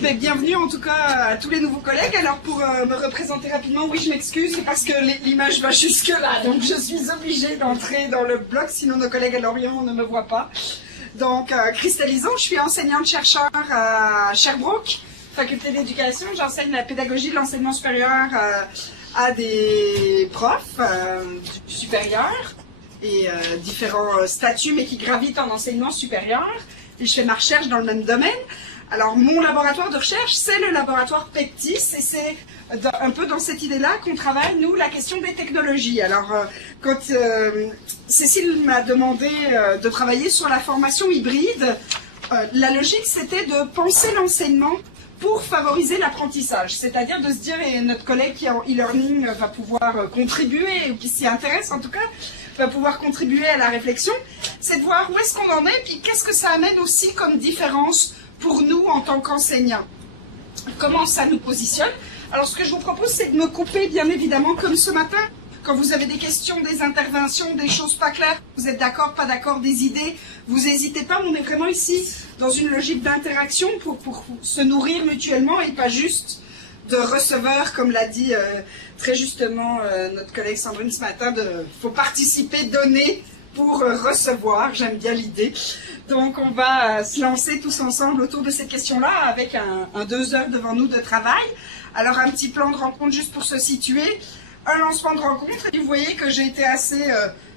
Mais bienvenue en tout cas à tous les nouveaux collègues. Alors pour me représenter rapidement, oui je m'excuse, c'est parce que l'image va jusque là, donc je suis obligée d'entrer dans le bloc, sinon nos collègues à Lorient ne me voient pas. Donc cristallisons, je suis enseignante-chercheur à Sherbrooke, faculté d'éducation, j'enseigne la pédagogie de l'enseignement supérieur à des profs du supérieur et différents statuts mais qui gravitent en enseignement supérieur. Et je fais ma recherche dans le même domaine. Alors, mon laboratoire de recherche, c'est le laboratoire PECTIS, et c'est un peu dans cette idée-là qu'on travaille, nous, la question des technologies. Alors, quand Cécile m'a demandé de travailler sur la formation hybride, la logique, c'était de penser l'enseignement pour favoriser l'apprentissage. C'est-à-dire de se dire, et notre collègue qui est en e-learning va pouvoir contribuer, ou qui s'y intéresse en tout cas, va pouvoir contribuer à la réflexion, c'est de voir où est-ce qu'on en est, puis qu'est-ce que ça amène aussi comme différence pour nous en tant qu'enseignants. Comment ça nous positionne? Alors ce que je vous propose, c'est de me couper bien évidemment comme ce matin. Quand vous avez des questions, des interventions, des choses pas claires, vous êtes d'accord, pas d'accord, des idées, vous n'hésitez pas, on est vraiment ici dans une logique d'interaction pour se nourrir mutuellement et pas juste de receveur, comme l'a dit très justement notre collègue Sandrine ce matin, faut participer, donner pour recevoir, j'aime bien l'idée. Donc on va se lancer tous ensemble autour de cette question-là avec un 2 heures devant nous de travail. Alors un petit plan de rencontre juste pour se situer, un lancement de rencontre, et vous voyez que j'ai été assez,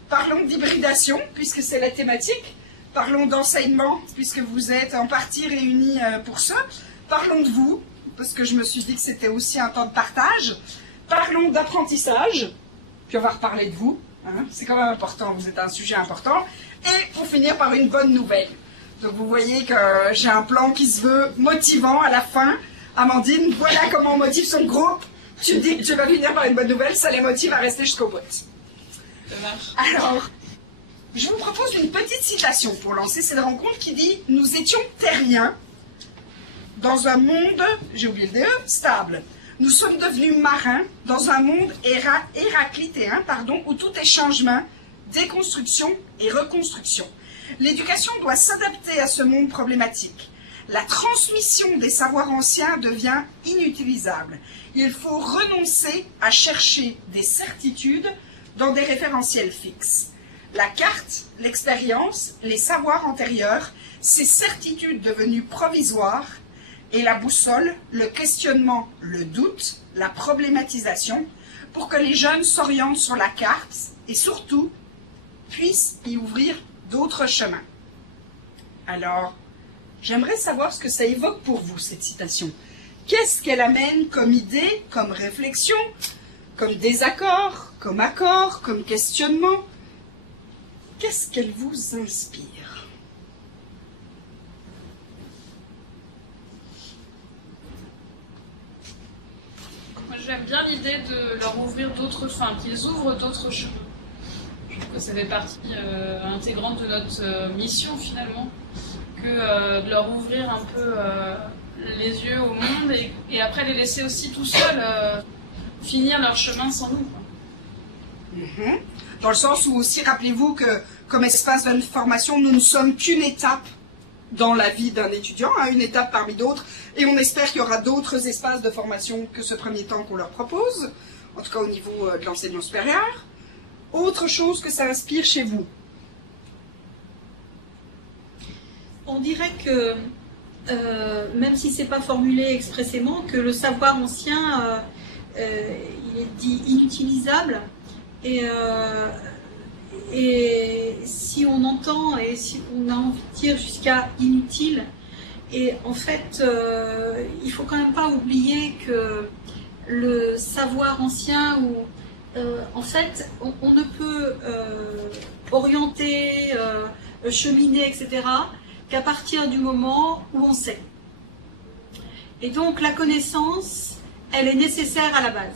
parlons d'hybridation, puisque c'est la thématique, parlons d'enseignement, puisque vous êtes en partie réunis pour ça, parlons de vous, parce que je me suis dit que c'était aussi un temps de partage, parlons d'apprentissage, puis on va reparler de vous, hein, c'est quand même important, vous êtes un sujet important, et pour finir par une bonne nouvelle. Donc vous voyez que j'ai un plan qui se veut motivant à la fin. Amandine, voilà comment on motive son groupe. Tu dis que tu vas finir par une bonne nouvelle, ça les motive à rester jusqu'au bout. Ça marche. Alors, je vous propose une petite citation pour lancer cette rencontre qui dit « Nous étions terriens dans un monde, j'ai oublié le DE, stable. Nous sommes devenus marins dans un monde héraclitéen, où tout est changement, déconstruction et reconstruction. L'éducation doit s'adapter à ce monde problématique. La transmission des savoirs anciens devient inutilisable. Il faut renoncer à chercher des certitudes dans des référentiels fixes. La carte, l'expérience, les savoirs antérieurs, ces certitudes devenues provisoires, et la boussole, le questionnement, le doute, la problématisation, pour que les jeunes s'orientent sur la carte et surtout puissent y ouvrir d'autres chemins. Alors, j'aimerais savoir ce que ça évoque pour vous, cette citation. Qu'est-ce qu'elle amène comme idée, comme réflexion, comme désaccord, comme accord, comme questionnement? Qu'est-ce qu'elle vous inspire? Moi, j'aime bien l'idée de leur ouvrir d'autres, qu'ils ouvrent d'autres chemins. Je trouve que ça fait partie intégrante de notre mission finalement, que de leur ouvrir un peu les yeux au monde et après les laisser aussi tout seuls finir leur chemin sans nous. Dans le sens où aussi, rappelez-vous que comme espace de formation, nous ne sommes qu'une étape dans la vie d'un étudiant, une étape parmi d'autres, et on espère qu'il y aura d'autres espaces de formation que ce premier temps qu'on leur propose, en tout cas au niveau de l'enseignement supérieur. Autre chose que ça inspire chez vous? On dirait que, même si ce n'est pas formulé expressément, que le savoir ancien, il est dit inutilisable, et si on entend, et si on a envie de dire jusqu'à inutile, et en fait, il faut quand même pas oublier que le savoir ancien, en fait, on ne peut orienter, cheminer, etc., qu'à partir du moment où on sait. Et donc la connaissance, elle est nécessaire à la base.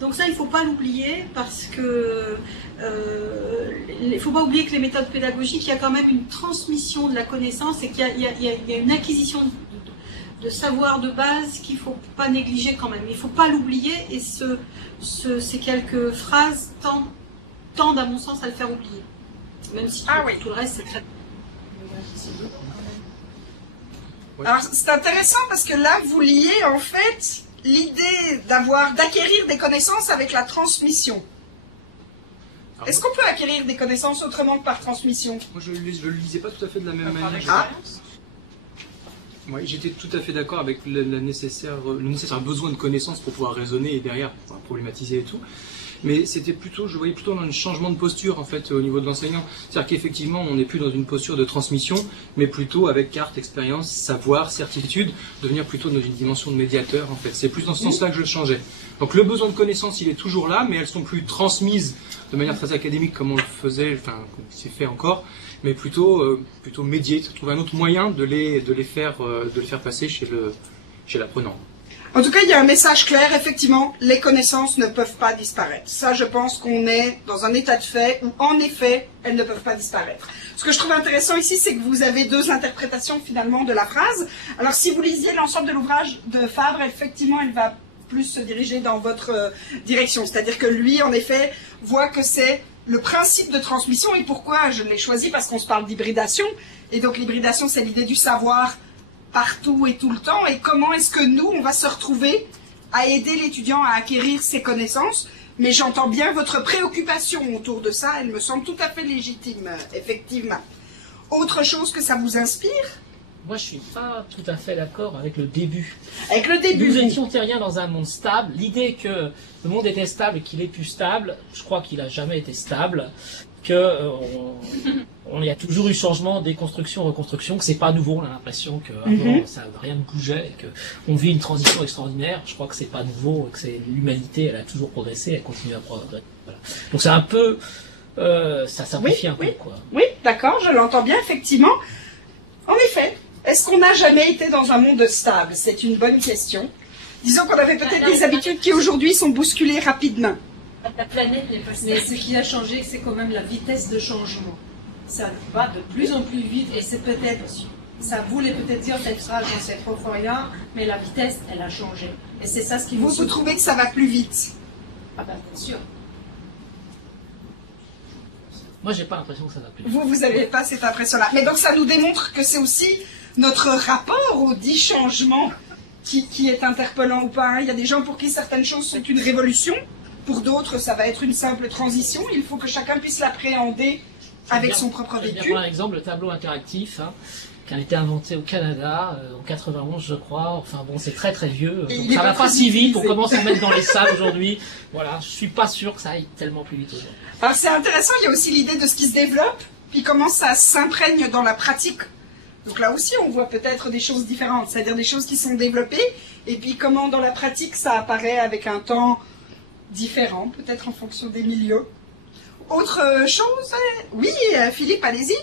Donc ça, il ne faut pas l'oublier parce que il ne faut pas oublier que les méthodes pédagogiques, il y a quand même une transmission de la connaissance et qu'il y a une acquisition de savoir de base qu'il ne faut pas négliger quand même. Il ne faut pas l'oublier et ces quelques phrases tendent à mon sens à le faire oublier. Même si tout le reste c'est très... Ouais. Alors c'est intéressant parce que là vous liez en fait l'idée d'acquérir des connaissances avec la transmission. Alors, Est-ce qu'on peut acquérir des connaissances autrement que par transmission? moi, je le lisais pas tout à fait de la même manière. Ah. Ouais, j'étais tout à fait d'accord avec le nécessaire besoin de connaissances pour pouvoir raisonner et derrière pouvoir problématiser et tout. Mais c'était plutôt, je voyais plutôt dans un changement de posture en fait au niveau de l'enseignant. C'est-à-dire qu'effectivement on n'est plus dans une posture de transmission, mais plutôt avec carte, expérience, savoir, certitude, devenir plutôt dans une dimension de médiateur en fait. C'est plus dans ce sens-là que je le changeais. Donc le besoin de connaissances il est toujours là, mais elles sont plus transmises de manière très académique comme on le faisait, enfin comme c'est fait encore, mais plutôt médier, trouver un autre moyen de les faire passer chez l'apprenant. En tout cas, il y a un message clair, effectivement, les connaissances ne peuvent pas disparaître. Ça, je pense qu'on est dans un état de fait où, en effet, elles ne peuvent pas disparaître. Ce que je trouve intéressant ici, c'est que vous avez deux interprétations, finalement, de la phrase. Alors, si vous lisiez l'ensemble de l'ouvrage de Fabre, effectivement, elle va plus se diriger dans votre direction. C'est-à-dire que lui, en effet, voit que c'est le principe de transmission. Et pourquoi je l'ai choisi? Parce qu'on se parle d'hybridation. Et donc, l'hybridation, c'est l'idée du savoir partout et tout le temps, et comment est-ce que nous, on va se retrouver à aider l'étudiant à acquérir ses connaissances. Mais j'entends bien votre préoccupation autour de ça, elle me semble tout à fait légitime, effectivement. Autre chose que ça vous inspire? Moi, je suis pas tout à fait d'accord avec le début. Avec le début. Nous étions terriens dans un monde stable. L'idée que le monde était stable et qu'il est plus stable, je crois qu'il a jamais été stable. Il y a toujours eu changement, déconstruction, reconstruction, que c'est pas nouveau. On a l'impression qu'avant rien ne bougeait, et qu'on vit une transition extraordinaire. Je crois que c'est pas nouveau, que l'humanité, elle a toujours progressé, elle continue à progresser. Voilà. Donc c'est un peu, ça simplifie un peu, quoi. Oui, d'accord, je l'entends bien, effectivement. En effet, est-ce qu'on n'a jamais été dans un monde stable? C'est une bonne question. Disons qu'on avait peut-être des habitudes qui aujourd'hui sont bousculées rapidement. La planète n'est pas... Mais ce qui a changé, c'est quand même la vitesse de changement. Ça va de plus en plus vite et c'est peut-être... Ça voulait peut-être dire cette phrase dans cette rien, mais la vitesse, elle a changé. Et c'est ça ce qui vous trouvez que ça va plus vite? Ah ben, bien sûr. Moi, j'ai pas l'impression que ça va plus vite. Vous n'avez pas cette impression-là. Mais donc ça nous démontre que c'est aussi notre rapport aux 10 changements qui est interpellant ou pas. Il y a des gens pour qui certaines choses sont une révolution. Pour d'autres, ça va être une simple transition. Il faut que chacun puisse l'appréhender avec son propre vécu. Je vais prendre un exemple, le tableau interactif, qui a été inventé au Canada en 91, je crois. Enfin bon, c'est très très vieux. Donc ça va pas si vite. On commence à en mettre dans les salles aujourd'hui. Voilà, je suis pas sûr que ça aille tellement plus vite aujourd'hui. Alors c'est intéressant. Il y a aussi l'idée de ce qui se développe, puis comment ça s'imprègne dans la pratique. Donc là aussi, on voit peut-être des choses différentes, c'est-à-dire des choses qui sont développées, et puis comment dans la pratique ça apparaît avec un temps différent, peut-être en fonction des milieux. Autre chose? Oui, Philippe, allez-y.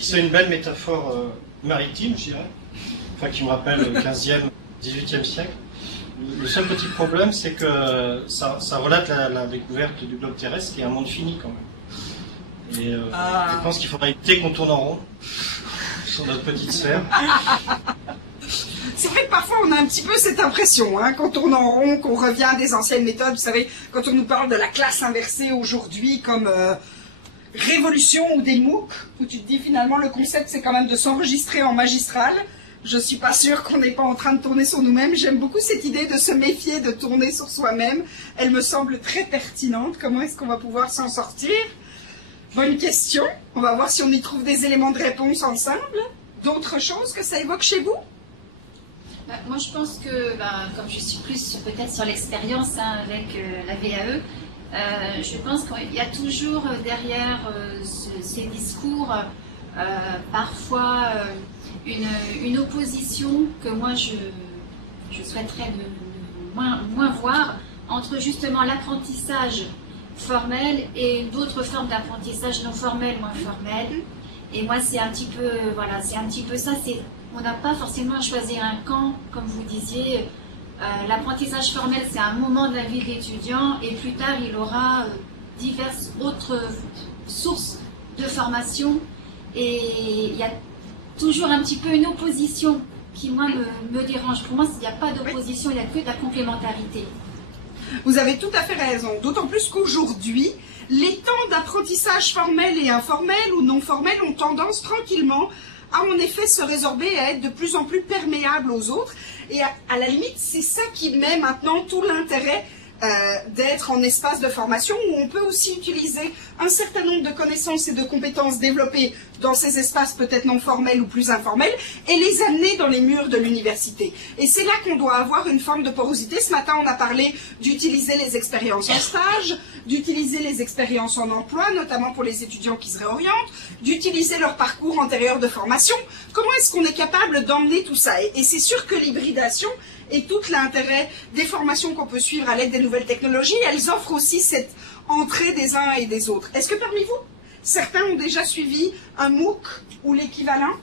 C'est une belle métaphore maritime, je dirais, enfin, qui me rappelle le 15e, 18e siècle. Le seul petit problème, c'est que ça relate la découverte du globe terrestre, qui est un monde fini quand même. Et je pense qu'il faudrait éviter qu'on tourne en rond sur notre petite sphère. C'est vrai que parfois on a un petit peu cette impression, quand on tourne en rond, qu'on revient à des anciennes méthodes. Vous savez, quand on nous parle de la classe inversée aujourd'hui comme révolution ou des MOOC, où tu te dis finalement le concept c'est quand même de s'enregistrer en magistral. Je suis pas sûre qu'on n'est pas en train de tourner sur nous-mêmes. J'aime beaucoup cette idée de se méfier, de tourner sur soi-même. Elle me semble très pertinente. Comment est-ce qu'on va pouvoir s'en sortir? Bonne question. On va voir si on y trouve des éléments de réponse ensemble. D'autres choses que ça évoque chez vous? Moi, je pense que, comme je suis plus peut-être sur l'expérience avec la VAE, je pense qu'il y a toujours derrière ces discours parfois une opposition que moi je souhaiterais moins voir entre justement l'apprentissage formel et d'autres formes d'apprentissage non formel, moins formel. Et moi, c'est un petit peu, voilà, c'est un petit peu ça. On n'a pas forcément choisi un camp, comme vous disiez. L'apprentissage formel, c'est un moment de la vie de l'étudiant, et plus tard, il aura diverses autres sources de formation. Et il y a toujours un petit peu une opposition qui, moi, me dérange. Pour moi, il n'y a pas d'opposition, il n'y a que de la complémentarité. Vous avez tout à fait raison. D'autant plus qu'aujourd'hui, les temps d'apprentissage formel et informel ou non formel ont tendance tranquillement à en effet se résorber et à être de plus en plus perméable aux autres. Et à la limite, c'est ça qui met maintenant tout l'intérêt d'être en espace de formation où on peut aussi utiliser un certain nombre de connaissances et de compétences développées dans ces espaces peut-être non formels ou plus informels et les amener dans les murs de l'université. Et c'est là qu'on doit avoir une forme de porosité. Ce matin, on a parlé d'utiliser les expériences en stage, d'utiliser les expériences en emploi, notamment pour les étudiants qui se réorientent, d'utiliser leur parcours antérieur de formation. Comment est-ce qu'on est capable d'emmener tout ça? Et c'est sûr que l'hybridation et tout l'intérêt des formations qu'on peut suivre à l'aide des nouvelles technologies, elles offrent aussi cette entrée des uns et des autres. Est-ce que parmi vous, certains ont déjà suivi un MOOC ou l'équivalent?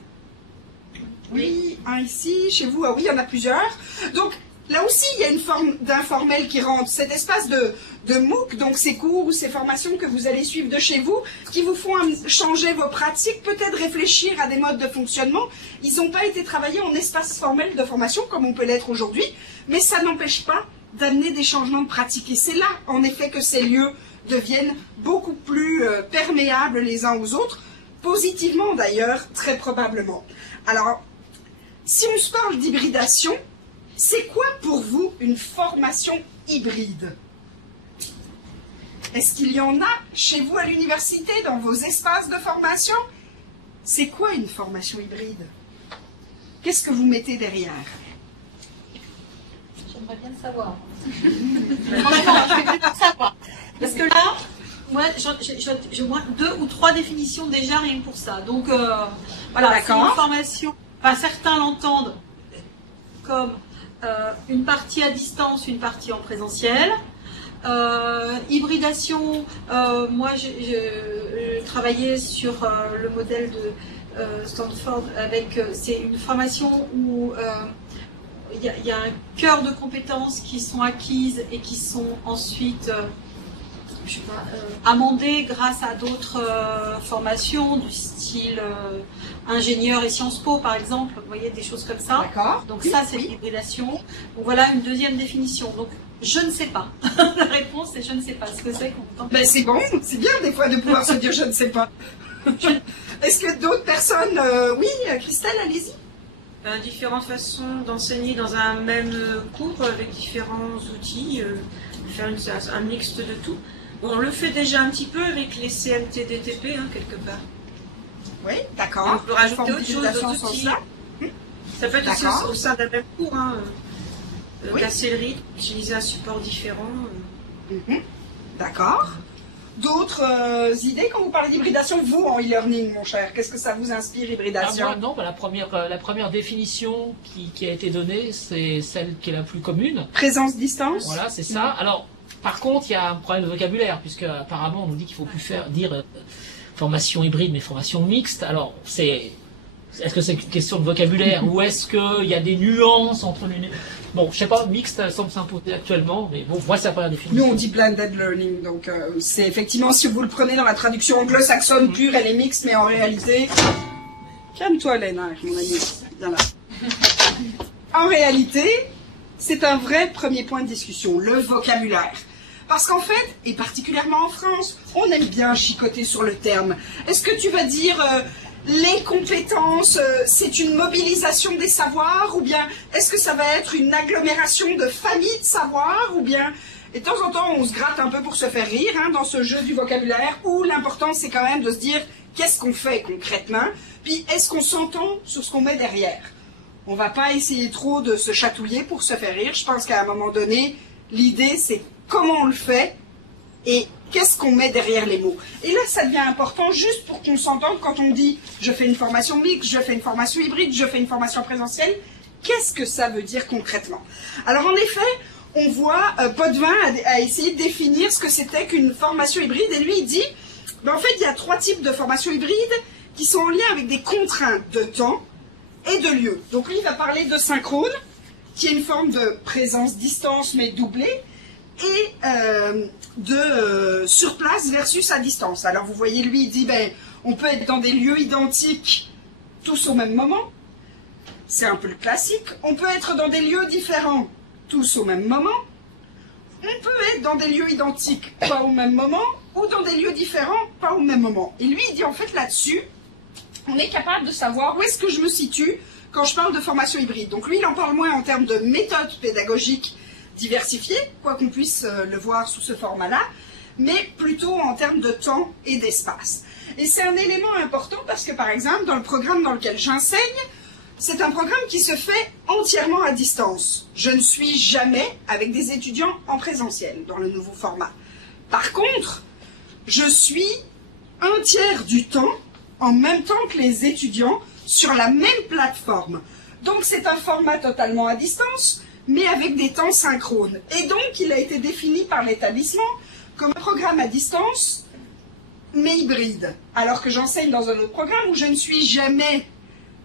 Oui, un ici, chez vous, ah oui, il y en a plusieurs. Donc, là aussi, il y a une forme d'informel qui rentre. Cet espace de MOOC, donc ces cours ou ces formations que vous allez suivre de chez vous, qui vous font changer vos pratiques, peut-être réfléchir à des modes de fonctionnement. Ils n'ont pas été travaillés en espace formel de formation, comme on peut l'être aujourd'hui, mais ça n'empêche pas d'amener des changements de pratiques. Et c'est là, en effet, que ces lieux deviennent beaucoup plus perméables les uns aux autres, positivement d'ailleurs, très probablement. Alors, si on se parle d'hybridation, c'est quoi pour vous une formation hybride? Est-ce qu'il y en a chez vous à l'université, dans vos espaces de formation? C'est quoi une formation hybride? Qu'est-ce que vous mettez derrière? J'aimerais bien le savoir. Franchement, je vais bien savoir. Parce que là, moi, j'ai moins 2 ou 3 définitions déjà rien que pour ça. Donc, voilà, c'est une formation. Enfin, certains l'entendent comme une partie à distance, une partie en présentiel. Hybridation, moi je travaillais sur le modèle de Stanford avec, c'est une formation où il y a un cœur de compétences qui sont acquises et qui sont ensuite je sais pas, amendées grâce à d'autres formations du style ingénieur et Sciences Po par exemple, vous voyez, des choses comme ça. D'accord. Donc ça c'est l'hybridation. Donc voilà une deuxième définition. Donc je ne sais pas. La réponse est je ne sais pas. Ce que c'est qu'on Ben c'est bon, c'est bien des fois de pouvoir se dire je ne sais pas. Est-ce que d'autres personnes... Oui, Christelle, allez-y. Différentes façons d'enseigner dans un même cours avec différents outils, faire un mixte de tout. On le fait déjà un petit peu avec les CMT-DTP, hein, quelque part. Oui, d'accord. On peut rajouter autre chose, d'autres outils. Ça peut être aussi au sein d'un même cours, hein, casser le rythme, utiliser un support différent. D'accord. D'autres idées quand vous parlez d'hybridation, vous en e-learning, mon cher, qu'est-ce que ça vous inspire, hybridation? Non, la première définition qui a été donnée, c'est celle qui est la plus commune. Présence-distance. Voilà, c'est ça. Alors, par contre, il y a un problème de vocabulaire, puisque apparemment on nous dit qu'il ne faut plus dire formation hybride, mais formation mixte. Alors, est-ce que c'est une question de vocabulaire ou est-ce qu'il y a des nuances entre les... Bon, je sais pas, mixte, ça semble s'imposer actuellement, mais bon, moi, c'est la première définition. Nous, on dit blended learning, donc c'est effectivement, si vous le prenez dans la traduction anglo-saxonne pure, elle est mixte, mais en réalité... Calme-toi, Léna, mon ami, viens là. En réalité, c'est un vrai premier point de discussion, le vocabulaire. Parce qu'en fait, et particulièrement en France, on aime bien chicoter sur le terme. Est-ce que tu vas dire... les compétences, c'est une mobilisation des savoirs, ou bien est-ce que ça va être une agglomération de familles de savoirs, ou bien... Et de temps en temps, on se gratte un peu pour se faire rire hein, dans ce jeu du vocabulaire, où l'important, c'est quand même de se dire qu'est-ce qu'on fait concrètement, puis est-ce qu'on s'entend sur ce qu'on met derrière. On va pas essayer trop de se chatouiller pour se faire rire. Je pense qu'à un moment donné, l'idée, c'est comment on le fait, et qu'est-ce qu'on met derrière les mots. Et là, ça devient important juste pour qu'on s'entende quand on dit « je fais une formation mixte, je fais une formation hybride, je fais une formation présentielle ». Qu'est-ce que ça veut dire concrètement? Alors en effet, on voit, Potvin a essayé de définir ce que c'était qu'une formation hybride, et lui il dit, en fait il y a 3 types de formations hybrides qui sont en lien avec des contraintes de temps et de lieu. Donc lui il va parler de synchrone, qui est une forme de présence-distance mais doublée, et de sur place versus à distance. Alors vous voyez, lui il dit, on peut être dans des lieux identiques tous au même moment, c'est un peu le classique. On peut être dans des lieux différents tous au même moment, on peut être dans des lieux identiques pas au même moment, ou dans des lieux différents pas au même moment. Et lui il dit en fait là-dessus, on est capable de savoir où est-ce que je me situe quand je parle de formation hybride. Donc lui, il en parle moins en termes de méthodes pédagogiques diversifiées, quoi qu'on puisse le voir sous ce format-là, mais plutôt en termes de temps et d'espace. Et c'est un élément important parce que, par exemple, dans le programme dans lequel j'enseigne, c'est un programme qui se fait entièrement à distance. Je ne suis jamais avec des étudiants en présentiel dans le nouveau format. Par contre, je suis un tiers du temps en même temps que les étudiants sur la même plateforme. Donc c'est un format totalement à distance, mais avec des temps synchrones. Et donc il a été défini par l'établissement comme un programme à distance, mais hybride. Alors que j'enseigne dans un autre programme où je ne suis jamais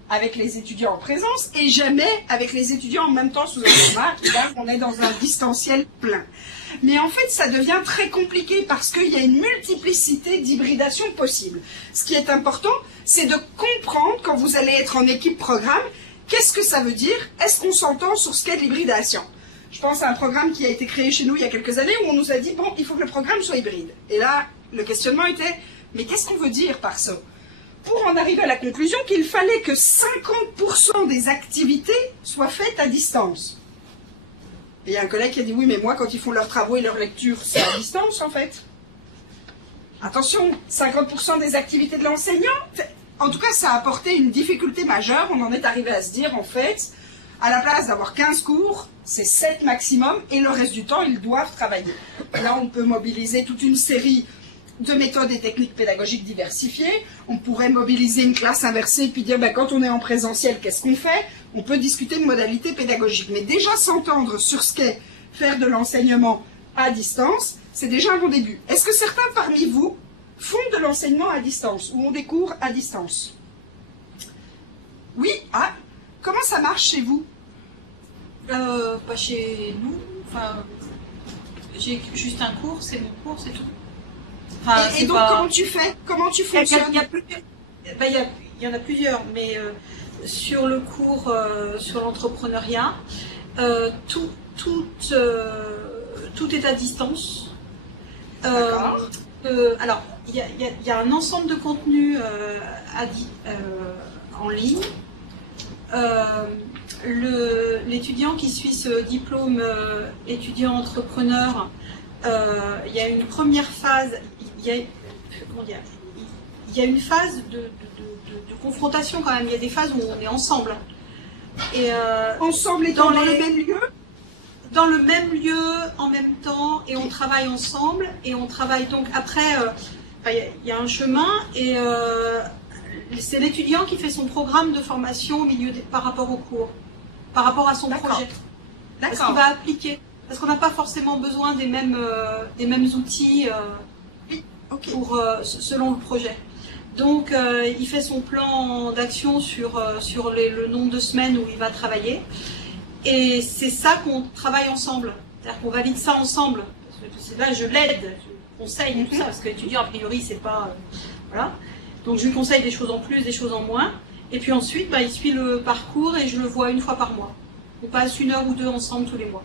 avec les étudiants en présence et jamais avec les étudiants en même temps sous un format. Là, on est dans un distanciel plein. Mais en fait, ça devient très compliqué parce qu'il y a une multiplicité d'hybridations possibles. Ce qui est important, c'est de comprendre, quand vous allez être en équipe programme, qu'est-ce que ça veut dire? Est-ce qu'on s'entend sur ce qu'est l'hybridation? Je pense à un programme qui a été créé chez nous il y a quelques années où on nous a dit, bon, il faut que le programme soit hybride. Et là, le questionnement était, mais qu'est-ce qu'on veut dire par ça? Pour en arriver à la conclusion qu'il fallait que 50% des activités soient faites à distance. Et il y a un collègue qui a dit, oui, mais moi, quand ils font leurs travaux et leurs lectures, c'est à distance, en fait. Attention, 50% des activités de l'enseignant, en tout cas, ça a apporté une difficulté majeure. On en est arrivé à se dire, en fait, à la place d'avoir 15 cours, c'est 7 maximum, et le reste du temps, ils doivent travailler. Là, on peut mobiliser toute une série de méthodes et techniques pédagogiques diversifiées. On pourrait mobiliser une classe inversée puis dire, ben, quand on est en présentiel, qu'est-ce qu'on fait? On peut discuter de modalités pédagogiques. Mais déjà s'entendre sur ce qu'est faire de l'enseignement à distance, c'est déjà un bon début. Est-ce que certains parmi vous font de l'enseignement à distance ou ont des cours à distance? Oui? Ah, comment ça marche chez vous? Pas chez nous. Enfin, j'ai juste un cours, c'est mon cours, c'est tout. Enfin, et donc, comment tu fais? Comment tu fonctionnes? Il y en a plusieurs, mais sur le cours sur l'entrepreneuriat, tout est à distance. Alors, il y a un ensemble de contenus en ligne. L'étudiant qui suit ce diplôme étudiant entrepreneur, il y a une première phase, il y a une phase de confrontation quand même, il y a des phases où on est ensemble. Et, ensemble étant dans le même lieu? Dans le même lieu, en même temps, et on travaille ensemble, et on travaille donc après, il y a un chemin, et c'est l'étudiant qui fait son programme de formation au milieu par rapport au cours, par rapport à son projet. Parce qu'il va appliquer. Parce qu'on n'a pas forcément besoin des mêmes outils selon le projet. Donc, il fait son plan d'action sur le nombre de semaines où il va travailler. Et c'est ça qu'on travaille ensemble. C'est-à-dire qu'on valide ça ensemble. Parce que là, je l'aide, je conseille et tout ça, parce que l'étudiant, a priori, c'est pas... voilà. Donc, je lui conseille des choses en plus, des choses en moins. Et puis ensuite, il suit le parcours et je le vois une fois par mois. On passe 1 heure ou 2 ensemble tous les mois.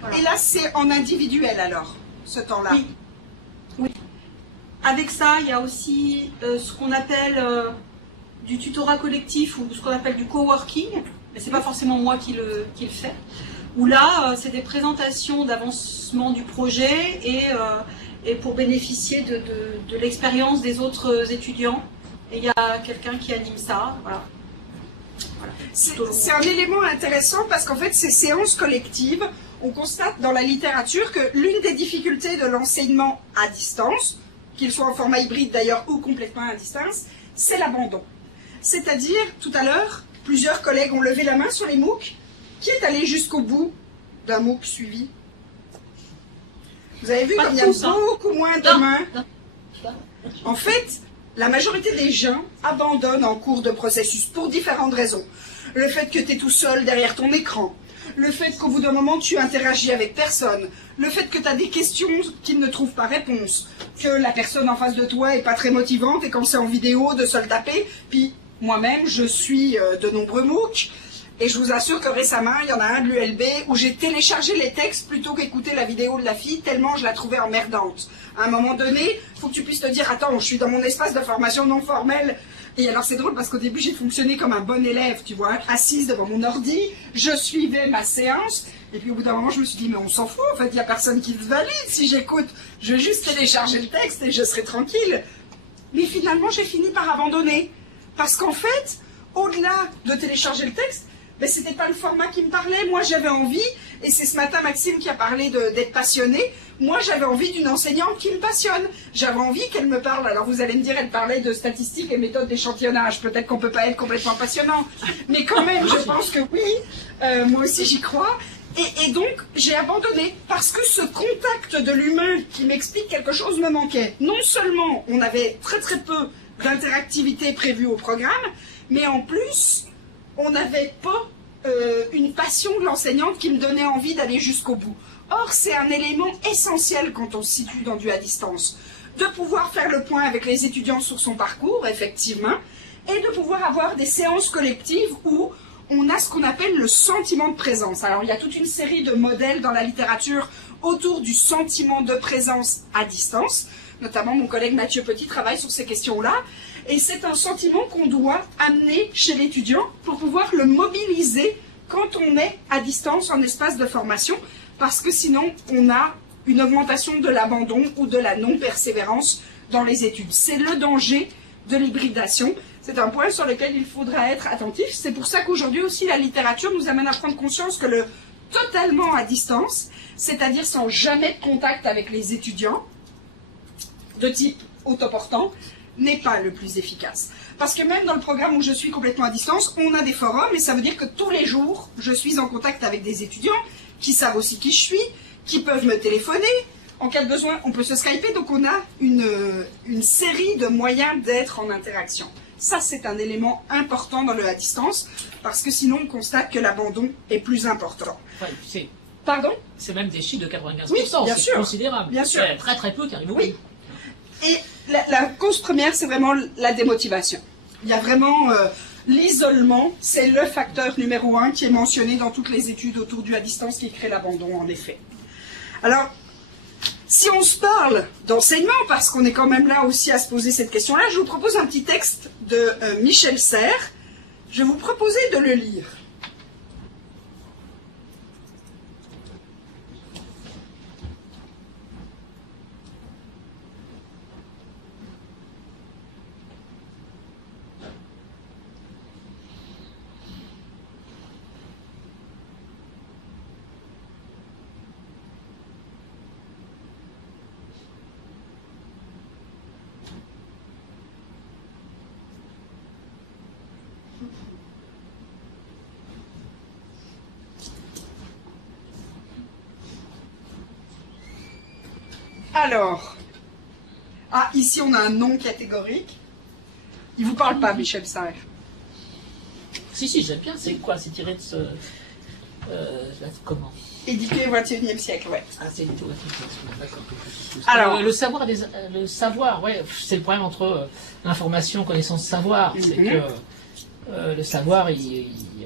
Voilà. Et là, c'est en individuel alors, ce temps-là? Oui. Oui. Avec ça, il y a aussi ce qu'on appelle du tutorat collectif ou ce qu'on appelle du coworking, mais c'est pas forcément moi qui le fais. Où là, c'est des présentations d'avancement du projet et pour bénéficier de l'expérience des autres étudiants. Et il y a quelqu'un qui anime ça. Voilà. Voilà. C'est un élément intéressant parce qu'en fait, ces séances collectives, on constate dans la littérature que l'une des difficultés de l'enseignement à distance, qu'il soit en format hybride d'ailleurs ou complètement à distance, c'est l'abandon. C'est-à-dire, tout à l'heure, plusieurs collègues ont levé la main sur les MOOC. Qui est allé jusqu'au bout d'un MOOC suivi? Vous avez vu comme il y a beaucoup moins de mains. En fait, la majorité des gens abandonnent en cours de processus pour différentes raisons. Le fait que tu es tout seul derrière ton écran, le fait qu'au bout d'un moment tu interagis avec personne, le fait que tu as des questions qu'ils ne trouvent pas réponse, que la personne en face de toi est pas très motivante et quand c'est en vidéo de se le taper. Puis moi-même je suis de nombreux MOOC et je vous assure que récemment il y en a un de l'ULB où j'ai téléchargé les textes plutôt qu'écouter la vidéo de la fille tellement je la trouvais emmerdante. À un moment donné, il faut que tu puisses te dire attends, je suis dans mon espace de formation non formelle Et alors c'est drôle parce qu'au début j'ai fonctionné comme un bon élève, tu vois, assise devant mon ordi, je suivais ma séance, et puis au bout d'un moment je me suis dit mais on s'en fout, en fait il n'y a personne qui le valide, si j'écoute, je vais juste télécharger le texte et je serai tranquille. Mais finalement j'ai fini par abandonner, parce qu'en fait, au-delà de télécharger le texte, ben, c'était pas le format qui me parlait, moi j'avais envie, et c'est ce matin Maxime qui a parlé d'être passionné, moi j'avais envie d'une enseignante qui me passionne, j'avais envie qu'elle me parle, alors vous allez me dire elle parlait de statistiques et méthodes d'échantillonnage, peut-être qu'on peut pas être complètement passionnant, mais quand même je pense que oui, moi aussi j'y crois, et donc j'ai abandonné, parce que ce contact de l'humain qui m'explique quelque chose me manquait. Non seulement on avait très très peu d'interactivité prévue au programme, mais en plus on n'avait pas une passion de l'enseignante qui me donnait envie d'aller jusqu'au bout. Or, c'est un élément essentiel quand on se situe dans du à distance, de pouvoir faire le point avec les étudiants sur son parcours, effectivement, et de pouvoir avoir des séances collectives où on a ce qu'on appelle le sentiment de présence. Alors, il y a toute une série de modèles dans la littérature autour du sentiment de présence à distance, notamment mon collègue Mathieu Petit travaille sur ces questions-là, et c'est un sentiment qu'on doit amener chez l'étudiant pour pouvoir le mobiliser quand on est à distance en espace de formation, parce que sinon on a une augmentation de l'abandon ou de la non-persévérance dans les études. C'est le danger de l'hybridation. C'est un point sur lequel il faudra être attentif. C'est pour ça qu'aujourd'hui aussi la littérature nous amène à prendre conscience que le totalement à distance, c'est-à-dire sans jamais de contact avec les étudiants, de type autoportant, n'est pas le plus efficace. Parce que même dans le programme où je suis complètement à distance, on a des forums, et ça veut dire que tous les jours, je suis en contact avec des étudiants qui savent aussi qui je suis, qui peuvent me téléphoner. En cas de besoin, on peut se skyper, donc on a une série de moyens d'être en interaction. Ça, c'est un élément important dans le à distance, parce que sinon, on constate que l'abandon est plus important. Ouais, Pardon ? C'est même des chiffres de 95%, oui, bien c'est sûr, considérable. Bien sûr. Il y a très très peu qui arrivent au bout. Oui. Et la cause première, c'est vraiment la démotivation. Il y a vraiment l'isolement, c'est le facteur numéro 1 qui est mentionné dans toutes les études autour du à distance qui crée l'abandon, en effet. Alors, si on se parle d'enseignement, parce qu'on est quand même là aussi à se poser cette question-là, je vous propose un petit texte de Michel Serres. Je vais vous proposer de le lire. Alors, ici on a un non catégorique. Il vous parle pas, Michel Serres? Si, j'aime bien. C'est quoi? C'est tiré de ce... comment? Édité au XXIe siècle, ouais. Ah, c'est édité au XXIe siècle, d'accord. Alors, le savoir, ouais, c'est le problème entre information, connaissance, savoir. C'est que le savoir,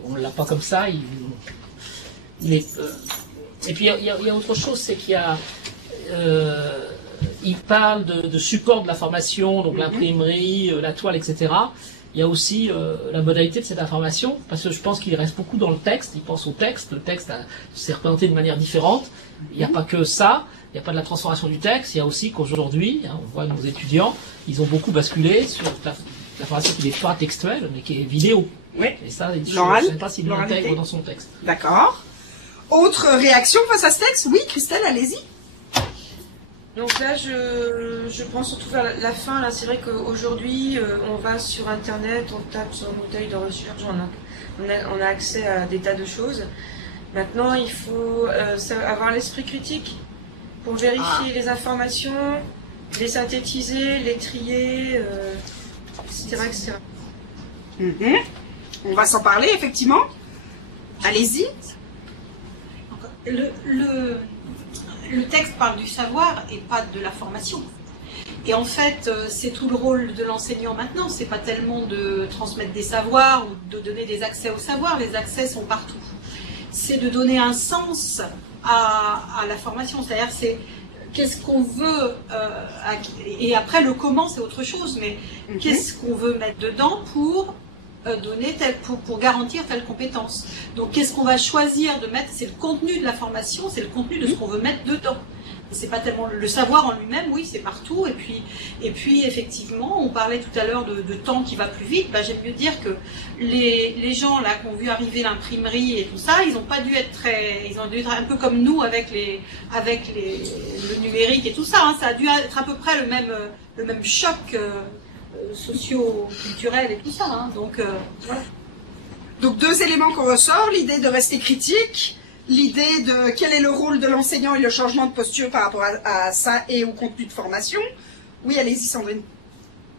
on ne l'a pas comme ça. Il est, et puis il y a autre chose, c'est qu'il y a... il parle de support de la formation, donc l'imprimerie, la toile, etc. Il y a aussi la modalité de cette information, parce que je pense qu'il reste beaucoup dans le texte, il pense au texte, le texte s'est représenté de manière différente, il n'y a pas que ça, il n'y a pas de la transformation du texte, il y a aussi qu'aujourd'hui, on voit nos étudiants, ils ont beaucoup basculé sur la formation qui n'est pas textuelle, mais qui est vidéo. Oui. Et ça, je ne sais pas s'il l'intègre dans son texte. D'accord. Autre réaction face à ce texte? Oui, Christelle, allez-y. Donc là, je prends surtout vers la fin. Là, c'est vrai qu'aujourd'hui, on va sur Internet, on tape sur un moteur de recherche, on a accès à des tas de choses. Maintenant, il faut avoir l'esprit critique pour vérifier les informations, les synthétiser, les trier, etc., etc. On va s'en parler, effectivement. Allez-y. Le texte parle du savoir et pas de la formation. Et en fait, c'est tout le rôle de l'enseignant maintenant. C'est pas tellement de transmettre des savoirs ou de donner des accès au savoir. Les accès sont partout. C'est de donner un sens à la formation. C'est-à-dire, c'est qu'est-ce qu'on veut, et après le comment c'est autre chose, mais qu'est-ce qu'on veut mettre dedans pour donner pour garantir telle compétence. Donc qu'est-ce qu'on va choisir de mettre, c'est le contenu de la formation, c'est le contenu de ce qu'on veut mettre dedans. C'est pas tellement le savoir en lui-même, oui, c'est partout. Et puis effectivement, on parlait tout à l'heure de temps qui va plus vite. Bah, j'aime mieux dire que les gens là qui ont vu arriver l'imprimerie et tout ça, ils ont pas dû être ils ont dû être un peu comme nous avec le numérique et tout ça. Hein. Ça a dû être à peu près le même choc socio-culturel et tout ça. Hein. Donc voilà. Donc 2 éléments qu'on ressort, l'idée de rester critique, l'idée de quel est le rôle de l'enseignant et le changement de posture par rapport à ça et au contenu de formation. Oui, allez-y Sandrine.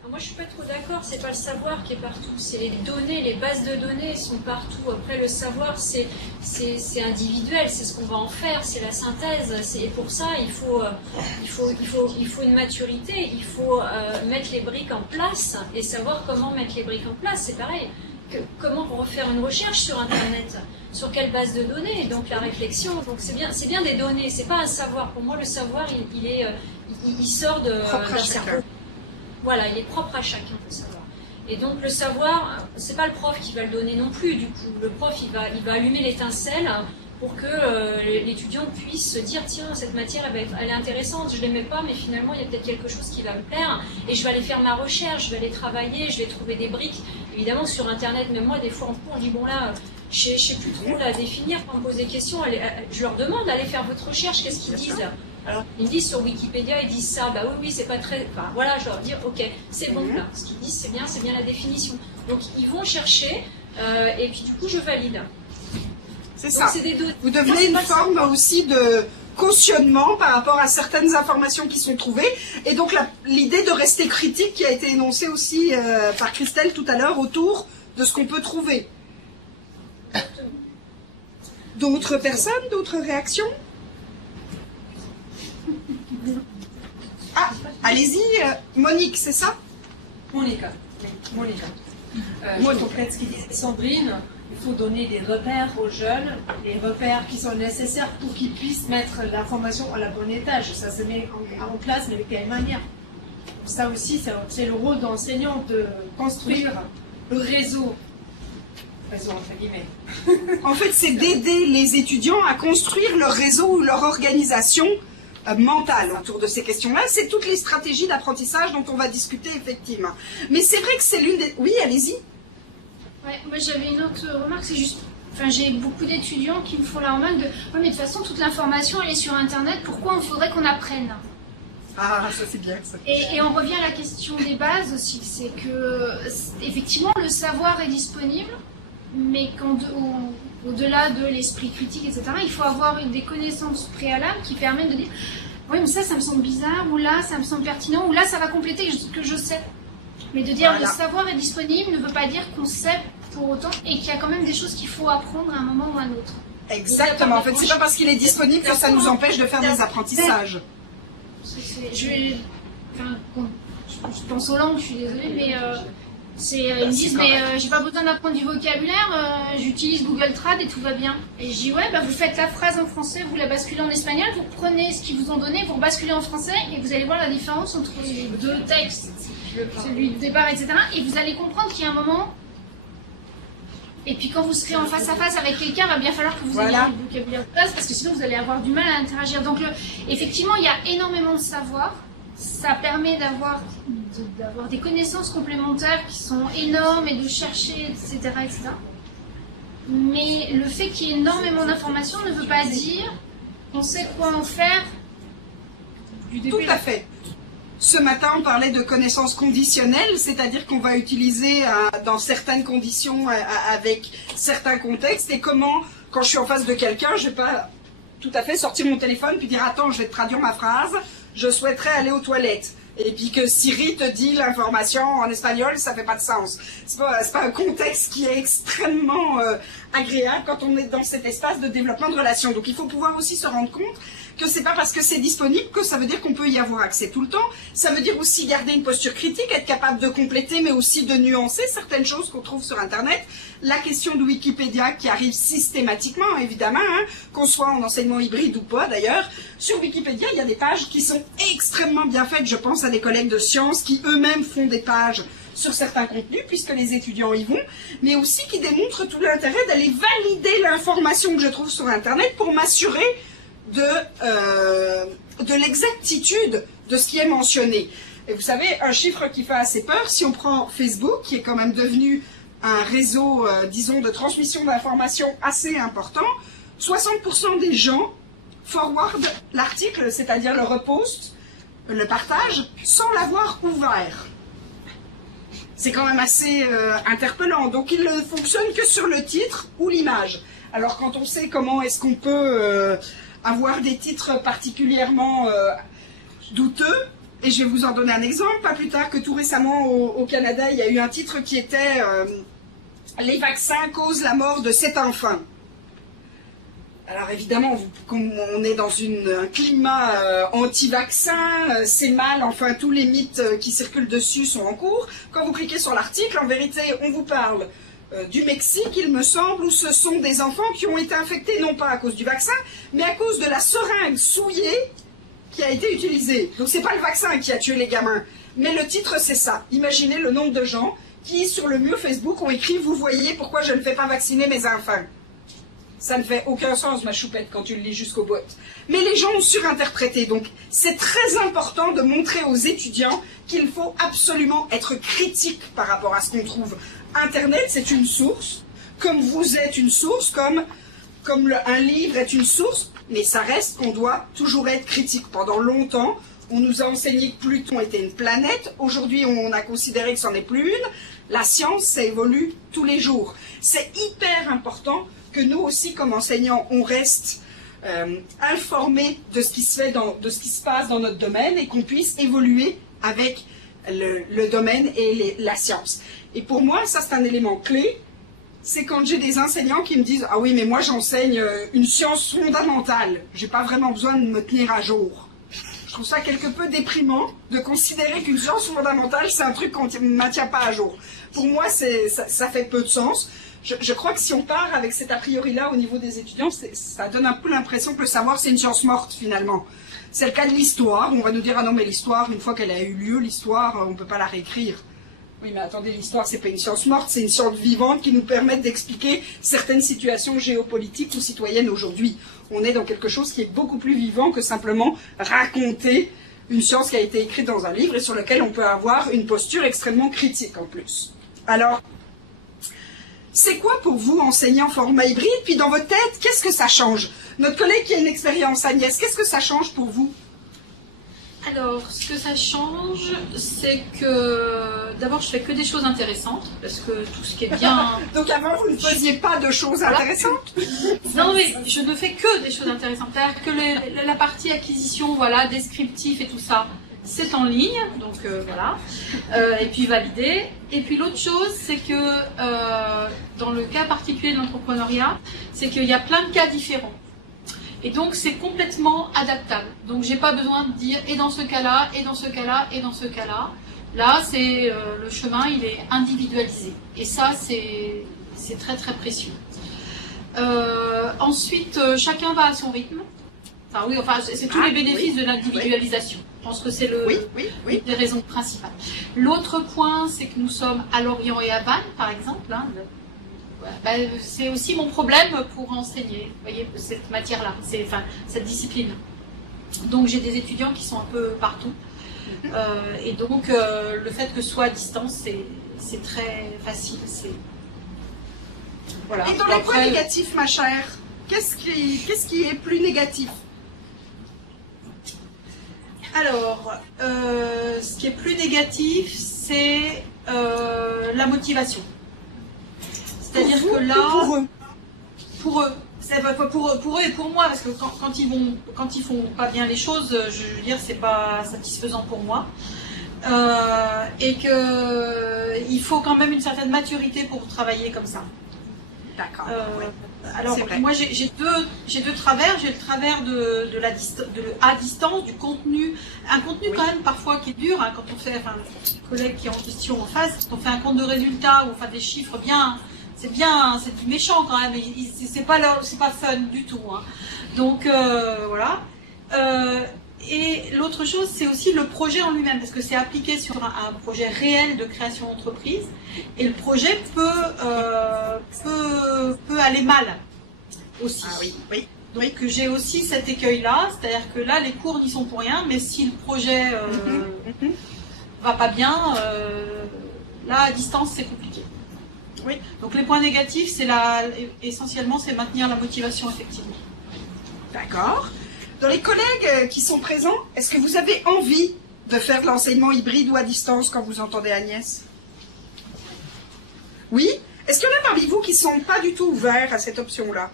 Moi je suis pas trop d'accord, c'est pas le savoir qui est partout, c'est les données, les bases de données sont partout. Après le savoir c'est individuel, c'est ce qu'on va en faire, c'est la synthèse. Et pour ça il faut une maturité, il faut mettre les briques en place et savoir comment mettre les briques en place. C'est pareil. Comment refaire une recherche sur Internet, sur quelle base de données, donc la réflexion, donc c'est bien des données, c'est pas un savoir. Pour moi le savoir il sort d'un cerveau. Voilà, il est propre à chacun le savoir. Et donc le savoir, c'est pas le prof qui va le donner non plus du coup. Le prof il va allumer l'étincelle pour que l'étudiant puisse se dire tiens cette matière elle est intéressante, je l'aimais pas mais finalement il y a peut-être quelque chose qui va me plaire et je vais aller faire ma recherche, je vais aller travailler, je vais trouver des briques. Évidemment sur internet, même moi des fois en cours on dit bon là je sais plus trop la définir, quand on me pose des questions, je leur demande d'aller faire votre recherche, qu'est-ce qu'ils disent? Alors ils me disent sur Wikipédia ils disent ça, bah oui c'est pas très, enfin voilà je leur dis ok c'est bon là, ce qu'ils disent c'est bien la définition. Donc ils vont chercher et puis du coup je valide. C'est ça. Vous devenez une forme aussi de cautionnement par rapport à certaines informations qui sont trouvées. Et donc l'idée de rester critique qui a été énoncée aussi par Christelle tout à l'heure autour de ce qu'on peut trouver. D'autres personnes, d'autres réactions? Ah, allez-y, Monique, c'est ça? Monica. Je complète ce qu'il disait Sandrine. Il faut donner des repères aux jeunes, les repères qui sont nécessaires pour qu'ils puissent mettre l'information à la bonne étage. Ça se met en place, mais de quelle manière? Ça aussi, c'est le rôle d'enseignant de construire le réseau entre guillemets. En fait, c'est d'aider les étudiants à construire leur réseau ou leur organisation mentale autour de ces questions-là. C'est toutes les stratégies d'apprentissage dont on va discuter effectivement. Mais c'est vrai que c'est l'une des... Oui, allez-y. Ouais, moi j'avais une autre remarque, c'est juste, enfin j'ai beaucoup d'étudiants qui me font la remarque de, ouais mais de toute façon toute l'information elle est sur internet, pourquoi on faudrait qu'on apprenne? Ah ça c'est bien ça. Et on revient à la question des bases aussi, c'est que effectivement le savoir est disponible, mais au-delà de l'esprit critique etc, il faut avoir des connaissances préalables qui permettent de dire, oui mais ça me semble bizarre, ou là ça me semble pertinent, ou là ça va compléter ce que je sais. Mais de dire le savoir est disponible ne veut pas dire qu'on sait pour autant et qu'il y a quand même des choses qu'il faut apprendre à un moment ou à un autre. Exactement, en fait c'est pas parce qu'il est disponible que ça nous empêche de faire des apprentissages. Je pense aux langues, je suis désolée, mais ils me disent mais j'ai pas besoin d'apprendre du vocabulaire, j'utilise Google Trad et tout va bien. Et je dis ouais bah vous faites la phrase en français, vous la basculez en espagnol, vous prenez ce qu'ils vous ont donné, vous basculez en français et vous allez voir la différence entre les deux textes. Celui de départ, etc. Et vous allez comprendre qu'il y a un moment, et puis quand vous serez en face à face avec quelqu'un, il va bien falloir que vous ayez le vocabulaire de place, parce que sinon vous allez avoir du mal à interagir. Donc effectivement, il y a énormément de savoir, ça permet d'avoir des connaissances complémentaires qui sont énormes et de chercher, etc. etc. Mais le fait qu'il y ait énormément d'informations ne veut pas dire qu'on sait quoi en faire du début. Tout à fait. Ce matin, on parlait de connaissances conditionnelles, c'est-à-dire qu'on va utiliser dans certaines conditions, avec certains contextes, et comment, quand je suis en face de quelqu'un, je ne vais pas tout à fait sortir mon téléphone puis dire « Attends, je vais te traduire ma phrase, je souhaiterais aller aux toilettes ». Et puis que Siri te dit l'information en espagnol, ça fait pas de sens. C'est pas un contexte qui est extrêmement agréable quand on est dans cet espace de développement de relations. Donc il faut pouvoir aussi se rendre compte que c'est pas parce que c'est disponible que ça veut dire qu'on peut y avoir accès tout le temps. Ça veut dire aussi garder une posture critique, être capable de compléter, mais aussi de nuancer certaines choses qu'on trouve sur Internet. La question de Wikipédia qui arrive systématiquement, évidemment, hein, qu'on soit en enseignement hybride ou pas d'ailleurs. Sur Wikipédia, il y a des pages qui sont extrêmement bien faites. Je pense à des collègues de sciences qui eux-mêmes font des pages sur certains contenus, puisque les étudiants y vont, mais aussi qui démontrent tout l'intérêt d'aller valider l'information que je trouve sur Internet pour m'assurer de l'exactitude de ce qui est mentionné. Et vous savez, un chiffre qui fait assez peur, si on prend Facebook, qui est quand même devenu un réseau, disons, de transmission d'informations assez important, 60% des gens forward l'article, c'est-à-dire le repost, le partage, sans l'avoir ouvert. C'est quand même assez interpellant. Donc il ne fonctionne que sur le titre ou l'image. Alors quand on sait comment est-ce qu'on peut avoir des titres particulièrement douteux, et je vais vous en donner un exemple, pas plus tard que tout récemment au Canada, il y a eu un titre qui était « Les vaccins causent la mort de 7 enfants ». Alors évidemment, comme on est dans un climat anti-vaccin, c'est mal, enfin tous les mythes qui circulent dessus sont en cours. Quand vous cliquez sur l'article, en vérité, on vous parle du Mexique, il me semble, où ce sont des enfants qui ont été infectés non pas à cause du vaccin, mais à cause de la seringue souillée qui a été utilisée. Donc c'est pas le vaccin qui a tué les gamins, mais le titre c'est ça. Imaginez le nombre de gens qui, sur le mur Facebook, ont écrit « Vous voyez pourquoi je ne fais pas vacciner mes enfants ». Ça ne fait aucun sens, ma choupette, quand tu le lis jusqu'au bout. Mais les gens ont surinterprété. Donc, c'est très important de montrer aux étudiants qu'il faut absolument être critique par rapport à ce qu'on trouve. Internet, c'est une source, comme vous êtes une source, comme un livre est une source, mais ça reste qu'on doit toujours être critique. Pendant longtemps, on nous a enseigné que Pluton était une planète. Aujourd'hui, on a considéré que c'en est plus une. La science, ça évolue tous les jours. C'est hyper important que nous aussi, comme enseignants, on reste informés de ce qui se fait, de ce qui se passe dans notre domaine et qu'on puisse évoluer avec le domaine et la science. Et pour moi, ça c'est un élément clé, c'est quand j'ai des enseignants qui me disent « Ah oui, mais moi j'enseigne une science fondamentale, j'ai pas vraiment besoin de me tenir à jour ». Je trouve ça quelque peu déprimant de considérer qu'une science fondamentale, c'est un truc qu'on ne maintient pas à jour. Pour moi, ça fait peu de sens. Je crois que si on part avec cet a priori-là au niveau des étudiants, ça donne un peu l'impression que le savoir, c'est une science morte, finalement. C'est le cas de l'histoire. On va nous dire, ah non, mais l'histoire, une fois qu'elle a eu lieu, l'histoire, on ne peut pas la réécrire. Oui, mais attendez, l'histoire, c'est pas une science morte, c'est une science vivante qui nous permet d'expliquer certaines situations géopolitiques ou citoyennes aujourd'hui. On est dans quelque chose qui est beaucoup plus vivant que simplement raconter une science qui a été écrite dans un livre et sur lequel on peut avoir une posture extrêmement critique en plus. Alors, c'est quoi pour vous, enseignant format hybride? Puis dans votre tête, qu'est-ce que ça change? Notre collègue qui a une expérience, Agnès, qu'est-ce que ça change pour vous? Alors, ce que ça change, c'est que d'abord, je fais que des choses intéressantes, parce que tout ce qui est bien... Donc avant, vous ne faisiez pas de choses intéressantes? Non, mais je ne fais que des choses intéressantes. C'est-à-dire que la partie acquisition, voilà, descriptif et tout ça, c'est en ligne, donc voilà, et puis validé. Et puis l'autre chose, c'est que dans le cas particulier de l'entrepreneuriat, c'est qu'il y a plein de cas différents. Et donc c'est complètement adaptable. Donc j'ai pas besoin de dire et dans ce cas-là, et dans ce cas-là, et dans ce cas-là. Là, c'est le chemin, il est individualisé. Et ça, c'est très très précieux. Ensuite, chacun va à son rythme. Enfin oui, enfin c'est tous les bénéfices de l'individualisation. Je pense que c'est une des raisons principales. L'autre point, c'est que nous sommes à Lorient et à Vannes, par exemple. Hein, c'est aussi mon problème pour enseigner, vous voyez, cette matière-là, enfin, cette discipline. Donc j'ai des étudiants qui sont un peu partout. Et donc le fait que ce soit à distance, c'est très facile. Voilà. Et dans les points négatifs, ma chère, qu'est-ce qui est plus négatif? Alors, ce qui est plus négatif, c'est la motivation. C'est-à-dire que là, pour eux et pour moi, parce que quand ils font pas bien les choses, je veux dire, c'est pas satisfaisant pour moi, et que il faut quand même une certaine maturité pour travailler comme ça. D'accord. Alors moi j'ai deux travers. J'ai le travers de à distance, du contenu, un contenu quand même parfois qui est dur, hein, quand on fait, enfin le collègue qui est en question en face, quand on fait un compte de résultats ou enfin des chiffres bien, c'est du méchant quand même. C'est pas fun du tout. Hein. Donc voilà. Et l'autre chose, c'est aussi le projet en lui-même, parce que c'est appliqué sur un projet réel de création d'entreprise, et le projet peut aller mal aussi. Ah oui, oui. Donc j'ai aussi cet écueil-là, c'est-à-dire que là, les cours n'y sont pour rien, mais si le projet va pas bien, là, à distance, c'est compliqué. Oui. Donc les points négatifs, c'est essentiellement, c'est maintenir la motivation, effectivement. D'accord. Dans les collègues qui sont présents, est-ce que vous avez envie de faire de l'enseignement hybride ou à distance quand vous entendez Agnès? Oui? Est-ce qu'il y en a parmi vous qui ne sont pas du tout ouverts à cette option-là?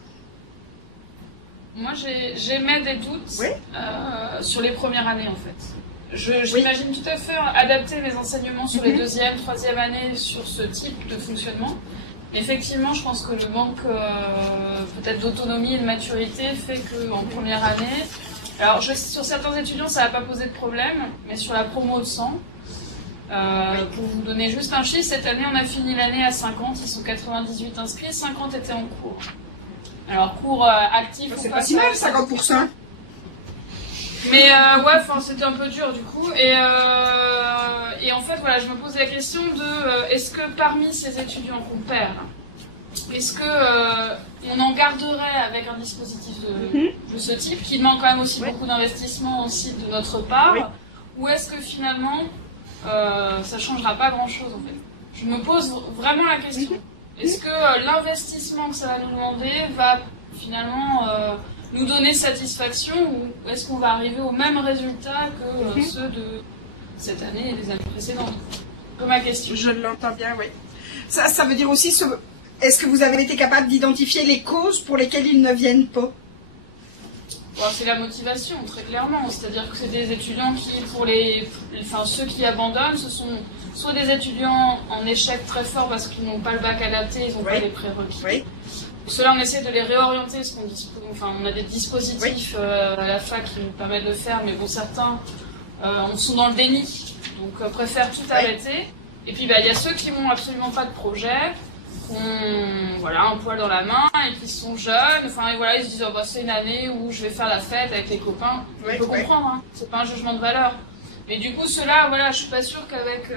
Moi, j'émets des doutes sur les premières années, en fait. J'imagine tout à fait adapter mes enseignements sur les deuxième, troisième années sur ce type de fonctionnement. Effectivement, je pense que le manque peut-être d'autonomie et de maturité fait qu'en première année... Alors, sur certains étudiants, ça n'a pas posé de problème, mais sur la promo de 100, pour vous donner juste un chiffre, cette année, on a fini l'année à 50, ils sont 98 inscrits, 50 étaient en cours. Alors, cours actifs... C'est pas si mal, 50%. Mais ouais, c'était un peu dur du coup. Et en fait, voilà, je me pose la question de est-ce que parmi ces étudiants qu'on perd, est-ce que on en garderait avec un dispositif de ce type qui demande quand même aussi beaucoup d'investissement aussi de notre part, ou est-ce que finalement ça changera pas grand-chose en fait? Je me pose vraiment la question. Est-ce que l'investissement que ça va nous demander va finalement nous donner satisfaction, ou est-ce qu'on va arriver au même résultat que ceux de cette année et des années précédentes? C'est ma question. Je l'entends bien, oui. Ça veut dire aussi, est-ce que vous avez été capable d'identifier les causes pour lesquelles ils ne viennent pas? Bon, c'est la motivation, très clairement. C'est-à-dire que c'est des étudiants qui, ceux qui abandonnent, ce sont soit des étudiants en échec très fort parce qu'ils n'ont pas le bac adapté, ils n'ont pas les prérequis. Oui. Cela, on essaie de les réorienter, parce on a des dispositifs à la fac qui nous permettent de le faire, mais bon, certains sont dans le déni, donc préfèrent tout arrêter. Et puis, il y a ceux qui n'ont absolument pas de projet, qui ont un poil dans la main, et qui sont jeunes, ils se disent c'est une année où je vais faire la fête avec les copains. On peut comprendre, hein, c'est pas un jugement de valeur. Mais du coup, ceux-là, je suis pas sûre qu'avec...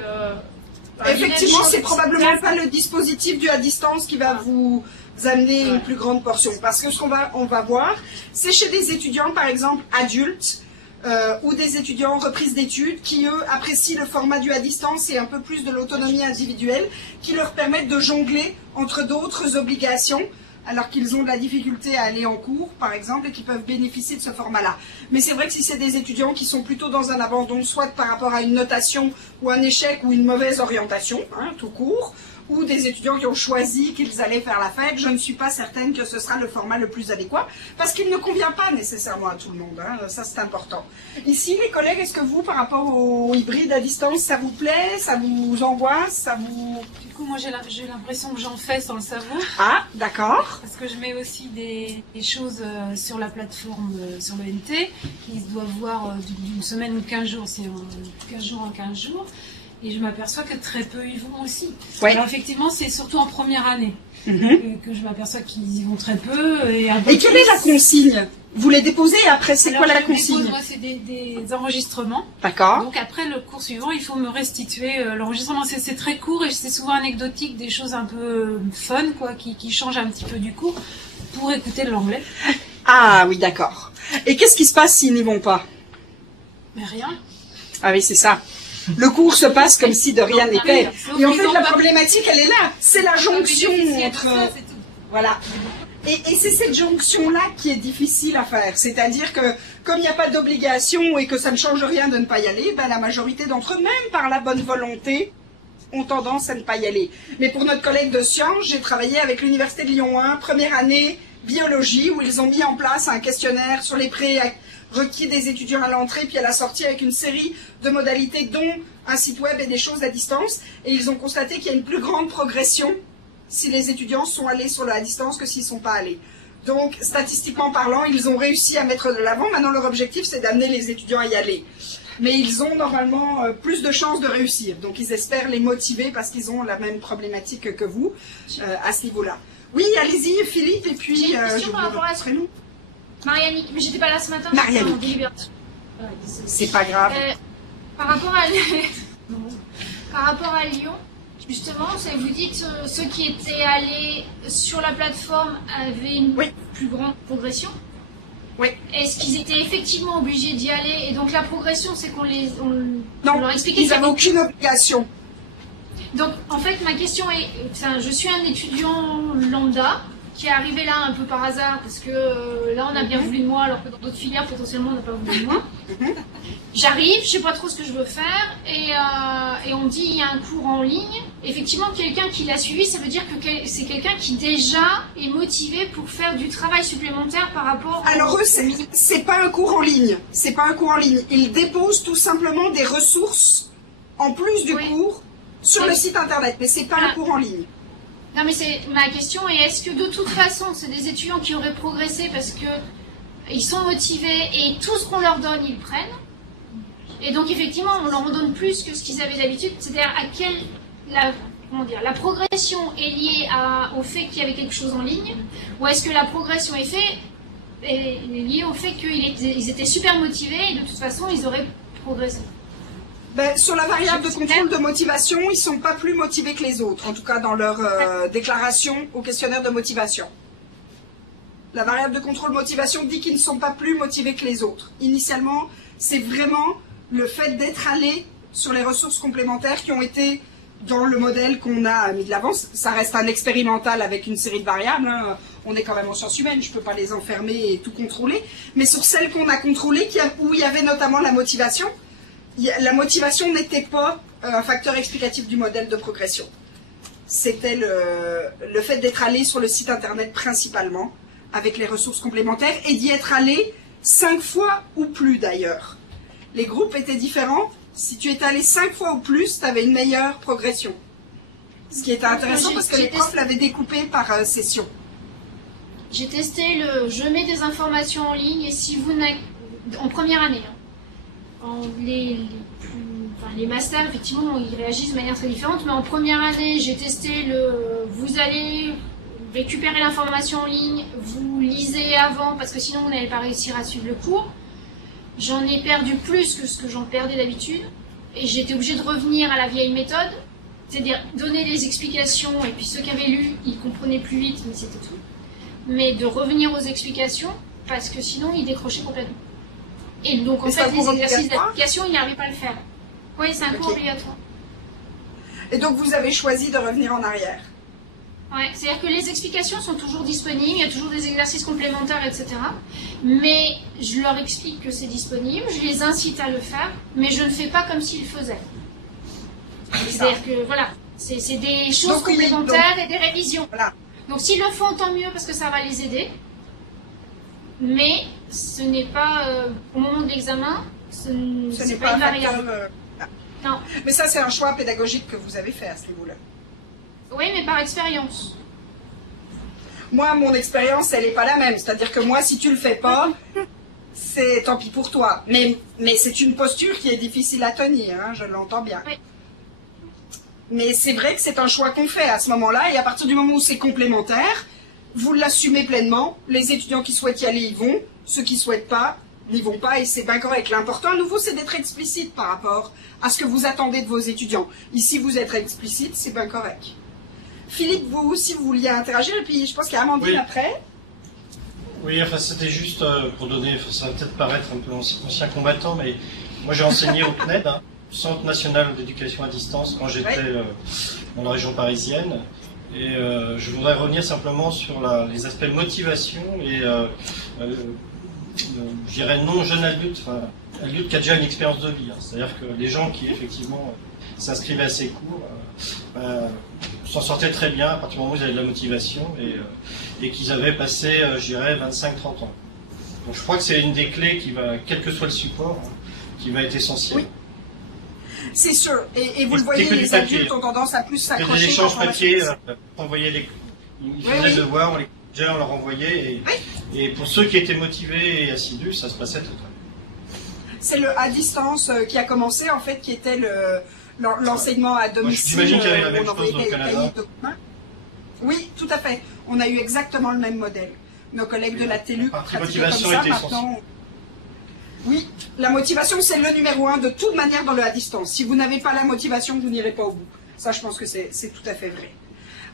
Effectivement, c'est probablement pas le dispositif du à distance qui va vous amener une plus grande portion. Parce que ce qu'on va voir, c'est chez des étudiants, par exemple, adultes, ou des étudiants en reprise d'études, qui, eux, apprécient le format du à distance et un peu plus de l'autonomie individuelle, qui leur permettent de jongler entre d'autres obligations, alors qu'ils ont de la difficulté à aller en cours, par exemple, et qui peuvent bénéficier de ce format-là. Mais c'est vrai que si c'est des étudiants qui sont plutôt dans un abandon, soit par rapport à une notation, ou un échec, ou une mauvaise orientation, tout court, ou des étudiants qui ont choisi qu'ils allaient faire la fête, je ne suis pas certaine que ce sera le format le plus adéquat, parce qu'il ne convient pas nécessairement à tout le monde, ça c'est important. Ici, les collègues, est-ce que vous, par rapport au hybride à distance, ça vous plaît, ça vous angoisse, ça vous... Du coup, moi j'ai l'impression que j'en fais sans le savoir. Ah, d'accord. Parce que je mets aussi des choses sur la plateforme, sur le NT, qui doivent voir d'une semaine ou 15 jours, c'est 15 jours en 15 jours. Et je m'aperçois que très peu y vont aussi. Ouais. Alors effectivement, c'est surtout en première année que je m'aperçois qu'ils y vont très peu. Et quelle est la consigne? Vous les déposez et après, c'est quoi la consigne? Moi, c'est des enregistrements. D'accord. Donc après le cours suivant, il faut me restituer l'enregistrement. C'est très court et c'est souvent anecdotique, des choses un peu fun, quoi, qui changent un petit peu du cours pour écouter l'anglais. Ah oui, d'accord. Et qu'est-ce qui se passe s'ils n'y vont pas? Mais rien. Ah oui, c'est ça. Le cours se passe comme si de rien n'était. Et en fait, la problématique, elle est là. C'est la jonction entre... Voilà. Et c'est cette jonction-là qui est difficile à faire. C'est-à-dire que, comme il n'y a pas d'obligation et que ça ne change rien de ne pas y aller, la majorité d'entre eux, même par la bonne volonté, ont tendance à ne pas y aller. Mais pour notre collègue de sciences, j'ai travaillé avec l'Université de Lyon 1, première année, biologie, où ils ont mis en place un questionnaire sur les prérequis des étudiants à l'entrée puis à la sortie avec une série de modalités dont un site web et des choses à distance, et ils ont constaté qu'il y a une plus grande progression si les étudiants sont allés sur la distance que s'ils ne sont pas allés. Donc, statistiquement parlant, ils ont réussi à mettre de l'avant. Maintenant, leur objectif, c'est d'amener les étudiants à y aller. Mais ils ont normalement plus de chances de réussir. Donc, ils espèrent les motiver parce qu'ils ont la même problématique que vous à ce niveau-là. Oui, allez-y, Philippe, et puis... J'ai une question par rapport à ce prénom. Marianne, mais j'étais pas là ce matin. Marianne. C'est pas grave. Par rapport à Lyon, justement, vous dites ceux qui étaient allés sur la plateforme avaient une plus grande progression. Oui. Est-ce qu'ils étaient effectivement obligés d'y aller? Et donc la progression, c'est qu'on non, leur expliquait. Ils n'avaient aucune obligation. Donc en fait, ma question est, je suis un étudiant lambda qui est arrivé là un peu par hasard parce que là on a bien voulu de moi alors que dans d'autres filières potentiellement on n'a pas voulu de moi. J'arrive, je sais pas trop ce que je veux faire et on me dit il y a un cours en ligne. Effectivement, quelqu'un qui l'a suivi, ça veut dire que c'est quelqu'un qui déjà est motivé pour faire du travail supplémentaire par rapport. Alors eux, c'est pas un cours en ligne. C'est pas un cours en ligne. Ils déposent tout simplement des ressources en plus du cours sur le site internet, mais c'est pas un cours en ligne. Non mais c'est ma question est est-ce que de toute façon c'est des étudiants qui auraient progressé parce que ils sont motivés et tout ce qu'on leur donne ils prennent et donc effectivement on leur en donne plus que ce qu'ils avaient d'habitude, c'est-à-dire la progression est liée au fait qu'il y avait quelque chose en ligne ou est-ce que la progression est liée au fait qu'ils étaient super motivés et de toute façon ils auraient progressé? Sur la variable de contrôle de motivation, ils ne sont pas plus motivés que les autres, en tout cas dans leur déclaration au questionnaire de motivation. La variable de contrôle de motivation dit qu'ils ne sont pas plus motivés que les autres. Initialement, c'est vraiment le fait d'être allé sur les ressources complémentaires qui ont été dans le modèle qu'on a mis de l'avant. Ça reste un expérimental avec une série de variables. Hein. On est quand même en sciences humaines, je ne peux pas les enfermer et tout contrôler. Mais sur celles qu'on a contrôlées, où il y avait notamment la motivation, la n'était pas un facteur explicatif du modèle de progression. C'était le fait d'être allé sur le site internet principalement, avec les ressources complémentaires, et d'y être allé 5 fois ou plus d'ailleurs. Les groupes étaient différents. Si tu étais allé 5 fois ou plus, tu avais une meilleure progression. Ce qui était intéressant parce que les profs l'avaient découpé par session. J'ai testé je mets des informations en ligne et si vous n'avez... En première année, les masters, effectivement, ils réagissent de manière très différente, mais en première année, j'ai testé vous allez récupérer l'information en ligne, vous lisez avant, parce que sinon vous n'allez pas réussir à suivre le cours. J'en ai perdu plus que ce que j'en perdais d'habitude, et j'étais obligée de revenir à la vieille méthode, c'est-à-dire donner les explications, et puis ceux qui avaient lu, ils comprenaient plus vite, mais c'était tout. Mais de revenir aux explications, parce que sinon ils décrochaient complètement. Et donc en fait, les exercices d'application, ils n'arrivaient pas à le faire. Oui, c'est un cours obligatoire. Et donc vous avez choisi de revenir en arrière. Ouais, c'est-à-dire que les explications sont toujours disponibles, il y a toujours des exercices complémentaires, etc. Mais je leur explique que c'est disponible, je les incite à le faire, mais je ne fais pas comme s'ils le faisaient. C'est-à-dire que voilà, c'est des choses complémentaires et des révisions. Voilà. Donc s'ils le font, tant mieux parce que ça va les aider. Mais ce n'est pas, au moment de l'examen, ce n'est pas une variable. Non. Mais ça, c'est un choix pédagogique que vous avez fait à ce niveau-là. Oui, mais par expérience. Moi, mon expérience, elle n'est pas la même. C'est-à-dire que moi, si tu le fais pas, c'est tant pis pour toi. Mais c'est une posture qui est difficile à tenir, hein, je l'entends bien. Oui. Mais c'est vrai que c'est un choix qu'on fait à ce moment-là. Et à partir du moment où c'est complémentaire, vous l'assumez pleinement. Les étudiants qui souhaitent y aller, y vont. Ceux qui ne souhaitent pas, n'y vont pas. Et c'est bien correct. L'important, à nouveau, c'est d'être explicite par rapport à ce que vous attendez de vos étudiants. Ici, vous êtes explicite, c'est bien correct. Philippe, vous aussi, vous vouliez interagir. Et puis, je pense qu'il y a Amandine après. Oui, enfin, c'était juste pour donner... Ça va peut-être paraître un peu ancien combattant, mais moi, j'ai enseigné au CNED, hein, Centre National d'Éducation à Distance, quand j'étais dans la région parisienne. Et je voudrais revenir simplement sur les aspects motivation et, je dirais, non jeune adulte, enfin, adulte qui a déjà une expérience de vie. Hein. C'est-à-dire que les gens qui, effectivement, s'inscrivaient à ces cours s'en sortaient très bien à partir du moment où ils avaient de la motivation et qu'ils avaient passé, je dirais, 25-30 ans. Donc je crois que c'est une des clés qui va, quel que soit le support, hein, qui va être essentielle. Oui. C'est sûr. Et vous Et le voyez, c'est que du les papier. adultes ont tendance à plus C'était s'accrocher. des échanges quand on papier, va- on envoyait les... Ils Oui, faisaient oui. le devoir, on les corrigeait, on leur envoyait. Et pour ceux qui étaient motivés et assidus, ça se passait tout à fait. C'est le à distance qui a commencé, en fait, qui était l'enseignement à domicile. j'imagine qu'il y avait la où même on chose envoyait dans le des Canada. cahiers de documents. Oui, tout à fait. On a eu exactement le même modèle. Nos collègues de la TELUC partie pratiquaient comme motivation ça était maintenant. Oui, la motivation, c'est le numéro 1 de toute manière dans le à distance. Si vous n'avez pas la motivation, vous n'irez pas au bout. Ça, je pense que c'est tout à fait vrai.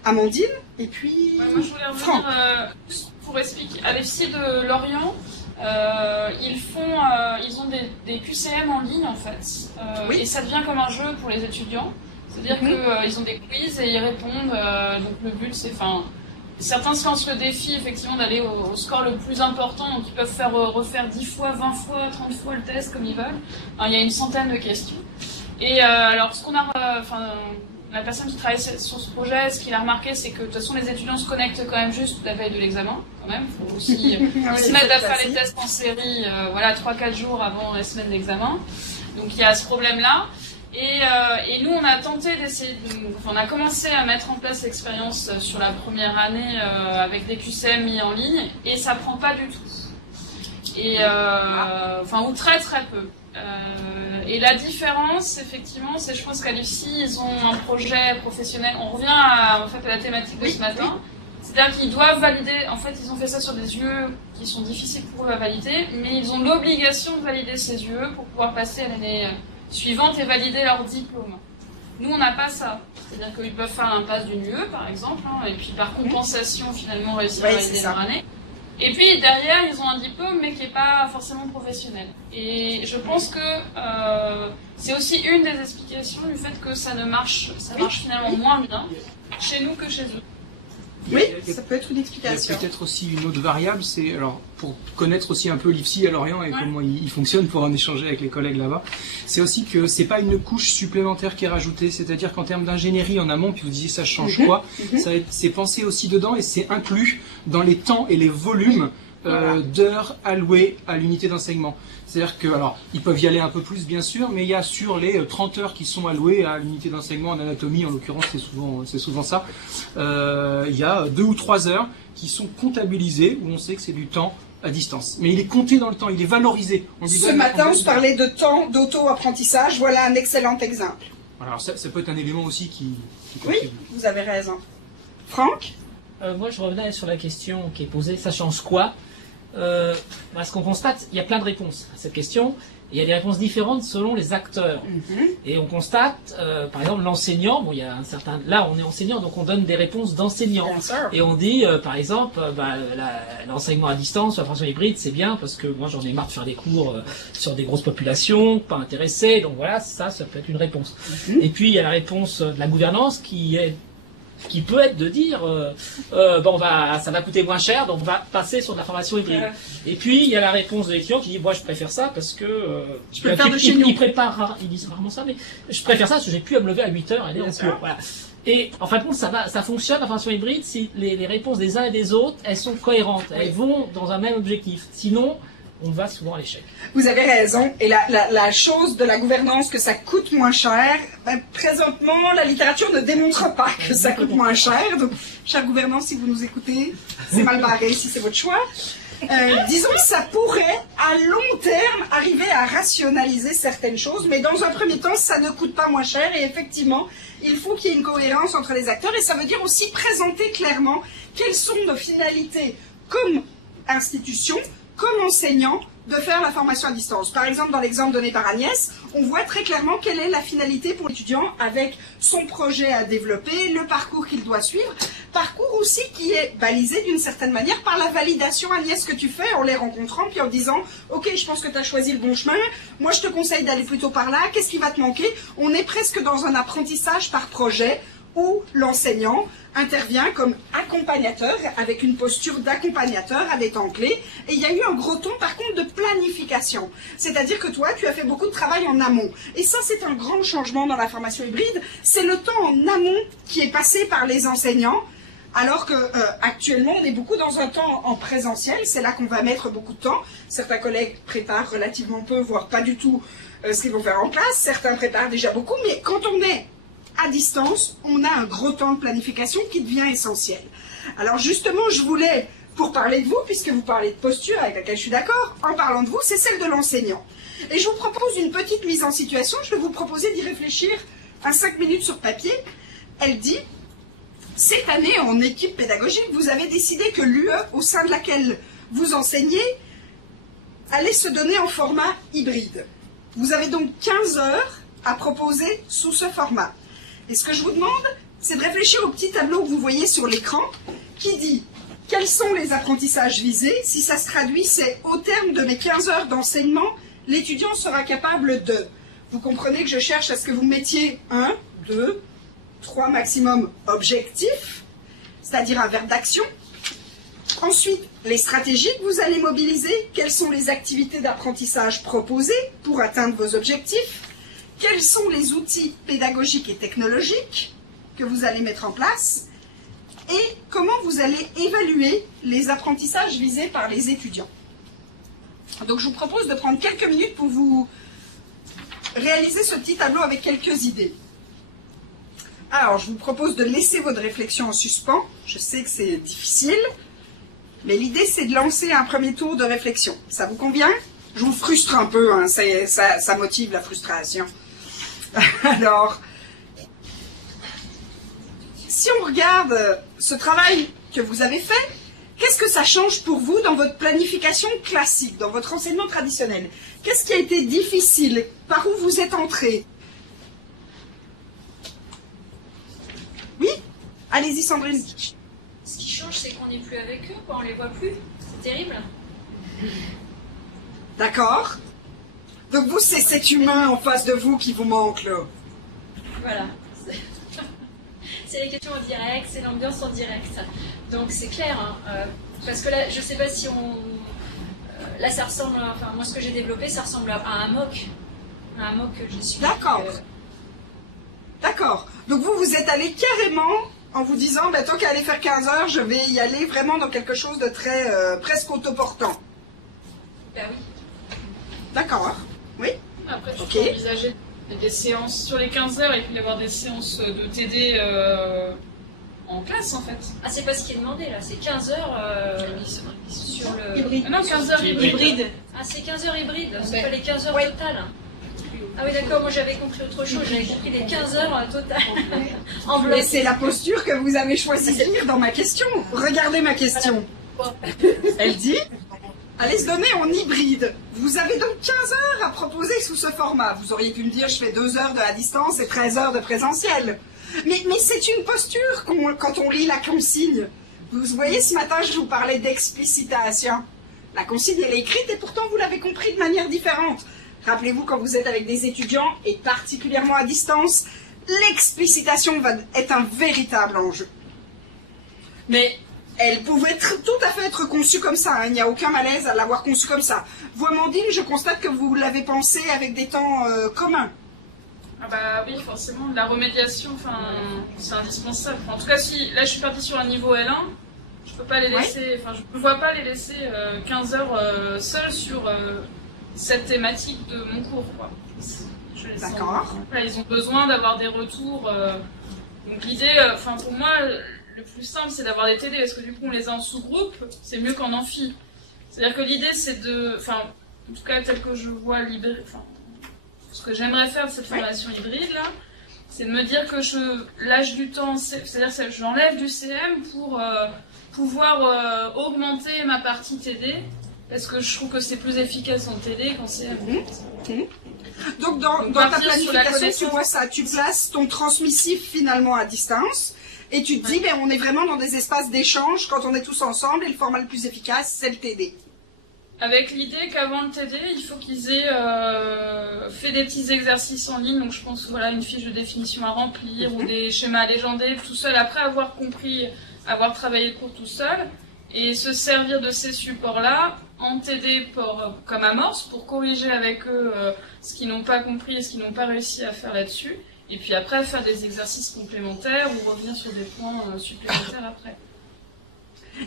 Amandine, et puis Ouais, moi, je voulais Franck. revenir juste pour expliquer. À l'EFSI de Lorient, ils ont des QCM en ligne en fait. Et ça devient comme un jeu pour les étudiants. C'est-à-dire qu'ils ont des quiz et ils répondent. Donc le but, c'est... Certains se lancent le défi effectivement d'aller au score le plus important, donc ils peuvent refaire 10 fois, 20 fois, 30 fois le test comme ils veulent. Il y a une centaine de questions. Et alors ce qu'on a... la personne qui travaille sur ce projet, ce qu'il a remarqué, c'est que de toute façon les étudiants se connectent quand même juste la veille de l'examen, quand même. Il faut aussi se mettre à faire les tests en série, 3-4 jours avant la semaine d'examen. Donc il y a ce problème-là. Et nous, on a tenté d'essayer, on a commencé à mettre en place l'expérience sur la première année avec des QCM mis en ligne, et ça prend pas du tout. Ou très très peu. Et la différence, effectivement, c'est, je pense qu'à l'UFSI, ils ont un projet professionnel. On revient à la thématique de ce matin. C'est-à-dire qu'ils doivent valider, en fait, ils ont fait ça sur des UE qui sont difficiles pour eux à valider, mais ils ont l'obligation de valider ces UE pour pouvoir passer à l'année suivante et valider leur diplôme. Nous, on n'a pas ça. C'est-à-dire qu'ils peuvent faire l'impasse d'une UE, par exemple, et puis par compensation, finalement, réussir à valider leur année. Et puis, derrière, ils ont un diplôme, mais qui n'est pas forcément professionnel. Et je pense que c'est aussi une des explications du fait que ça marche finalement moins bien chez nous que chez eux. Oui, ça peut être une explication. Il y a peut-être aussi une autre variable, c'est alors pour connaître aussi un peu l'IFSI à Lorient et comment il fonctionne, pour en échanger avec les collègues là-bas, c'est aussi que c'est pas une couche supplémentaire qui est rajoutée, c'est-à-dire qu'en termes d'ingénierie en amont, puis vous disiez ça change quoi, c'est pensé aussi dedans et c'est inclus dans les temps et les volumes d'heures allouées à l'unité d'enseignement. C'est-à-dire que, alors, ils peuvent y aller un peu plus, bien sûr, mais il y a sur les 30 heures qui sont allouées à l'unité d'enseignement en anatomie, en l'occurrence, c'est souvent ça, il y a 2 ou 3 heures qui sont comptabilisées, où on sait que c'est du temps à distance. Mais il est compté dans le temps, il est valorisé. Ce matin, on se parlait de temps d'auto-apprentissage, voilà un excellent exemple. Alors, ça peut être un élément aussi qui Oui, vous avez raison. Franck ? Moi, je revenais sur la question qui est posée, ça change quoi ? Ce qu'on constate, il y a plein de réponses à cette question. Il y a des réponses différentes selon les acteurs. Et on constate, par exemple, l'enseignant, il y a un certain... Là, on est enseignant, donc on donne des réponses d'enseignants. Et on dit, par exemple, l'enseignement à distance, la formation hybride, c'est bien, parce que moi, j'en ai marre de faire des cours sur des grosses populations, pas intéressées. Donc voilà, ça peut être une réponse. Et puis, il y a la réponse de la gouvernance qui peut être de dire ça va coûter moins cher, donc on va passer sur de la formation hybride. Et puis il y a la réponse de l'étudiant qui dit moi je préfère ça parce que je peux le faire de chez nous. Ils disent rarement ça, mais je préfère ça parce que j'ai plus à me lever à 8h et aller en cours. Voilà. Et en fin de compte, ça fonctionne la formation hybride si les réponses des uns et des autres elles sont cohérentes, elles vont dans un même objectif. Sinon, on va souvent à l'échec. Vous avez raison. Et la chose de la gouvernance, que ça coûte moins cher, présentement, la littérature ne démontre pas que ça coûte moins cher. Donc, chère gouvernance, si vous nous écoutez, c'est mal barré si c'est votre choix. Disons que ça pourrait, à long terme, arriver à rationaliser certaines choses, mais dans un premier temps, ça ne coûte pas moins cher. Et effectivement, il faut qu'il y ait une cohérence entre les acteurs. Et ça veut dire aussi présenter clairement quelles sont nos finalités comme institution, comme enseignant, de faire la formation à distance. Par exemple, dans l'exemple donné par Agnès, on voit très clairement quelle est la finalité pour l'étudiant avec son projet à développer, le parcours qu'il doit suivre, parcours aussi qui est balisé d'une certaine manière par la validation, Agnès, que tu fais en les rencontrant, puis en disant « Ok, je pense que tu as choisi le bon chemin, moi je te conseille d'aller plutôt par là, qu'est-ce qui va te manquer ?» On est presque dans un apprentissage par projet où l'enseignant intervient comme accompagnateur, avec une posture d'accompagnateur à des temps clés. Et il y a eu un gros ton, par contre, de planification. C'est-à-dire que toi, tu as fait beaucoup de travail en amont. Et ça, c'est un grand changement dans la formation hybride. C'est le temps en amont qui est passé par les enseignants, alors que actuellement, on est beaucoup dans un temps en présentiel. C'est là qu'on va mettre beaucoup de temps. Certains collègues préparent relativement peu, voire pas du tout, ce qu'ils vont faire en classe. Certains préparent déjà beaucoup, mais quand on est à distance, on a un gros temps de planification qui devient essentiel. Alors justement, je voulais, pour parler de vous, puisque vous parlez de posture avec laquelle je suis d'accord, en parlant de vous, c'est celle de l'enseignant. Et je vous propose une petite mise en situation. Je vais vous proposer d'y réfléchir à 5 minutes sur papier. Elle dit, cette année en équipe pédagogique, vous avez décidé que l'UE au sein de laquelle vous enseignez allait se donner en format hybride. Vous avez donc 15 heures à proposer sous ce format. Et ce que je vous demande, c'est de réfléchir au petit tableau que vous voyez sur l'écran qui dit quels sont les apprentissages visés. Si ça se traduit, c'est au terme de mes 15 heures d'enseignement, l'étudiant sera capable de. Vous comprenez que je cherche à ce que vous mettiez 1, 2, 3 maximum objectifs, c'est-à-dire un verbe d'action. Ensuite, les stratégies que vous allez mobiliser, quelles sont les activités d'apprentissage proposées pour atteindre vos objectifs, quels sont les outils pédagogiques et technologiques que vous allez mettre en place, et comment vous allez évaluer les apprentissages visés par les étudiants. Donc je vous propose de prendre quelques minutes pour vous réaliser ce petit tableau avec quelques idées. Alors, je vous propose de laisser votre réflexion en suspens. Je sais que c'est difficile, mais l'idée, c'est de lancer un premier tour de réflexion. Ça vous convient? Je vous frustre un peu, hein, ça motive la frustration. Alors, si on regarde ce travail que vous avez fait, qu'est-ce que ça change pour vous dans votre planification classique, dans votre enseignement traditionnel? Qu'est-ce qui a été difficile? Par où vous êtes entré? Oui? Allez-y, Sandrine. Ce qui change, c'est qu'on n'est plus avec eux, quoi. On les voit plus. C'est terrible. D'accord. Donc vous, c'est cet humain en face de vous qui vous manque, là. Voilà. C'est les questions en direct, c'est l'ambiance en direct. Donc c'est clair, hein, parce que là, je sais pas si on... là, ça ressemble, enfin, moi, ce que j'ai développé, ça ressemble à un MOOC. Un MOOC que j'ai suivi. D'accord. D'accord. Donc vous, vous êtes allé carrément en vous disant, bah, tant qu'à aller faire 15 heures, je vais y aller vraiment dans quelque chose de très, presque autoportant. Ben oui. D'accord. Oui. Après, tu peux envisager des séances sur les 15 heures et puis avoir des séances de TD en classe, en fait. Ah, c'est pas ce qui est demandé, là. C'est 15 heures sur le... Hybride. Ah non, 15 heures hybride. Ah, c'est 15 heures hybride, c'est pas les 15 heures totales. Ah oui, d'accord, moi j'avais compris autre chose, j'avais compris les 15 heures totales. En bloc. Mais c'est la posture que vous avez choisi de lire dans ma question. Regardez ma question. Elle dit, allez se donner en hybride. Vous avez donc 15 heures à proposer sous ce format. Vous auriez pu me dire, je fais 2 heures de à distance et 13 heures de présentiel. Mais c'est une posture quand on lit la consigne. Vous voyez, ce matin, je vous parlais d'explicitation. La consigne, elle est écrite et pourtant, vous l'avez compris de manière différente. Rappelez-vous, quand vous êtes avec des étudiants, et particulièrement à distance, l'explicitation va être un véritable enjeu. Mais elle pouvait tout à fait être conçue comme ça, hein. Il n'y a aucun malaise à l'avoir conçue comme ça. Vous, Amandine, je constate que vous l'avez pensée avec des temps communs. Ah bah oui, forcément, la remédiation, c'est indispensable. En tout cas, si là je suis partie sur un niveau L1, je peux pas les laisser, je ne vois pas les laisser 15 heures seuls sur cette thématique de mon cours, quoi. D'accord. Voilà, ils ont besoin d'avoir des retours. Donc l'idée, pour moi, le plus simple, c'est d'avoir des TD, parce que du coup, on les a en sous-groupe, c'est mieux qu'en amphi. C'est-à-dire que l'idée, c'est de, en tout cas, tel que je vois ce que j'aimerais faire de cette formation hybride, là, c'est de me dire que je lâche du temps, c'est-à-dire que j'enlève du CM pour pouvoir augmenter ma partie TD, parce que je trouve que c'est plus efficace en TD qu'en CM. Donc dans ta planification, tu vois ça, tu places ton transmissif finalement à distance, et tu te dis, ben, on est vraiment dans des espaces d'échange quand on est tous ensemble, et le format le plus efficace, c'est le TD. Avec l'idée qu'avant le TD, il faut qu'ils aient fait des petits exercices en ligne, donc je pense une fiche de définition à remplir ou des schémas à légender tout seul après avoir compris, avoir travaillé le cours tout seul, et se servir de ces supports-là en TD comme amorce pour corriger avec eux ce qu'ils n'ont pas compris et ce qu'ils n'ont pas réussi à faire là-dessus, et puis après faire des exercices complémentaires ou revenir sur des points supplémentaires après.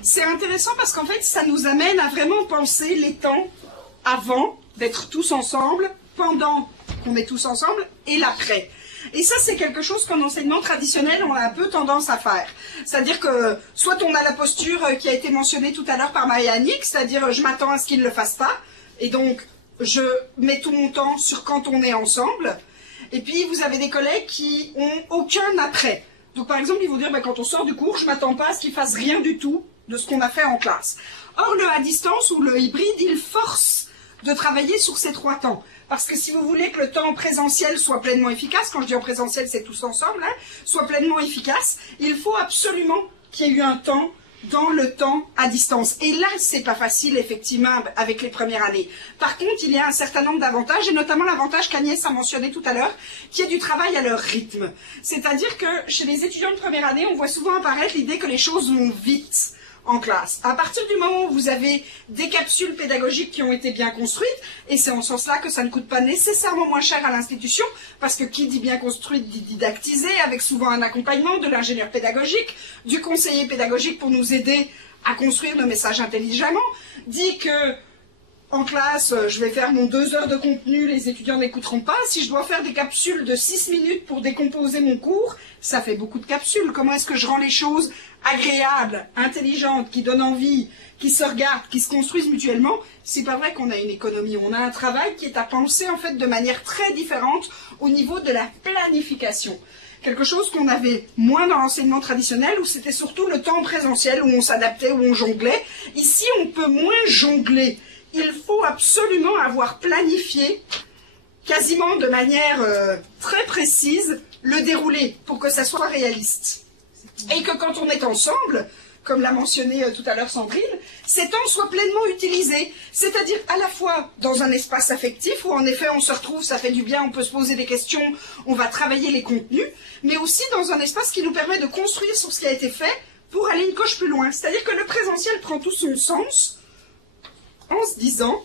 C'est intéressant parce qu'en fait, ça nous amène à vraiment penser les temps avant d'être tous ensemble, pendant qu'on est tous ensemble, et l'après. Et ça, c'est quelque chose qu'en enseignement traditionnel, on a un peu tendance à faire. C'est-à-dire que, soit on a la posture qui a été mentionnée tout à l'heure par Maïanik, c'est-à-dire je m'attends à ce qu'il ne le fasse pas, et donc je mets tout mon temps sur quand on est ensemble. Et puis, vous avez des collègues qui ont aucun après. Donc, par exemple, ils vont dire, quand on sort du cours, je ne m'attends pas à ce qu'ils fassent rien du tout de ce qu'on a fait en classe. Or, le à distance ou le hybride, il force de travailler sur ces 3 temps. Parce que si vous voulez que le temps présentiel soit pleinement efficace, quand je dis en présentiel, c'est tous ensemble, soit pleinement efficace, il faut absolument qu'il y ait eu un temps dans le temps à distance. Et là, c'est pas facile, effectivement, avec les premières années. Par contre, il y a un certain nombre d'avantages, et notamment l'avantage qu'Agnès a mentionné tout à l'heure, qui est du travail à leur rythme. C'est-à-dire que chez les étudiants de première année, on voit souvent apparaître l'idée que les choses vont vite en classe. À partir du moment où vous avez des capsules pédagogiques qui ont été bien construites, et c'est en ce sens-là que ça ne coûte pas nécessairement moins cher à l'institution, parce que qui dit bien construite dit didactisé, avec souvent un accompagnement de l'ingénieur pédagogique, du conseiller pédagogique pour nous aider à construire nos messages intelligemment, dit que en classe, je vais faire mon 2 heures de contenu, les étudiants n'écouteront pas. Si je dois faire des capsules de 6 minutes pour décomposer mon cours, ça fait beaucoup de capsules. Comment est-ce que je rends les choses agréables, intelligentes, qui donnent envie, qui se regardent, qui se construisent mutuellement? C'est pas vrai qu'on a une économie. On a un travail qui est à penser en fait de manière très différente au niveau de la planification. Quelque chose qu'on avait moins dans l'enseignement traditionnel, où c'était surtout le temps présentiel, où on s'adaptait, où on jonglait. Ici, on peut moins jongler. Il faut absolument avoir planifié, quasiment de manière très précise, le déroulé pour que ça soit réaliste. Et que quand on est ensemble, comme l'a mentionné tout à l'heure Sandrine, ces temps soient pleinement utilisés. C'est-à-dire à la fois dans un espace affectif, où en effet on se retrouve, ça fait du bien, on peut se poser des questions, on va travailler les contenus, mais aussi dans un espace qui nous permet de construire sur ce qui a été fait pour aller une coche plus loin. C'est-à-dire que le présentiel prend tout son sens en se disant,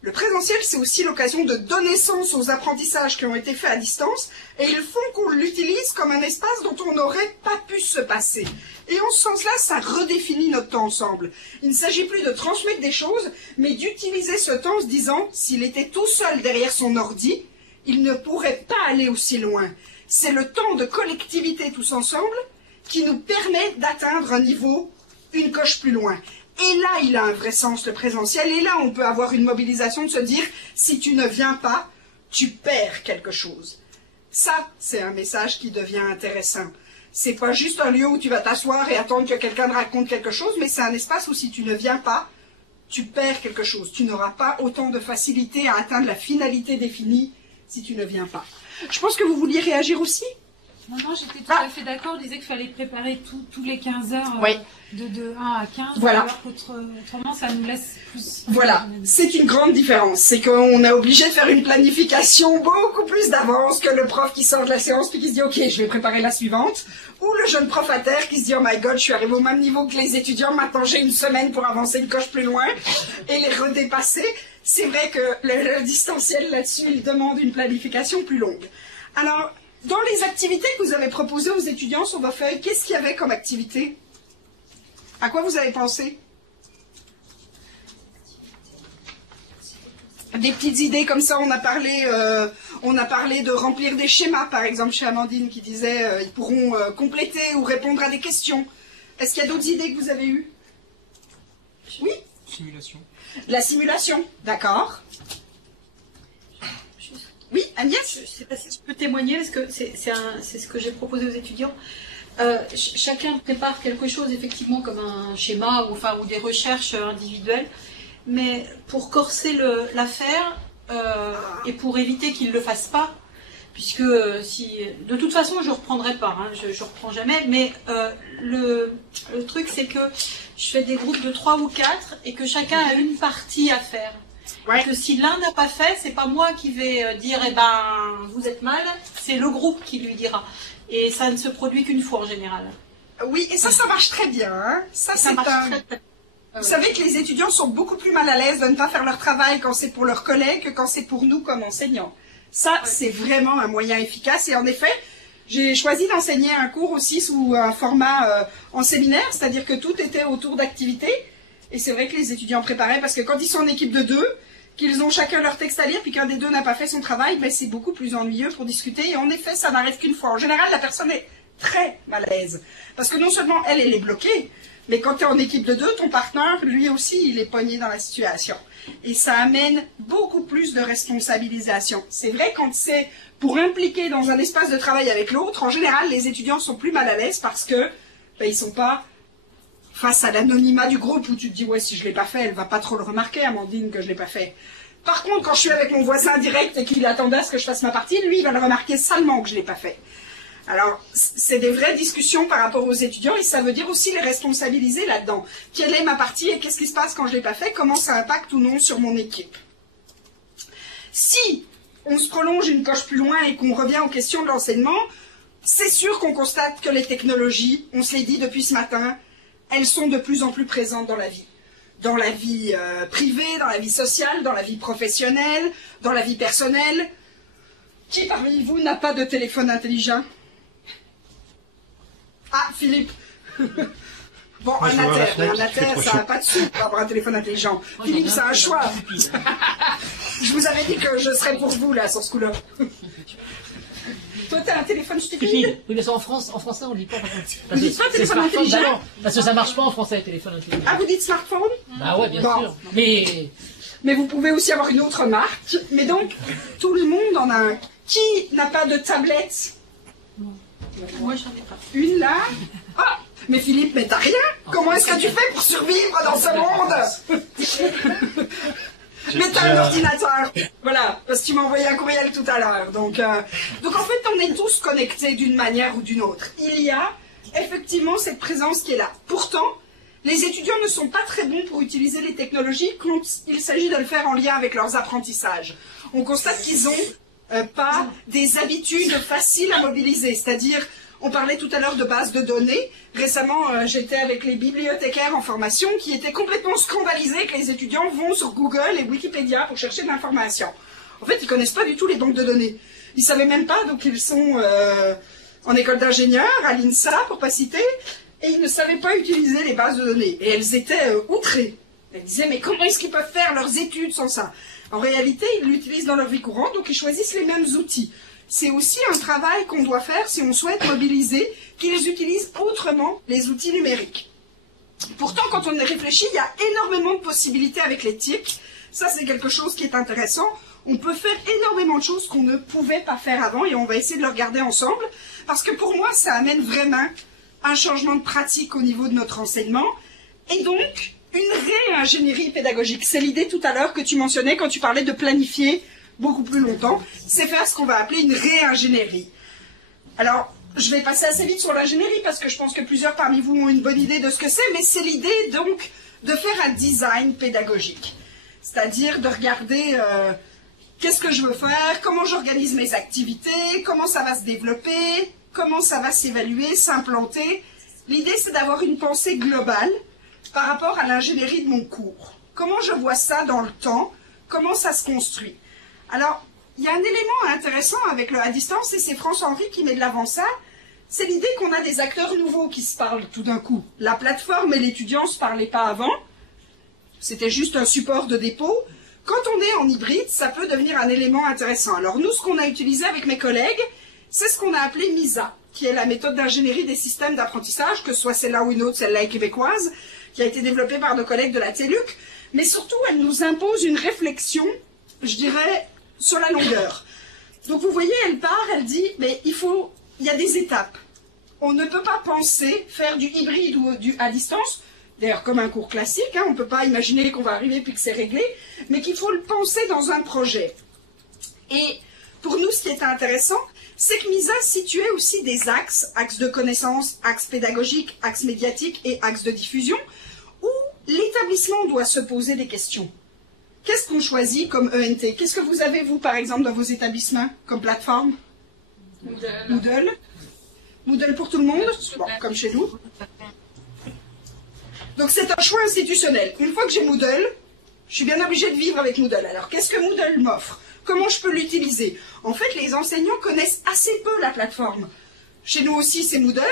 le présentiel, c'est aussi l'occasion de donner sens aux apprentissages qui ont été faits à distance, et il faut qu'on l'utilise comme un espace dont on n'aurait pas pu se passer. Et en ce sens-là, ça redéfinit notre temps ensemble. Il ne s'agit plus de transmettre des choses, mais d'utiliser ce temps en se disant, s'il était tout seul derrière son ordi, il ne pourrait pas aller aussi loin. C'est le temps de collectivité tous ensemble qui nous permet d'atteindre un niveau, une coche plus loin. Et là, il a un vrai sens, le présentiel. Et là, on peut avoir une mobilisation de se dire, si tu ne viens pas, tu perds quelque chose. Ça, c'est un message qui devient intéressant. C'est pas juste un lieu où tu vas t'asseoir et attendre que quelqu'un te raconte quelque chose, mais c'est un espace où si tu ne viens pas, tu perds quelque chose. Tu n'auras pas autant de facilité à atteindre la finalité définie si tu ne viens pas. Je pense que vous vouliez réagir aussi. Non, j'étais tout à fait d'accord. On disait qu'il fallait préparer tous les 15 heures oui. de 1 à 15. Voilà. Alors qu'autrement, ça nous laisse plus... Voilà, c'est une grande différence. C'est qu'on est obligé de faire une planification beaucoup plus d'avance que le prof qui sort de la séance puis qui se dit « Ok, je vais préparer la suivante ». Ou le jeune prof à terre qui se dit « Oh my God, je suis arrivé au même niveau que les étudiants, maintenant j'ai une semaine pour avancer une coche plus loin et les redépasser ». C'est vrai que le distanciel là-dessus, il demande une planification plus longue. Alors, dans les activités que vous avez proposées aux étudiants sur vos feuilles, qu'est-ce qu'il y avait comme activité? À quoi vous avez pensé? Des petites idées comme ça, on a parlé de remplir des schémas, par exemple, chez Amandine, qui disait ils pourront compléter ou répondre à des questions. Est-ce qu'il y a d'autres idées que vous avez eues? Oui? Simulation. De la simulation, d'accord. Oui, Agnès? Je ne sais pas si je peux témoigner, parce que c'est ce que j'ai proposé aux étudiants. Chacun prépare quelque chose, effectivement, comme un schéma ou des recherches individuelles, mais pour corser l'affaire et pour éviter qu'ils ne le fassent pas, puisque de toute façon, je ne reprendrai pas, je ne reprends jamais, mais le truc, c'est que je fais des groupes de 3 ou 4 et que chacun a une partie à faire. Ouais. Que si l'un n'a pas fait, c'est pas moi qui vais dire eh ben vous êtes mal, c'est le groupe qui lui dira. Et ça ne se produit qu'une fois en général. Oui, et ça marche très bien. Hein. Ça marche très bien. Vous savez que les étudiants sont beaucoup plus mal à l'aise de ne pas faire leur travail quand c'est pour leurs collègues que quand c'est pour nous comme enseignants. Ça, c'est vraiment un moyen efficace. Et en effet, j'ai choisi d'enseigner un cours aussi sous un format en séminaire, c'est-à-dire que tout était autour d'activités. Et c'est vrai que les étudiants préparaient, parce que quand ils sont en équipe de 2, qu'ils ont chacun leur texte à lire, puis qu'un des deux n'a pas fait son travail, ben c'est beaucoup plus ennuyeux pour discuter. Et en effet, ça n'arrive qu'une fois. En général, la personne est très mal à l'aise. Parce que non seulement elle est bloquée, mais quand tu es en équipe de deux, ton partenaire, lui aussi, il est pogné dans la situation. Et ça amène beaucoup plus de responsabilisation. C'est vrai, quand c'est pour impliquer dans un espace de travail avec l'autre, en général, les étudiants sont plus mal à l'aise parce que ben, ils sont pas face à l'anonymat du groupe où tu te dis, ouais, si je l'ai pas fait, elle va pas trop le remarquer, Amandine, que je l'ai pas fait. Par contre, quand je suis avec mon voisin direct et qu'il attendait à ce que je fasse ma partie, lui, il va le remarquer salement que je l'ai pas fait. Alors, c'est des vraies discussions par rapport aux étudiants et ça veut dire aussi les responsabiliser là-dedans. Quelle est ma partie et qu'est-ce qui se passe quand je l'ai pas fait? Comment ça impacte ou non sur mon équipe? Si on se prolonge une coche plus loin et qu'on revient aux questions de l'enseignement, c'est sûr qu'on constate que les technologies, on se l'est dit depuis ce matin, elles sont de plus en plus présentes dans la vie. Dans la vie privée, dans la vie sociale, dans la vie professionnelle, dans la vie personnelle. Qui parmi vous n'a pas de téléphone intelligent? Ah, Philippe. Bon, moi, un ATR, ça n'a pas de sou pour avoir un téléphone intelligent. Philippe, c'est un choix. Je vous avais dit que je serais pour vous, là, sur ce coup-là. Toi, t'as un téléphone stupide? Oui, mais ça en français, on ne dit pas. Vous dites pas téléphone intelligent? Non, parce que ça marche pas en français, téléphone intelligent. Ah, vous dites smartphone? Ah ouais, bien sûr. Mais vous pouvez aussi avoir une autre marque. Mais donc, tout le monde en a un. Qui n'a pas de tablette? Moi, j'en ai pas. Une là? Ah, mais Philippe, mais t'as rien? Comment est-ce que tu fais pour survivre dans ce monde? Mais t'as un ordinateur. Voilà, parce que tu m'as envoyé un courriel tout à l'heure. Donc en fait, on est tous connectés d'une manière ou d'une autre. Il y a effectivement cette présence qui est là. Pourtant, les étudiants ne sont pas très bons pour utiliser les technologies quand il s'agit de le faire en lien avec leurs apprentissages. On constate qu'ils ont pas des habitudes faciles à mobiliser. C'est-à-dire, on parlait tout à l'heure de bases de données. Récemment, j'étais avec les bibliothécaires en formation qui étaient complètement scandalisés que les étudiants vont sur Google et Wikipédia pour chercher de l'information. En fait, ils connaissent pas du tout les banques de données. Ils savaient même pas, donc ils sont en école d'ingénieur, à l'INSA, pour pas citer, et ils ne savaient pas utiliser les bases de données. Et elles étaient outrées. Elles disaient, mais comment est-ce qu'ils peuvent faire leurs études sans ça? En réalité, ils l'utilisent dans leur vie courante, donc ils choisissent les mêmes outils. C'est aussi un travail qu'on doit faire si on souhaite mobiliser qu'ils utilisent autrement les outils numériques. Pourtant, quand on y réfléchit, il y a énormément de possibilités avec les TIC. Ça, c'est quelque chose qui est intéressant. On peut faire énormément de choses qu'on ne pouvait pas faire avant et on va essayer de le regarder ensemble. Parce que pour moi, ça amène vraiment un changement de pratique au niveau de notre enseignement. Et donc, une réingénierie pédagogique. C'est l'idée tout à l'heure que tu mentionnais quand tu parlais de planifier beaucoup plus longtemps. C'est faire ce qu'on va appeler une réingénierie. Alors, je vais passer assez vite sur l'ingénierie parce que je pense que plusieurs parmi vous ont une bonne idée de ce que c'est, mais c'est l'idée donc de faire un design pédagogique. C'est-à-dire de regarder qu'est-ce que je veux faire, comment j'organise mes activités, comment ça va se développer, comment ça va s'évaluer, s'implanter. L'idée, c'est d'avoir une pensée globale par rapport à l'ingénierie de mon cours. Comment je vois ça dans le temps, comment ça se construit. Alors, il y a un élément intéressant avec le à distance, et c'est François-Henri qui met de l'avant ça, c'est l'idée qu'on a des acteurs nouveaux qui se parlent tout d'un coup. La plateforme et l'étudiant ne se parlaient pas avant, c'était juste un support de dépôt. Quand on est en hybride, ça peut devenir un élément intéressant. Alors nous, ce qu'on a utilisé avec mes collègues, c'est ce qu'on a appelé MISA, qui est la méthode d'ingénierie des systèmes d'apprentissage, que ce soit celle-là ou une autre, celle-là est québécoise, qui a été développée par nos collègues de la TELUC, mais surtout, elle nous impose une réflexion, je dirais, sur la longueur. Donc vous voyez, elle part, elle dit, mais il y a des étapes. On ne peut pas penser faire du hybride ou du à distance, d'ailleurs comme un cours classique, hein, on ne peut pas imaginer qu'on va arriver puis que c'est réglé, mais qu'il faut le penser dans un projet. Et pour nous, ce qui est intéressant, c'est que MISA situait aussi des axes, axes de connaissance, axes pédagogiques, axes médiatiques et axes de diffusion, où l'établissement doit se poser des questions. Qu'est-ce qu'on choisit comme ENT? Qu'est-ce que vous avez, vous, par exemple, dans vos établissements, comme plateforme? Moodle. Moodle pour tout le monde? Bon, comme chez nous. Donc c'est un choix institutionnel. Une fois que j'ai Moodle, je suis bien obligée de vivre avec Moodle. Alors, qu'est-ce que Moodle m'offre? Comment je peux l'utiliser? En fait, les enseignants connaissent assez peu la plateforme. Chez nous aussi, c'est Moodle.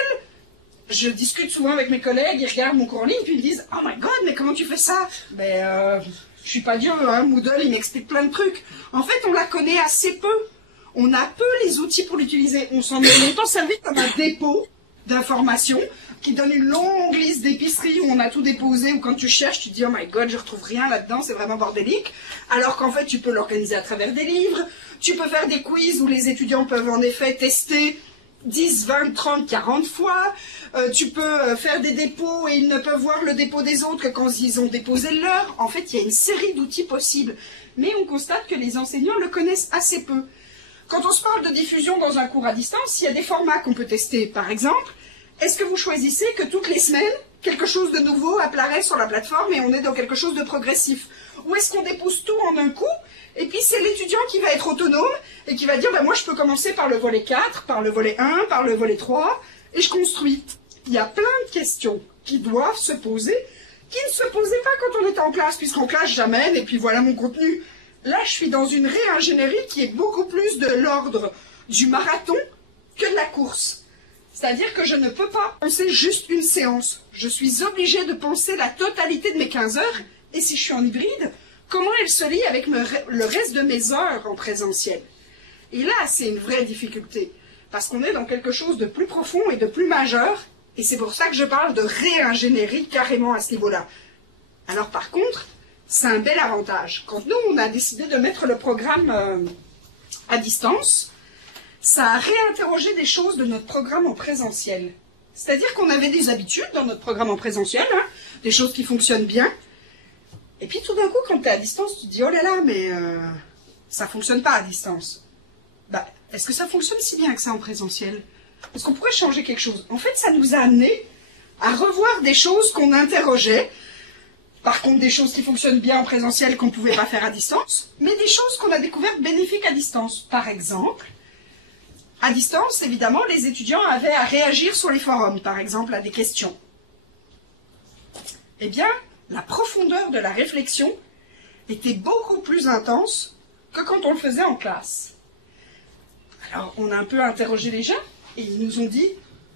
Je discute souvent avec mes collègues, ils regardent mon cours en ligne, puis ils me disent « Oh my God, mais comment tu fais ça ?» Je suis pas Dieu, hein, Moodle, il m'explique plein de trucs. En fait, on la connaît assez peu. On a peu les outils pour l'utiliser. On s'en est longtemps servi comme un dépôt d'informations qui donne une longue liste d'épiceries où on a tout déposé, ou quand tu cherches, tu te dis « Oh my God, je retrouve rien là-dedans, c'est vraiment bordélique ». Alors qu'en fait, tu peux l'organiser à travers des livres, tu peux faire des quiz où les étudiants peuvent en effet tester 10, 20, 30, 40 fois. Tu peux faire des dépôts et ils ne peuvent voir le dépôt des autres que quand ils ont déposé le leur. En fait, il y a une série d'outils possibles. Mais on constate que les enseignants le connaissent assez peu. Quand on se parle de diffusion dans un cours à distance, il y a des formats qu'on peut tester. Par exemple, est-ce que vous choisissez que toutes les semaines, quelque chose de nouveau apparaît sur la plateforme et on est dans quelque chose de progressif? Ou est-ce qu'on dépose tout en un coup et puis c'est l'étudiant qui va être autonome et qui va dire ben moi je peux commencer par le volet 4, par le volet 1, par le volet 3 et je construis. Il y a plein de questions qui doivent se poser, qui ne se posaient pas quand on était en classe, puisqu'en classe j'amène et puis voilà mon contenu. Là je suis dans une réingénierie qui est beaucoup plus de l'ordre du marathon que de la course. C'est-à-dire que je ne peux pas penser juste une séance. Je suis obligée de penser la totalité de mes 15 heures. Et si je suis en hybride, comment elle se lie avec le reste de mes heures en présentiel? Et là, c'est une vraie difficulté. Parce qu'on est dans quelque chose de plus profond et de plus majeur. Et c'est pour ça que je parle de réingénierie carrément à ce niveau-là. Alors par contre, c'est un bel avantage. Quand nous, on a décidé de mettre le programme à distance, ça a réinterrogé des choses de notre programme en présentiel. C'est-à-dire qu'on avait des habitudes dans notre programme en présentiel, hein, des choses qui fonctionnent bien. Et puis tout d'un coup, quand tu es à distance, tu te dis « Oh là là, mais ça ne fonctionne pas à distance. » Bah, est-ce que ça fonctionne si bien que ça en présentiel? Est-ce qu'on pourrait changer quelque chose? En fait, ça nous a amené à revoir des choses qu'on interrogeait. Par contre, des choses qui fonctionnent bien en présentiel qu'on ne pouvait pas faire à distance, mais des choses qu'on a découvertes bénéfiques à distance. Par exemple, à distance, évidemment, les étudiants avaient à réagir sur les forums, par exemple, à des questions. Eh bien, la profondeur de la réflexion était beaucoup plus intense que quand on le faisait en classe. Alors, on a un peu interrogé les gens, et ils nous ont dit,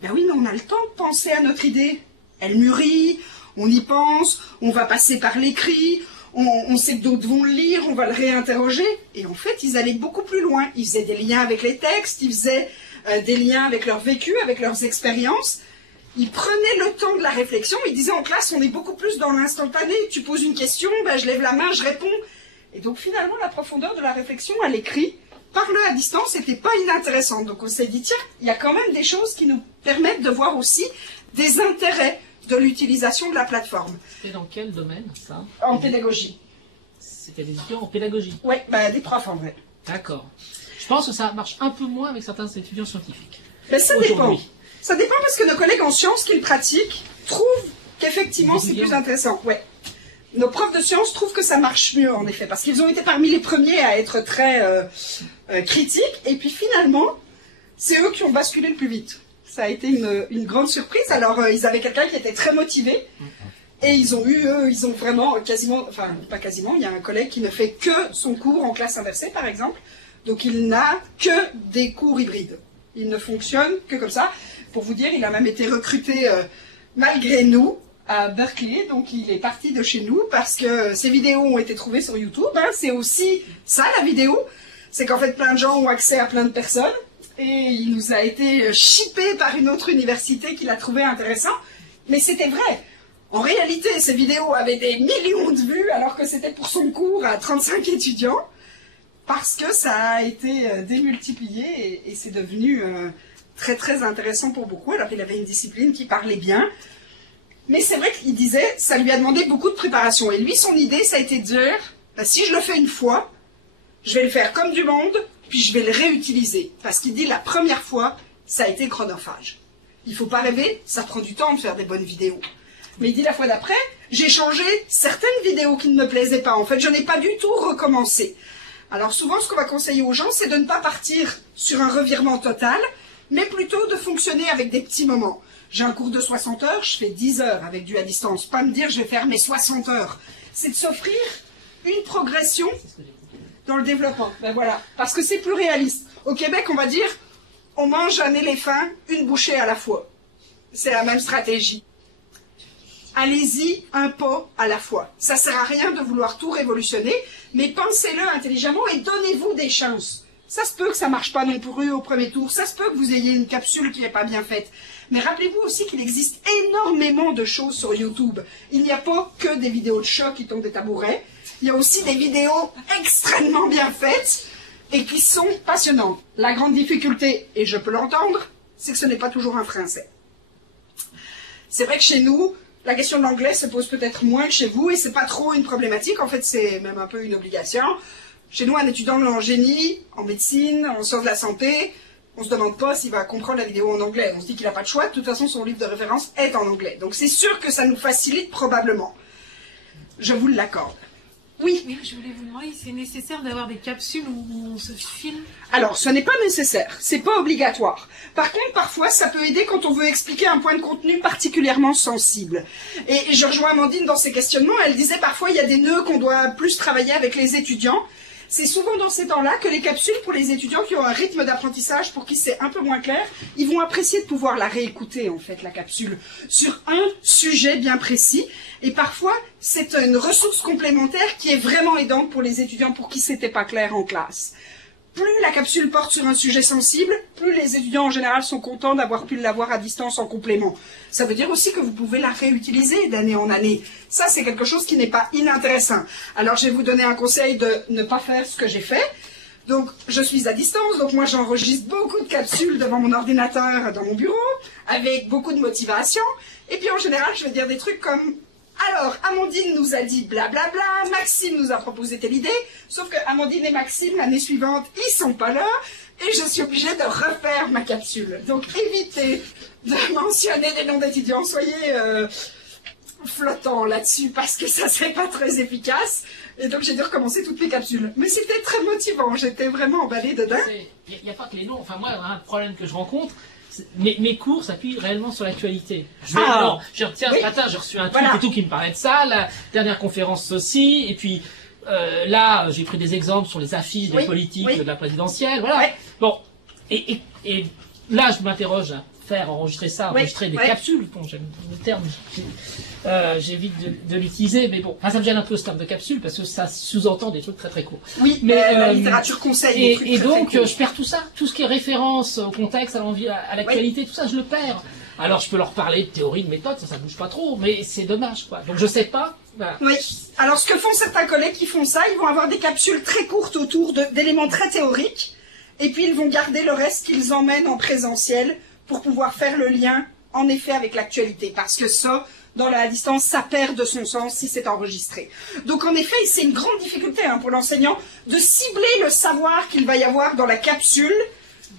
ben oui, mais on a le temps de penser à notre idée. Elle mûrit, on y pense, on va passer par l'écrit, on sait que d'autres vont le lire, on va le réinterroger. Et en fait, ils allaient beaucoup plus loin. Ils faisaient des liens avec les textes, ils faisaient des liens avec leur vécu, avec leurs expériences. Ils prenaient le temps de la réflexion. Ils disaient en classe, on est beaucoup plus dans l'instantané. Tu poses une question, ben, je lève la main, je réponds. Et donc finalement, la profondeur de la réflexion à l'écrit, par le à distance, n'était pas inintéressante. Donc on s'est dit, tiens, il y a quand même des choses qui nous permettent de voir aussi des intérêts de l'utilisation de la plateforme. C'était dans quel domaine, ça? En pédagogie. C'était des étudiants en pédagogie? Oui, bah, des profs en vrai. D'accord. Je pense que ça marche un peu moins avec certains étudiants scientifiques. Mais ça dépend. Ça dépend parce que nos collègues en sciences qui le pratiquent trouvent qu'effectivement c'est plus intéressant. Ouais. Nos profs de sciences trouvent que ça marche mieux en effet, parce qu'ils ont été parmi les premiers à être très critiques, et puis finalement, c'est eux qui ont basculé le plus vite. Ça a été une grande surprise. Alors, ils avaient quelqu'un qui était très motivé. Et ils ont vraiment quasiment, enfin, pas quasiment, il y a un collègue qui ne fait que son cours en classe inversée, par exemple. Donc, il n'a que des cours hybrides. Il ne fonctionne que comme ça. Pour vous dire, il a même été recruté malgré nous à Berkeley. Donc, il est parti de chez nous parce que ses vidéos ont été trouvées sur YouTube. Hein. C'est aussi ça, la vidéo. C'est qu'en fait, plein de gens ont accès à plein de personnes. Et il nous a été shippé par une autre université qui l'a trouvé intéressant. Mais c'était vrai. En réalité, ces vidéos avaient des millions de vues alors que c'était pour son cours à 35 étudiants. Parce que ça a été démultiplié et c'est devenu très très intéressant pour beaucoup. Alors il avait une discipline qui parlait bien. Mais c'est vrai qu'il disait, ça lui a demandé beaucoup de préparation. Et lui, son idée, ça a été de dire, bah, si je le fais une fois, je vais le faire comme du monde, puis je vais le réutiliser. Parce qu'il dit, la première fois, ça a été chronophage. Il ne faut pas rêver, ça prend du temps de faire des bonnes vidéos. Mais il dit, la fois d'après, j'ai changé certaines vidéos qui ne me plaisaient pas. En fait, je n'ai pas du tout recommencé. Alors souvent, ce qu'on va conseiller aux gens, c'est de ne pas partir sur un revirement total, mais plutôt de fonctionner avec des petits moments. J'ai un cours de 60 heures, je fais 10 heures avec du à distance. Pas me dire, je vais faire mes 60 heures. C'est de s'offrir une progression dans le développement. Ben voilà, parce que c'est plus réaliste. Au Québec, on va dire, on mange un éléphant, une bouchée à la fois. C'est la même stratégie. allez-y un pas à la fois. Ça sert à rien de vouloir tout révolutionner, mais pensez-le intelligemment et donnez-vous des chances. Ça se peut que ça marche pas non plus au premier tour, ça se peut que vous ayez une capsule qui n'est pas bien faite. Mais rappelez-vous aussi qu'il existe énormément de choses sur YouTube. Il n'y a pas que des vidéos de chats qui tombent des tabourets, il y a aussi des vidéos extrêmement bien faites et qui sont passionnantes. La grande difficulté, et je peux l'entendre, c'est que ce n'est pas toujours un français. C'est vrai que chez nous, la question de l'anglais se pose peut-être moins que chez vous et c'est pas trop une problématique, en fait c'est même un peu une obligation. Chez nous, un étudiant en génie, en médecine, en sciences de la santé, on se demande pas s'il va comprendre la vidéo en anglais. On se dit qu'il n'a pas de choix, de toute façon son livre de référence est en anglais. Donc c'est sûr que ça nous facilite probablement. Je vous l'accorde. Oui. Oui, je voulais vous demander, c'est nécessaire d'avoir des capsules où on se filme? Alors, ce n'est pas nécessaire, c'est pas obligatoire. Par contre, parfois, ça peut aider quand on veut expliquer un point de contenu particulièrement sensible. Et je rejoins Amandine dans ses questionnements, elle disait parfois il y a des nœuds qu'on doit plus travailler avec les étudiants. C'est souvent dans ces temps-là que les capsules, pour les étudiants qui ont un rythme d'apprentissage pour qui c'est un peu moins clair, ils vont apprécier de pouvoir la réécouter, en fait, la capsule, sur un sujet bien précis. Et parfois, c'est une ressource complémentaire qui est vraiment aidante pour les étudiants pour qui c'était pas clair en classe. Plus la capsule porte sur un sujet sensible, plus les étudiants en général sont contents d'avoir pu l'avoir à distance en complément. Ça veut dire aussi que vous pouvez la réutiliser d'année en année. Ça, c'est quelque chose qui n'est pas inintéressant. Alors, je vais vous donner un conseil de ne pas faire ce que j'ai fait. Donc, je suis à distance, donc moi j'enregistre beaucoup de capsules devant mon ordinateur dans mon bureau, avec beaucoup de motivation. Et puis en général, je vais dire des trucs comme... Alors, Amandine nous a dit blablabla, Maxime nous a proposé telle idée, sauf que Amandine et Maxime, l'année suivante, ils sont pas là, et je suis obligée de refaire ma capsule. Donc, évitez de mentionner des noms d'étudiants, soyez flottants là-dessus, parce que ça serait pas très efficace, et donc j'ai dû recommencer toutes mes capsules. Mais c'était très motivant, j'étais vraiment emballée dedans. Il n'y a pas que les noms, enfin moi, un problème que je rencontre, mes cours s'appuient réellement sur l'actualité. Tiens, ce matin, j'ai reçu un truc et tout qui me parlait de ça, la dernière conférence aussi, et puis là, j'ai pris des exemples sur les affiches des politiques de la présidentielle, voilà. Bon, et là, je m'interroge à faire enregistrer ça, enregistrer des capsules, bon, j'aime le terme, j'évite de l'utiliser, mais bon, ça me gêne un peu ce terme de capsule, parce que ça sous-entend des trucs très très courts. Oui, mais la littérature conseille. Et donc, je perds tout ça, tout ce qui est référence au contexte, à l'envie, à l'actualité, tout ça, je le perds. Alors, je peux leur parler de théorie, de méthode, ça bouge pas trop, mais c'est dommage, quoi. Donc, je sais pas. Voilà. Oui. Alors, ce que font certains collègues qui font ça, ils vont avoir des capsules très courtes autour d'éléments très théoriques, et puis ils vont garder le reste qu'ils emmènent en présentiel pour pouvoir faire le lien, en effet, avec l'actualité. Parce que ça, dans la distance, ça perd de son sens si c'est enregistré. Donc, en effet, c'est une grande difficulté pour l'enseignant de cibler le savoir qu'il va y avoir dans la capsule.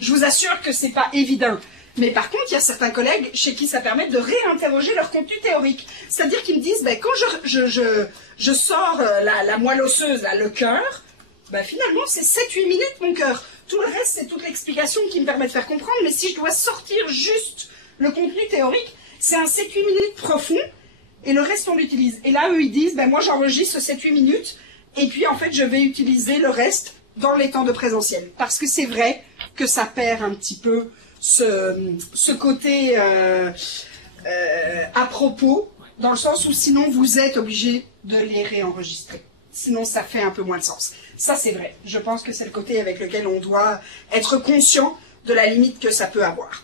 Je vous assure que c'est pas évident. Mais par contre, il y a certains collègues chez qui ça permet de réinterroger leur contenu théorique. C'est-à-dire qu'ils me disent, quand je sors la moelle osseuse, le cœur, finalement, c'est 7-8 minutes, mon cœur. Tout le reste, c'est toute l'explication qui me permet de faire comprendre. Mais si je dois sortir juste le contenu théorique, c'est un 7-8 minutes profond, et le reste, on l'utilise. Et là, eux, ils disent, moi, j'enregistre 7-8 minutes, et puis, en fait, je vais utiliser le reste dans les temps de présentiel. Parce que c'est vrai que ça perd un petit peu ce côté à propos, dans le sens où sinon, vous êtes obligé de les réenregistrer. Sinon, ça fait un peu moins de sens. Ça, c'est vrai. Je pense que c'est le côté avec lequel on doit être conscient de la limite que ça peut avoir.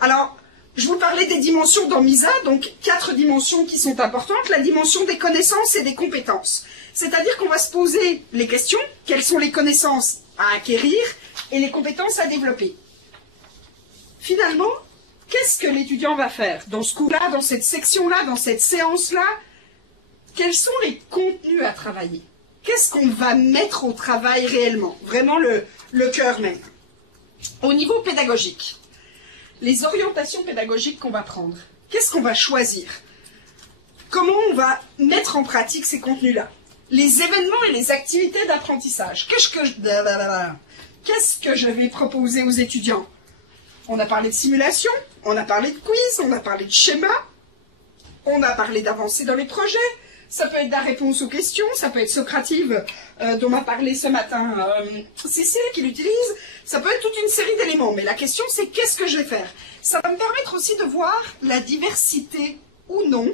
Alors, je vous parlais des dimensions dans MISA, donc 4 dimensions qui sont importantes. La dimension des connaissances et des compétences. C'est-à-dire qu'on va se poser les questions, quelles sont les connaissances à acquérir et les compétences à développer. Finalement, qu'est-ce que l'étudiant va faire dans ce cours-là, dans cette section-là, dans cette séance-là? Quels sont les contenus à travailler? Qu'est-ce qu'on va mettre au travail réellement? Vraiment le cœur même. Au niveau pédagogique, les orientations pédagogiques qu'on va prendre, qu'est-ce qu'on va choisir? Comment on va mettre en pratique ces contenus-là? Les événements et les activités d'apprentissage. Qu'est-ce que je vais proposer aux étudiants? On a parlé de simulation, on a parlé de quiz, on a parlé de schéma, on a parlé d'avancée dans les projets. Ça peut être de la réponse aux questions, ça peut être Socrative, dont m'a parlé ce matin Cécile, qui l'utilise. Ça peut être toute une série d'éléments, mais la question c'est qu'est-ce que je vais faire? Ça va me permettre aussi de voir la diversité ou non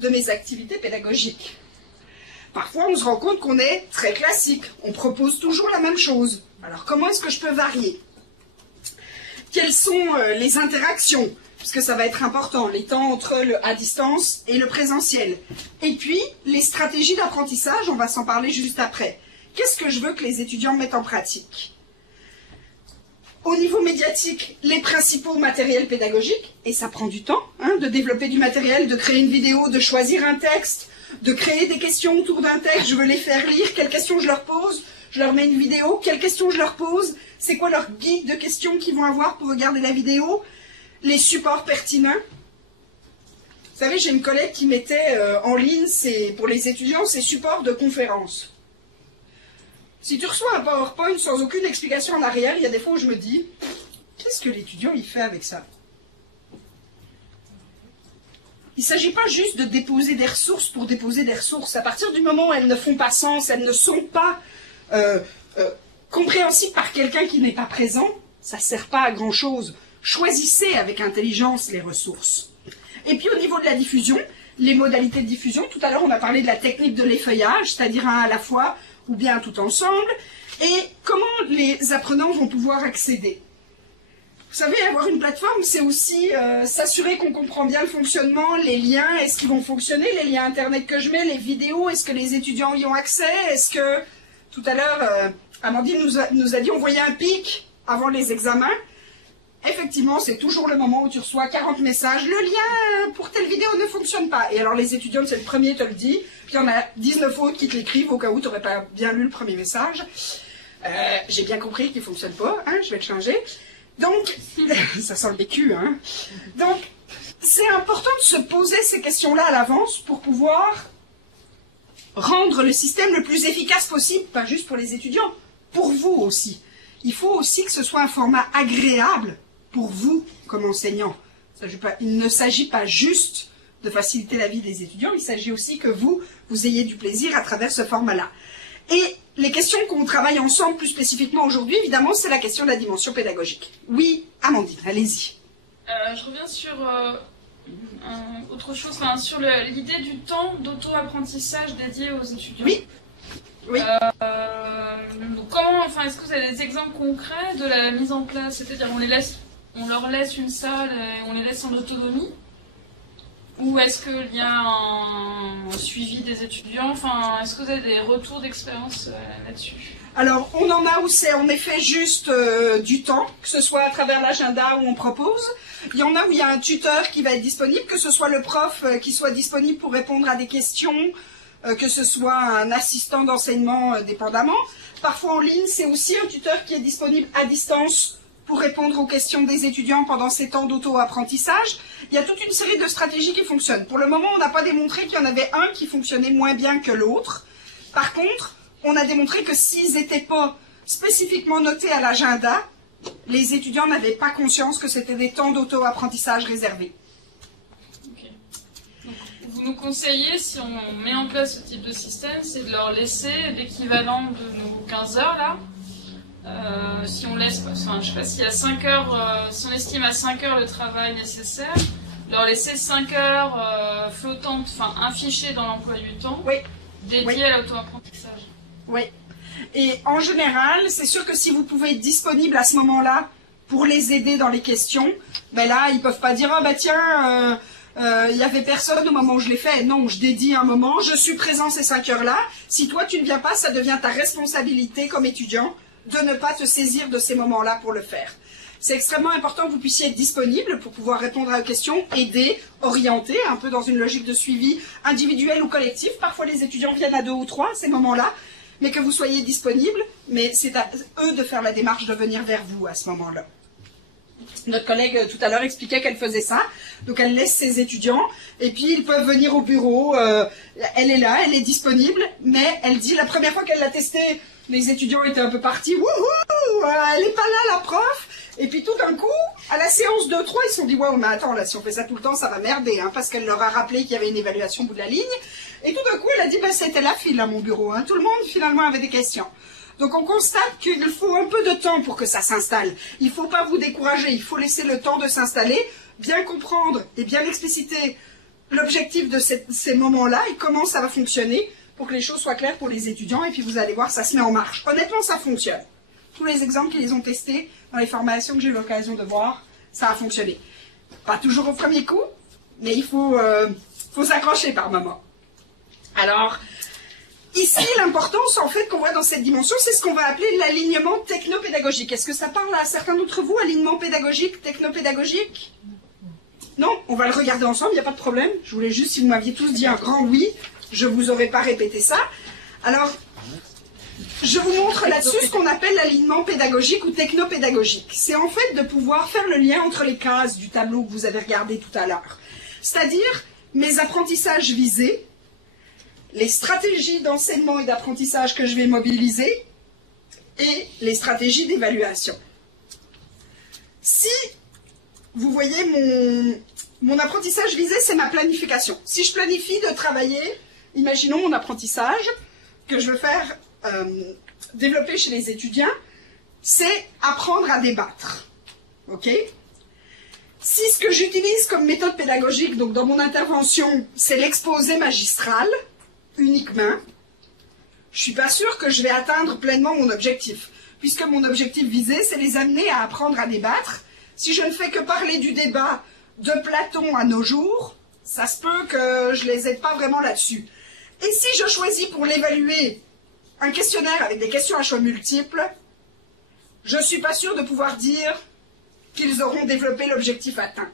de mes activités pédagogiques. Parfois, on se rend compte qu'on est très classique. On propose toujours la même chose. Alors, comment est-ce que je peux varier? Quelles sont les interactions? Puisque ça va être important, les temps entre le à distance et le présentiel. Et puis, les stratégies d'apprentissage, on va s'en parler juste après. Qu'est-ce que je veux que les étudiants mettent en pratique? Au niveau médiatique, les principaux matériels pédagogiques, et ça prend du temps, hein, de développer du matériel, de créer une vidéo, de choisir un texte, de créer des questions autour d'un texte, je veux les faire lire, quelles questions je leur pose, je leur mets une vidéo, quelles questions je leur pose, c'est quoi leur guide de questions qu'ils vont avoir pour regarder la vidéo, les supports pertinents. Vous savez, j'ai une collègue qui mettait en ligne, pour les étudiants, ses supports de conférences. Si tu reçois un PowerPoint sans aucune explication en arrière, il y a des fois où je me dis, qu'est-ce que l'étudiant il fait avec ça? Il ne s'agit pas juste de déposer des ressources pour déposer des ressources. À partir du moment où elles ne font pas sens, elles ne sont pas compréhensibles par quelqu'un qui n'est pas présent, ça ne sert pas à grand-chose. Choisissez avec intelligence les ressources. Et puis au niveau de la diffusion, les modalités de diffusion, tout à l'heure on a parlé de la technique de l'effeuillage, c'est-à-dire un à la fois ou bien tout ensemble, et comment les apprenants vont pouvoir accéder. Vous savez, avoir une plateforme, c'est aussi s'assurer qu'on comprend bien le fonctionnement, les liens, est-ce qu'ils vont fonctionner, les liens internet que je mets, les vidéos, est-ce que les étudiants y ont accès, est-ce que, tout à l'heure, Amandine nous a dit on voyait un pic avant les examens. Effectivement, c'est toujours le moment où tu reçois 40 messages, le lien pour telle vidéo ne fonctionne pas. Et alors les étudiants, c'est le premier te le dit, puis il y en a 19 autres qui te l'écrivent au cas où tu n'aurais pas bien lu le premier message. J'ai bien compris qu'il ne fonctionne pas, hein, je vais le changer. Donc, ça sent le vécu, hein. Donc, c'est important de se poser ces questions-là à l'avance pour pouvoir rendre le système le plus efficace possible, pas juste pour les étudiants, pour vous aussi. Il faut aussi que ce soit un format agréable pour vous comme enseignant. Il ne s'agit pas juste de faciliter la vie des étudiants, il s'agit aussi que vous ayez du plaisir à travers ce format-là. Et les questions qu'on travaille ensemble plus spécifiquement aujourd'hui, évidemment, c'est la question de la dimension pédagogique. Oui, Amandine, allez-y. Je reviens sur autre chose, sur l'idée du temps d'auto-apprentissage dédié aux étudiants. Oui. Oui. Comment, est-ce que vous avez des exemples concrets de la mise en place? C'est-à-dire, on leur laisse une salle et on les laisse en autonomie? Ou est-ce qu'il y a un suivi des étudiants? Est-ce que vous avez des retours d'expérience là-dessus? Alors, on en a où c'est en effet juste du temps, que ce soit à travers l'agenda où on propose. Il y en a où il y a un tuteur qui va être disponible, que ce soit le prof qui soit disponible pour répondre à des questions, que ce soit un assistant d'enseignement dépendamment. Parfois en ligne, c'est aussi un tuteur qui est disponible à distance pour répondre aux questions des étudiants pendant ces temps d'auto-apprentissage. Il y a toute une série de stratégies qui fonctionnent. Pour le moment, on n'a pas démontré qu'il y en avait un qui fonctionnait moins bien que l'autre. Par contre, on a démontré que s'ils n'étaient pas spécifiquement notés à l'agenda, les étudiants n'avaient pas conscience que c'était des temps d'auto-apprentissage réservés. Okay. Donc, vous nous conseillez, si on met en place ce type de système, c'est de leur laisser l'équivalent de nos 15 heures là. Si on laisse, je sais pas, s'il y a 5 heures, si on estime à 5 heures le travail nécessaire, leur laisser 5 heures flottantes, affichées dans l'emploi du temps, oui. dédiées à l'auto-apprentissage. Oui. Et en général, c'est sûr que si vous pouvez être disponible à ce moment-là pour les aider dans les questions, ben là, ils ne peuvent pas dire « Ah ben tiens, il n'y avait personne au moment où je l'ai fait. » Non, je dédie un moment, je suis présent ces 5 heures-là. Si toi, tu ne viens pas, ça devient ta responsabilité comme étudiant de ne pas te saisir de ces moments-là pour le faire. C'est extrêmement important que vous puissiez être disponible pour pouvoir répondre à vos questions, aider, orienter, un peu dans une logique de suivi individuel ou collectif. Parfois, les étudiants viennent à 2 ou 3 à ces moments-là, mais que vous soyez disponible, mais c'est à eux de faire la démarche de venir vers vous à ce moment-là. Notre collègue tout à l'heure expliquait qu'elle faisait ça, donc elle laisse ses étudiants, et puis ils peuvent venir au bureau, elle est là, elle est disponible, mais elle dit la première fois qu'elle l'a testé, les étudiants étaient un peu partis, wouhou, elle n'est pas là la prof, et puis tout d'un coup, à la séance 2-3, ils se sont dit, ouais, mais attends, là, si on fait ça tout le temps, ça va merder, hein, parce qu'elle leur a rappelé qu'il y avait une évaluation au bout de la ligne, et tout d'un coup, elle a dit, bah, c'était la file à mon bureau, hein, tout le monde finalement avait des questions. Donc on constate qu'il faut un peu de temps pour que ça s'installe. Il ne faut pas vous décourager, il faut laisser le temps de s'installer, bien comprendre et bien expliciter l'objectif de ces moments-là et comment ça va fonctionner pour que les choses soient claires pour les étudiants. Et puis vous allez voir, ça se met en marche. Honnêtement, ça fonctionne. Tous les exemples qu'ils ont testés dans les formations que j'ai eu l'occasion de voir, ça a fonctionné. Pas toujours au premier coup, mais il faut s'accrocher par moment. Alors, ici, l'importance, en fait, qu'on voit dans cette dimension, c'est ce qu'on va appeler l'alignement technopédagogique. Est-ce que ça parle à certains d'entre vous, alignement pédagogique, technopédagogique? Non? On va le regarder ensemble, il n'y a pas de problème. Je voulais juste, si vous m'aviez tous dit un grand oui, je ne vous aurais pas répété ça. Alors, je vous montre là-dessus ce qu'on appelle l'alignement pédagogique ou technopédagogique. C'est en fait de pouvoir faire le lien entre les cases du tableau que vous avez regardé tout à l'heure. C'est-à-dire mes apprentissages visés, les stratégies d'enseignement et d'apprentissage que je vais mobiliser et les stratégies d'évaluation. Si vous voyez mon apprentissage visé, c'est ma planification. Si je planifie de travailler, imaginons mon apprentissage que je veux faire développer chez les étudiants, c'est apprendre à débattre. Ok? Si ce que j'utilise comme méthode pédagogique, donc dans mon intervention, c'est l'exposé magistral, uniquement, je ne suis pas sûre que je vais atteindre pleinement mon objectif. Puisque mon objectif visé, c'est les amener à apprendre à débattre. Si je ne fais que parler du débat de Platon à nos jours, ça se peut que je ne les aide pas vraiment là-dessus. Et si je choisis pour l'évaluer un questionnaire avec des questions à choix multiples, je ne suis pas sûre de pouvoir dire qu'ils auront développé l'objectif atteint.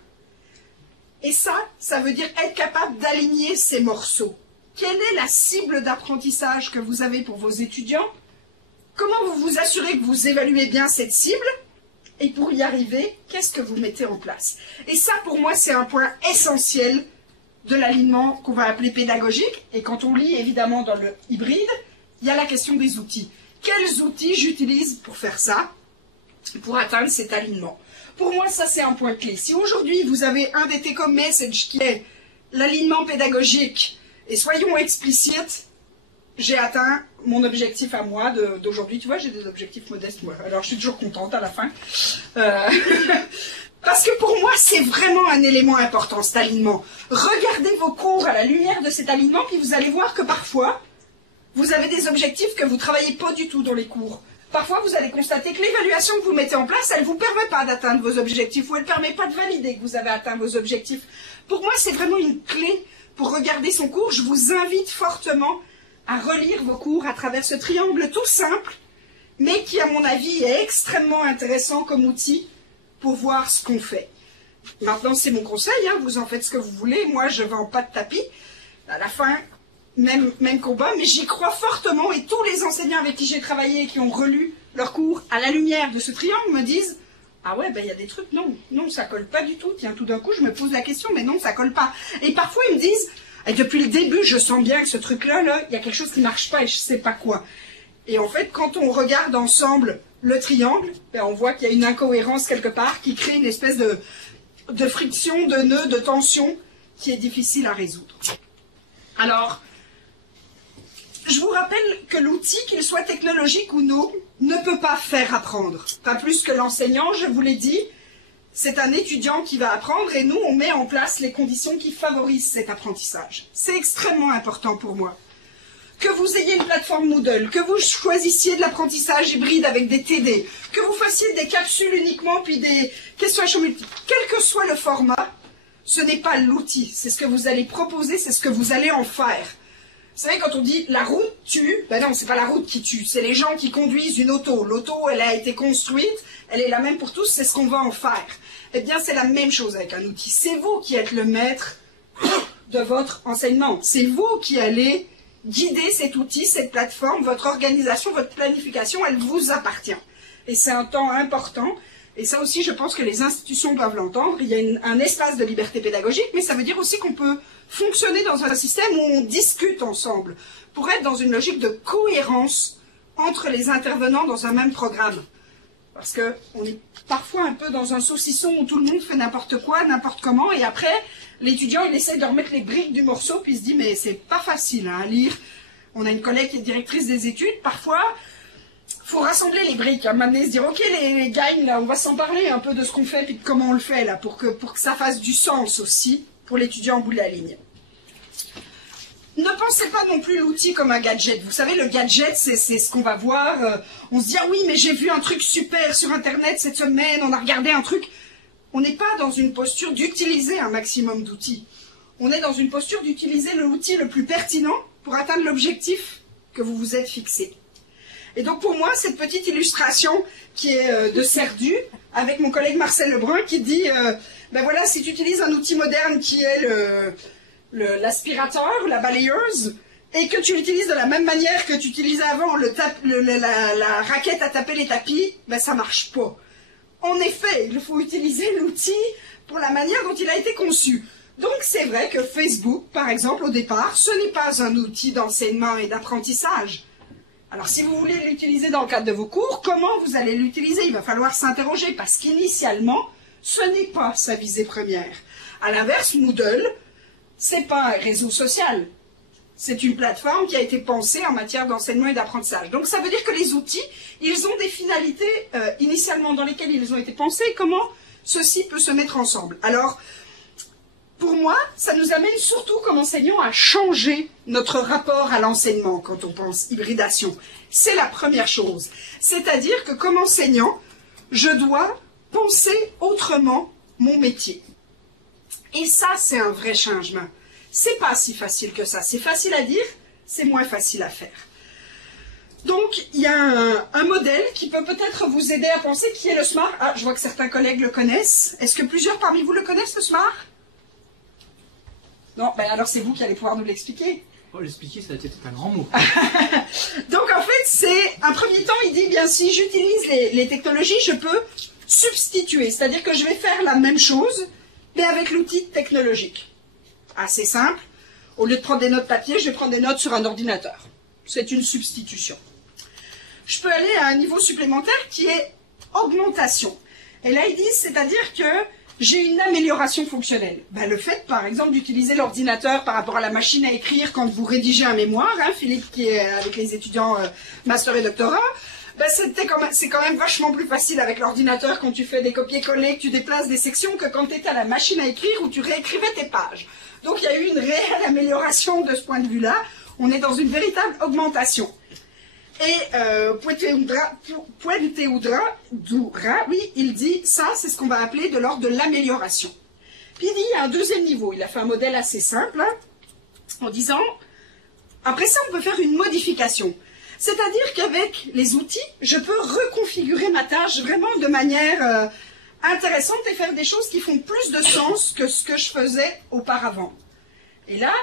Et ça veut dire être capable d'aligner ces morceaux. Quelle est la cible d'apprentissage que vous avez pour vos étudiants? Comment vous vous assurez que vous évaluez bien cette cible? Et pour y arriver, qu'est-ce que vous mettez en place? Et ça, pour moi, c'est un point essentiel de l'alignement qu'on va appeler pédagogique. Et quand on lit, évidemment, dans le hybride, il y a la question des outils. Quels outils j'utilise pour faire ça, pour atteindre cet alignement? Pour moi, ça, c'est un point clé. Si aujourd'hui, vous avez un des take-home messages qui est l'alignement pédagogique, et soyons explicites, j'ai atteint mon objectif à moi d'aujourd'hui. Tu vois, j'ai des objectifs modestes, moi. Alors, je suis toujours contente à la fin. Parce que pour moi, c'est vraiment un élément important, cet alignement. Regardez vos cours à la lumière de cet alignement, puis vous allez voir que parfois, vous avez des objectifs que vous ne travaillez pas du tout dans les cours. Parfois, vous allez constater que l'évaluation que vous mettez en place, elle ne vous permet pas d'atteindre vos objectifs, ou elle ne permet pas de valider que vous avez atteint vos objectifs. Pour moi, c'est vraiment une clé pour regarder son cours. Je vous invite fortement à relire vos cours à travers ce triangle tout simple, mais qui, à mon avis, est extrêmement intéressant comme outil pour voir ce qu'on fait. Maintenant, c'est mon conseil, hein, vous en faites ce que vous voulez. Moi, je ne vends pas de tapis. À la fin, même combat, mais j'y crois fortement, et tous les enseignants avec qui j'ai travaillé et qui ont relu leurs cours à la lumière de ce triangle me disent « Ah ouais, ben il y a des trucs, non, ça colle pas du tout. Tiens, tout d'un coup, je me pose la question, mais non, ça colle pas. » Et parfois, ils me disent « Et depuis le début, je sens bien que ce truc-là, il y a quelque chose qui marche pas et je sais pas quoi. » Et en fait, quand on regarde ensemble le triangle, ben, on voit qu'il y a une incohérence quelque part qui crée une espèce de friction, de nœud, de tension qui est difficile à résoudre. Alors, je vous rappelle que l'outil, qu'il soit technologique ou non, ne peut pas faire apprendre. Pas plus que l'enseignant, je vous l'ai dit, c'est un étudiant qui va apprendre et nous, on met en place les conditions qui favorisent cet apprentissage. C'est extrêmement important pour moi. Que vous ayez une plateforme Moodle, que vous choisissiez de l'apprentissage hybride avec des TD, que vous fassiez des capsules uniquement, puis des questions à choix multiples, quel que soit le format, ce n'est pas l'outil. C'est ce que vous allez proposer, c'est ce que vous allez en faire. Vous savez, quand on dit la route tue, ben non, c'est pas la route qui tue, c'est les gens qui conduisent une auto. L'auto, elle a été construite, elle est la même pour tous, c'est ce qu'on va en faire. Eh bien, c'est la même chose avec un outil. C'est vous qui êtes le maître de votre enseignement. C'est vous qui allez guider cet outil, cette plateforme, votre organisation, votre planification, elle vous appartient. Et c'est un temps important. Et ça aussi, je pense que les institutions doivent l'entendre. Il y a un espace de liberté pédagogique, mais ça veut dire aussi qu'on peut fonctionner dans un système où on discute ensemble, pour être dans une logique de cohérence entre les intervenants dans un même programme. Parce qu'on est parfois un peu dans un saucisson où tout le monde fait n'importe quoi, n'importe comment, et après, l'étudiant, il essaie de remettre les briques du morceau, puis il se dit, mais c'est pas facile hein, à lire. On a une collègue qui est directrice des études, parfois, il faut rassembler les briques, à un moment donné, se dire, ok les gars, là, on va s'en parler un peu de ce qu'on fait, puis de comment on le fait, là, pour que ça fasse du sens aussi, pour l'étudiant au bout de la ligne. Ne pensez pas non plus l'outil comme un gadget. Vous savez, le gadget, c'est ce qu'on va voir. On se dit, ah oui, mais j'ai vu un truc super sur Internet cette semaine, on a regardé un truc. On n'est pas dans une posture d'utiliser un maximum d'outils. On est dans une posture d'utiliser l'outil le plus pertinent pour atteindre l'objectif que vous vous êtes fixé. Et donc pour moi, cette petite illustration qui est de Cerdu, avec mon collègue Marcel Lebrun, qui dit, ben voilà, si tu utilises un outil moderne qui est l'aspirateur, la balayeuse, et que tu l'utilises de la même manière que tu utilisais avant la raquette à taper les tapis, ben ça marche pas. En effet, il faut utiliser l'outil pour la manière dont il a été conçu. Donc c'est vrai que Facebook, par exemple, au départ, ce n'est pas un outil d'enseignement et d'apprentissage. Alors si vous voulez l'utiliser dans le cadre de vos cours, comment vous allez l'utiliser? Il va falloir s'interroger parce qu'initialement, ce n'est pas sa visée première. À l'inverse, Moodle, c'est pas un réseau social. C'est une plateforme qui a été pensée en matière d'enseignement et d'apprentissage. Donc ça veut dire que les outils, ils ont des finalités initialement dans lesquelles ils ont été pensés. Comment ceci peut se mettre ensemble? Alors, pour moi, ça nous amène surtout comme enseignants à changer notre rapport à l'enseignement quand on pense hybridation. C'est la première chose. C'est-à-dire que comme enseignant, je dois penser autrement mon métier. Et ça, c'est un vrai changement. C'est pas si facile que ça. C'est facile à dire, c'est moins facile à faire. Donc, il y a un modèle qui peut peut-être vous aider à penser, qui est le SMART. Ah, je vois que certains collègues le connaissent. Est-ce que plusieurs parmi vous le connaissent, le SMART? Non, ben alors c'est vous qui allez pouvoir nous l'expliquer. Oh, l'expliquer, c'est un grand mot. Donc, en fait, c'est un premier temps, il dit, bien, si j'utilise les technologies, je peux substituer. C'est-à-dire que je vais faire la même chose, mais avec l'outil technologique. Assez simple. Au lieu de prendre des notes papier, je vais prendre des notes sur un ordinateur. C'est une substitution. Je peux aller à un niveau supplémentaire qui est augmentation. Et là, ils disent, c'est-à-dire que j'ai une amélioration fonctionnelle. Ben, le fait, par exemple, d'utiliser l'ordinateur par rapport à la machine à écrire quand vous rédigez un mémoire, hein, Philippe qui est avec les étudiants master et doctorat, ben, c'est quand même vachement plus facile avec l'ordinateur quand tu fais des copier-coller, que tu déplaces des sections, que quand tu étais à la machine à écrire où tu réécrivais tes pages. Donc il y a eu une réelle amélioration de ce point de vue-là. On est dans une véritable augmentation. Et Puente-Udra, oui, il dit, ça c'est ce qu'on va appeler de l'ordre de l'amélioration. Puis il dit, il y a un deuxième niveau. Il a fait un modèle assez simple, hein, en disant, après ça on peut faire une modification. C'est-à-dire qu'avec les outils, je peux reconfigurer ma tâche vraiment de manière intéressante et faire des choses qui font plus de sens que ce que je faisais auparavant. Et là,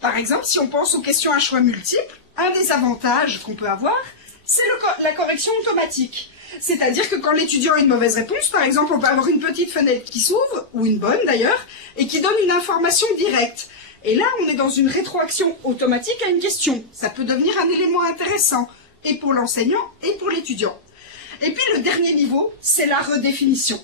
par exemple, si on pense aux questions à choix multiples, un des avantages qu'on peut avoir, c'est la correction automatique. C'est-à-dire que quand l'étudiant a une mauvaise réponse, par exemple, on peut avoir une petite fenêtre qui s'ouvre, ou une bonne d'ailleurs, et qui donne une information directe. Et là, on est dans une rétroaction automatique à une question. Ça peut devenir un élément intéressant, et pour l'enseignant, et pour l'étudiant. Et puis le dernier niveau, c'est la redéfinition.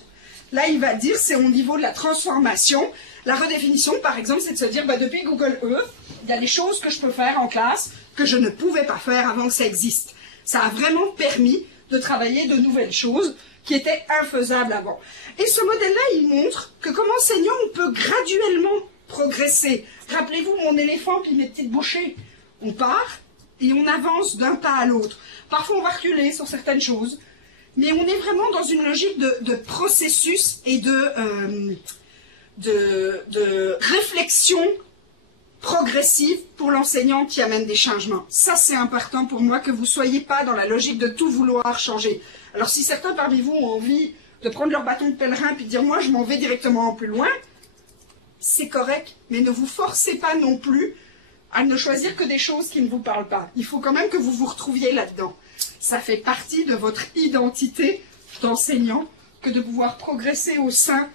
Là, il va dire, c'est au niveau de la transformation. La redéfinition, par exemple, c'est de se dire, bah, depuis Google Earth, il y a des choses que je peux faire en classe que je ne pouvais pas faire avant que ça existe. Ça a vraiment permis de travailler de nouvelles choses qui étaient infaisables avant. Et ce modèle-là, il montre que comme enseignant, on peut graduellement progresser. Rappelez-vous mon éléphant puis mes petites bouchées. On part et on avance d'un pas à l'autre. Parfois, on va reculer sur certaines choses, mais on est vraiment dans une logique de processus et de réflexion progressive pour l'enseignant qui amène des changements. Ça, c'est important pour moi que vous ne soyez pas dans la logique de tout vouloir changer. Alors, si certains parmi vous ont envie de prendre leur bâton de pèlerin puis de dire « moi, je m'en vais directement plus loin », c'est correct, mais ne vous forcez pas non plus à ne choisir que des choses qui ne vous parlent pas. Il faut quand même que vous vous retrouviez là-dedans. Ça fait partie de votre identité d'enseignant que de pouvoir progresser au sein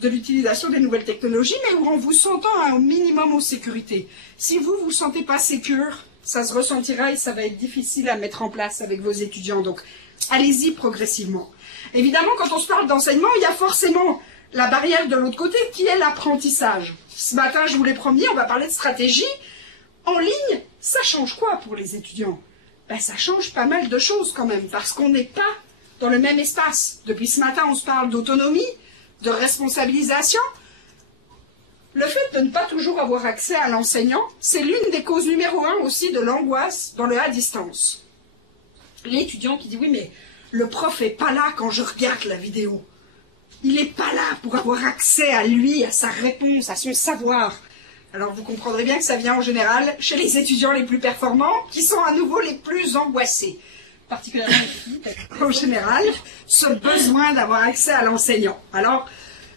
de l'utilisation des nouvelles technologies, mais en vous sentant un minimum en sécurité. Si vous ne vous sentez pas sécure, ça se ressentira et ça va être difficile à mettre en place avec vos étudiants. Donc, allez-y progressivement. Évidemment, quand on se parle d'enseignement, il y a forcément la barrière de l'autre côté qui est l'apprentissage. Ce matin, je vous l'ai promis, on va parler de stratégie. En ligne, ça change quoi pour les étudiants? Ben, ça change pas mal de choses quand même, parce qu'on n'est pas dans le même espace. Depuis ce matin, on se parle d'autonomie, de responsabilisation. Le fait de ne pas toujours avoir accès à l'enseignant, c'est l'une des causes numéro 1 aussi de l'angoisse dans le à distance. L'étudiant qui dit « Oui, mais le prof n'est pas là quand je regarde la vidéo. Il n'est pas là pour avoir accès à lui, à sa réponse, à son savoir. » Alors vous comprendrez bien que ça vient en général chez les étudiants les plus performants, qui sont à nouveau les plus angoissés. Particulièrement les filles, en général, ce besoin d'avoir accès à l'enseignant. Alors,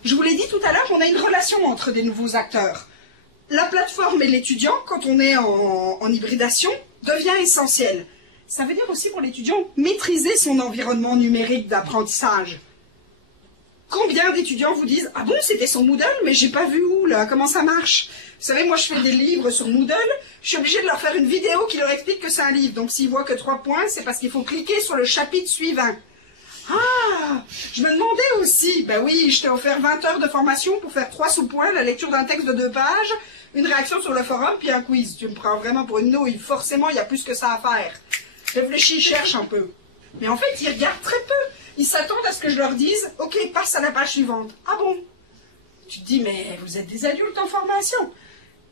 je vous l'ai dit tout à l'heure, on a une relation entre des nouveaux acteurs. La plateforme et l'étudiant, quand on est en hybridation, devient essentielle. Ça veut dire aussi pour l'étudiant maîtriser son environnement numérique d'apprentissage. Combien d'étudiants vous disent « Ah bon, c'était sur Moodle, mais j'ai pas vu où, là, comment ça marche ?» Vous savez, moi je fais des livres sur Moodle, je suis obligée de leur faire une vidéo qui leur explique que c'est un livre. Donc s'ils voient que 3 points, c'est parce qu'il faut cliquer sur le chapitre suivant. Ah, je me demandais aussi, ben oui, je t'ai offert 20 heures de formation pour faire 3 sous-points, la lecture d'un texte de 2 pages, une réaction sur le forum, puis un quiz. Tu me prends vraiment pour une nouille, forcément il y a plus que ça à faire. Réfléchis, cherche un peu. Mais en fait, ils regardent très peu. Ils s'attendent à ce que je leur dise « Ok, passe à la page suivante. » Ah bon? Tu te dis « Mais vous êtes des adultes en formation. »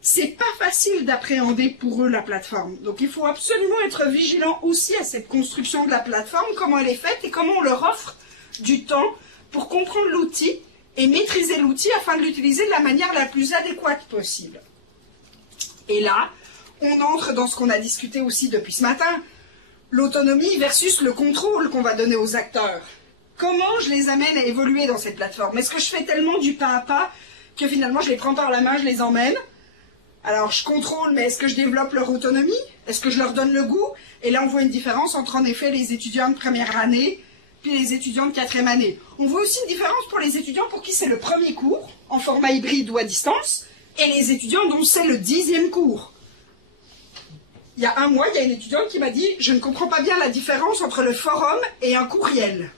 C'est pas facile d'appréhender pour eux la plateforme. Donc il faut absolument être vigilant aussi à cette construction de la plateforme, comment elle est faite et comment on leur offre du temps pour comprendre l'outil et maîtriser l'outil afin de l'utiliser de la manière la plus adéquate possible. Et là, on entre dans ce qu'on a discuté aussi depuis ce matin, l'autonomie versus le contrôle qu'on va donner aux acteurs. Comment je les amène à évoluer dans cette plateforme? Est-ce que je fais tellement du pas à pas que finalement je les prends par la main, je les emmène? Alors je contrôle, mais est-ce que je développe leur autonomie? Est-ce que je leur donne le goût? Et là on voit une différence entre en effet les étudiants de première année puis les étudiants de 4e année. On voit aussi une différence pour les étudiants pour qui c'est le premier cours, en format hybride ou à distance, et les étudiants dont c'est le 10e cours. Il y a un mois, il y a une étudiante qui m'a dit « Je ne comprends pas bien la différence entre le forum et un courriel. »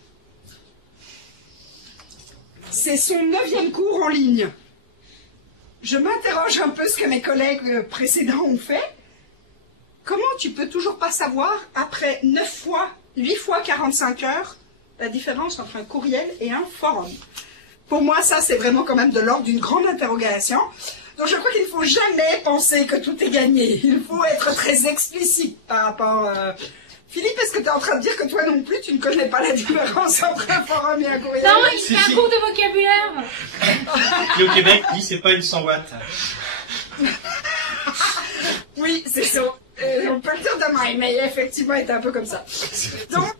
C'est son 9e cours en ligne. Je m'interroge un peu ce que mes collègues précédents ont fait. Comment tu peux toujours pas savoir, après 8 fois 45 heures, la différence entre un courriel et un forum? Pour moi, ça, c'est vraiment quand même de l'ordre d'une grande interrogation. Donc je crois qu'il ne faut jamais penser que tout est gagné. Il faut être très explicite par rapport... Philippe, est-ce que tu es en train de dire que toi non plus, tu ne connais pas la différence entre un forum et un courriel? Non, il fait un cours de vocabulaire. Et au Québec, il dit c'est pas une 100 watts. Oui, c'est ça. On peut le dire demain, mais effectivement, il est un peu comme ça. Donc,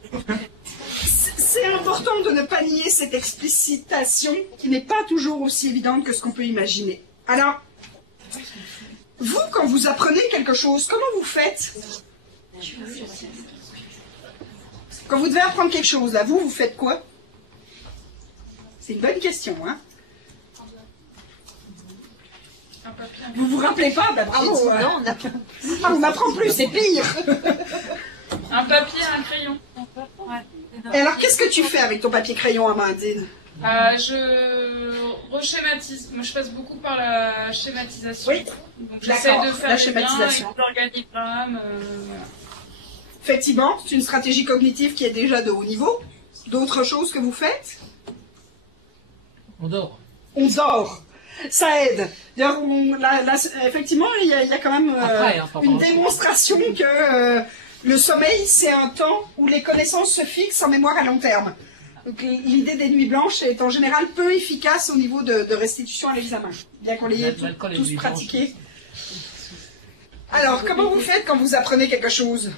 c'est important de ne pas nier cette explicitation qui n'est pas toujours aussi évidente que ce qu'on peut imaginer. Alors, vous, quand vous apprenez quelque chose, comment vous faites? Quand vous devez apprendre quelque chose, là, vous faites quoi? C'est une bonne question, hein? Vous vous rappelez pas? Ben bravo! Non, on n'apprend plus, c'est pire! Un papier, un crayon. Et alors, qu'est-ce que tu fais avec ton papier-crayon, Amandine? Je reschématise. Moi, je passe beaucoup par la schématisation. Oui. Donc, j'essaie de faire la des schématisation. liens avec l'organigramme. Voilà. Effectivement, c'est une stratégie cognitive qui est déjà de haut niveau. D'autres choses que vous faites? On dort. On dort. Ça aide. D'ailleurs, effectivement, il y a quand même une démonstration que le sommeil, c'est un temps où les connaissances se fixent en mémoire à long terme. Donc l'idée des nuits blanches est en général peu efficace au niveau de restitution à l'examen, bien qu'on l'ait tous pratiqué. Alors, comment vous faites quand vous apprenez quelque chose?